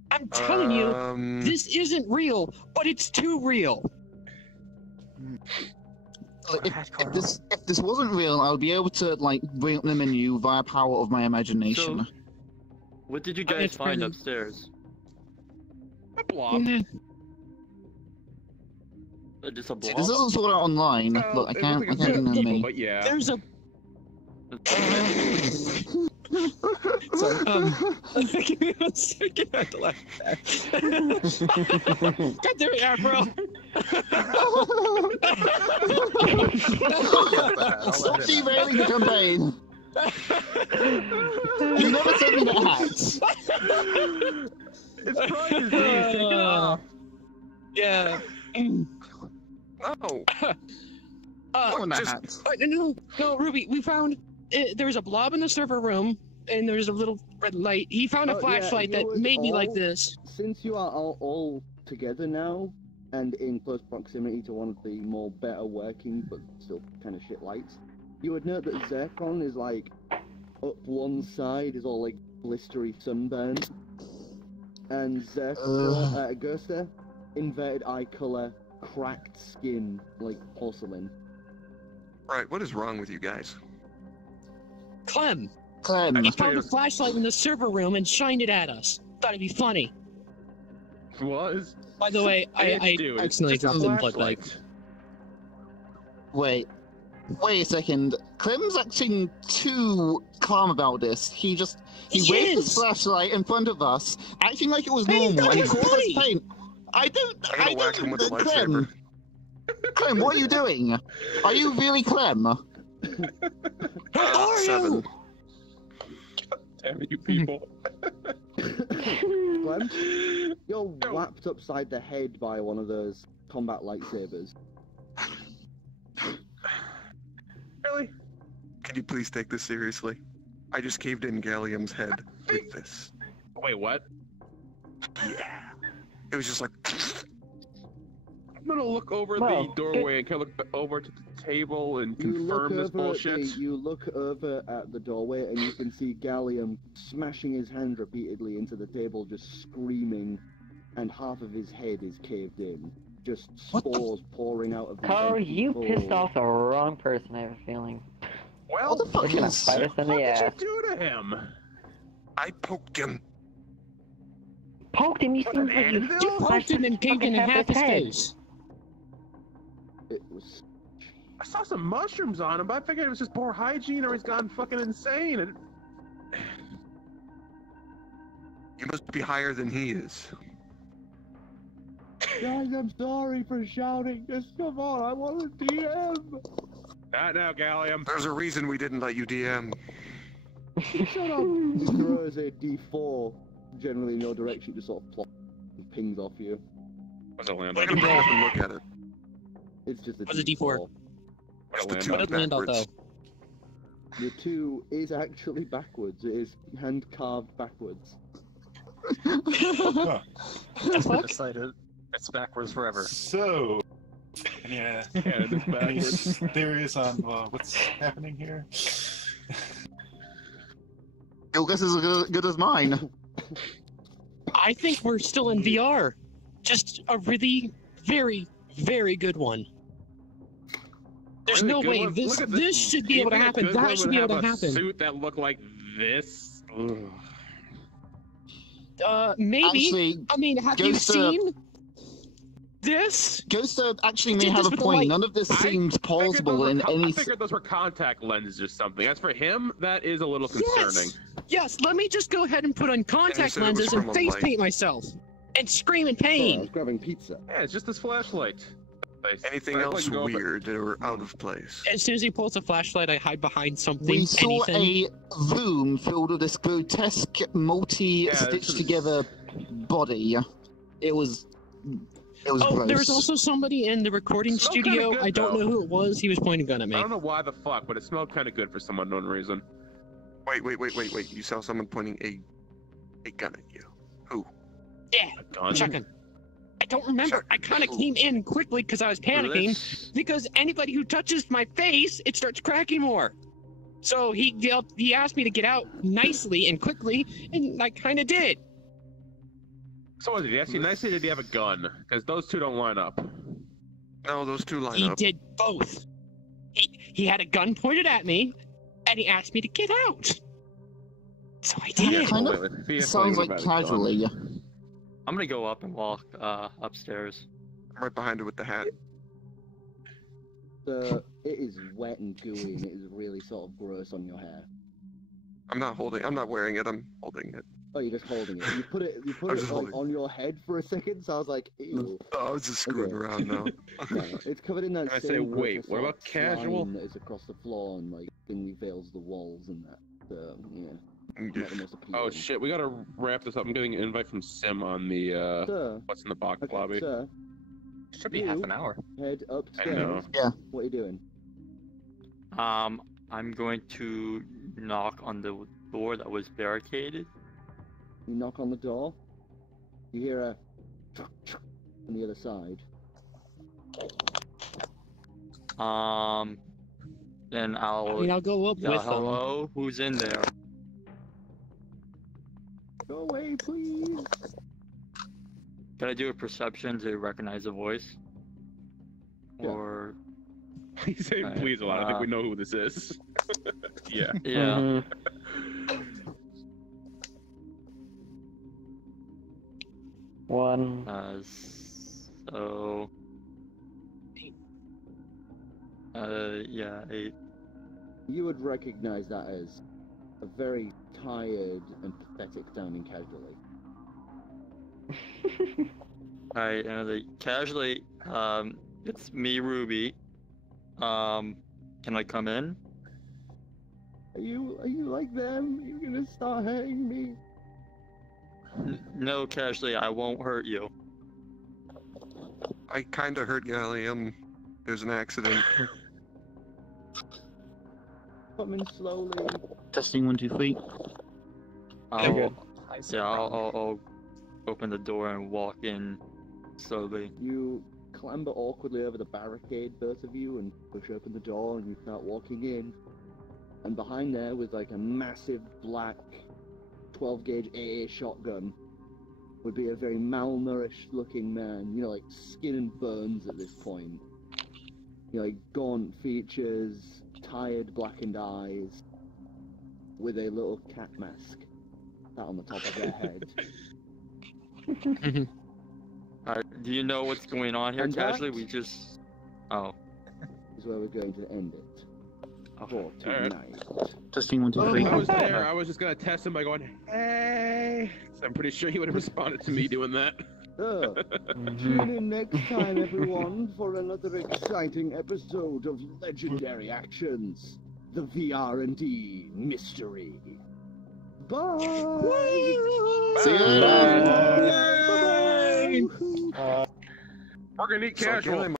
I'm telling you, this isn't real, but it's too real. If this wasn't real, I would be able to like bring up the menu via power of my imagination. So, what did you guys find upstairs? A blob. Just a blob? This doesn't sort out online. Look, I can't do the menu. But yeah. There's a. Sorry, give me a second. I have to laugh at that. God damn it, Afro! Stop derailing the campaign! You never sent me that hat! It's probably disease. Take it off. Yeah. Oh. No, Ruby, we found there was a blob in the server room, and there was a little red light. He found a flashlight that made me like this. Since you are all together now, and in close proximity to one of the more better working, but still kind of shit lights, you would note that Zircon is like, up one side is all like blistery sunburned, and Gerster, inverted eye color, cracked skin like porcelain. Right, what is wrong with you guys? Clem. Clem. He found a flashlight in the server room and shined it at us. Thought it'd be funny. Was. By the way, I Dude, it's accidentally just a dropped in, but like, flashlight. Wait a second. Clem's acting too calm about this. He waved his flashlight in front of us, acting like it was normal, and he called us pain. I gotta whack him with the Clem. lightsaber. Clem, what are you doing? Are you really Clem? how are 7. you? Damn it, you people. Clem, you're whapped upside the head by one of those combat lightsabers. Really? Can you please take this seriously? I just caved in Gallium's head with this. Wait, what? Yeah. It was just like... I'm gonna look over Well, the doorway and kind of look over to the table and You look confirm this over bullshit. you look over at the doorway and you can see Gallium smashing his hand repeatedly into the table, just screaming, and half of his head is caved in. Just spores pouring out of his Oh, head. you pissed off the wrong person, I have a feeling. Well, What the fuck He's gonna is... fight us in the what ass. did you do to him? I poked him. Poked him, you What, seem an like you anvil? You poked him and caved in half his head. face. It was... I saw some mushrooms on him, but I figured it was just poor hygiene or he's gone fucking insane. And... You must be higher than he is. Guys, I'm sorry for shouting. Just come on, I want a DM. Not now, Gallium. There's a reason we didn't let you DM. Shut up. He throws a D4 generally in your direction, just sort of plops and pings off you. What's it land Let on? him roll and look at it. It's just a What's a D4? It's the Land two What did land out backwards. though? The 2 is actually backwards. It is hand carved backwards. Huh. That's been decided. It's backwards forever. So, yeah, Yeah, it's any backwards. theories on what's happening here? Your guess is as good as mine. I think we're still in VR. Just a really, very, very good one. There's Really no good way one? this Look at this should be able to Even a happen. good one That should would be able to have a happen. Suit that looked like this. Ugh. Maybe. Actually, I mean, have you Ghost, seen this? Ghoster actually may Did have this a with the point. light. None of this I seems plausible in I any... figured those were contact lenses or something. As for him, that is a little concerning. Yes, let me just go ahead and put on contact said it was lenses from and a face light. paint myself. And scream in Oh, I pain. was grabbing pizza. Yeah, it's just this flashlight. Anything Right, else like, go over- weird or out of place? As soon as he pulls a flashlight, I hide behind something. We saw anything. a room filled with this grotesque, Yeah, multi-stitched this is- together body. It was Oh, gross. there was also somebody in the recording Smelled kinda studio. good, I don't though. know who it was. He was pointing a gun at I me. don't know why the fuck, but it smelled kind of good for some unknown reason. Wait. You saw someone pointing a gun at you. Who? Yeah, A gun? shotgun. I don't remember. I kind of came in quickly because I was panicking. Because anybody who touches my face, it starts cracking more. So he asked me to get out nicely and quickly, and I kind of did. So did he ask you nicely, or did he have a gun? Because those two don't line up. No, those two line He up. did both. He had a gun pointed at me, and he asked me to get out. So I did. Yeah, kind of If he had sounds played like with a gun. casually. I'm gonna go up and walk upstairs. I'm right behind it with the hat. It is wet and gooey and it is really sort of gross on your hair. I'm not wearing it, I'm holding it. Oh, you're just holding it. You put I'm it just like, holding on your head for a second, so I was like, ew. Oh, I was just screwing Okay. around now. No, it's covered in that I same say, group wait, of what sort about of casual? slime that is across the floor and like thinly veils the walls and that. So yeah, not the most appealing. Oh shit, we gotta wrap this up. I'm getting an invite from Sim on the Sir, what's in the box okay, lobby. sir, Should be half an hour. head I know. upstairs. Yeah. What are you doing? I'm going to knock on the door that was barricaded. You knock on the door. You hear a on the other side. Then I I'll mean, I'll go up yell, with them. hello, who's in there? Go away, please. Can I do a perception to recognize a voice? Yeah. Or He's saying Alright, please a lot. I think we know who this is. Yeah. yeah. Mhm. 1. So. Yeah, 8. You would recognize that as a very tired and pathetic sounding casualty. Alright, and casually, it's me, Ruby. Can I come in? Are you like them? Are you gonna start hurting me? No, casually, I won't hurt you. I kinda hurt Gallium. There's an accident. Coming slowly. Testing 1, 2, 3. I'll open the door and walk in slowly. You clamber awkwardly over the barricade, both of you, and push open the door, and you start walking in. And behind there, with like a massive black 12-gauge AA shotgun, would be a very malnourished looking man, you know, like skin and bones at this point. You know, like gaunt features, tired blackened eyes, with a little cat mask sat on the top of their head. Do you know what's going on here, And casually? that- We just... Oh. Is where we're going to end it. For tonight. Testing 1, 2, 3. I was there. I was just gonna test him by going, "Hey." So I'm pretty sure he would have responded to me doing that. So, tune in next time, everyone, for another exciting episode of Legendary Actions, the VR&D Mystery. Bye! See you later. Bye! We're gonna eat So casual.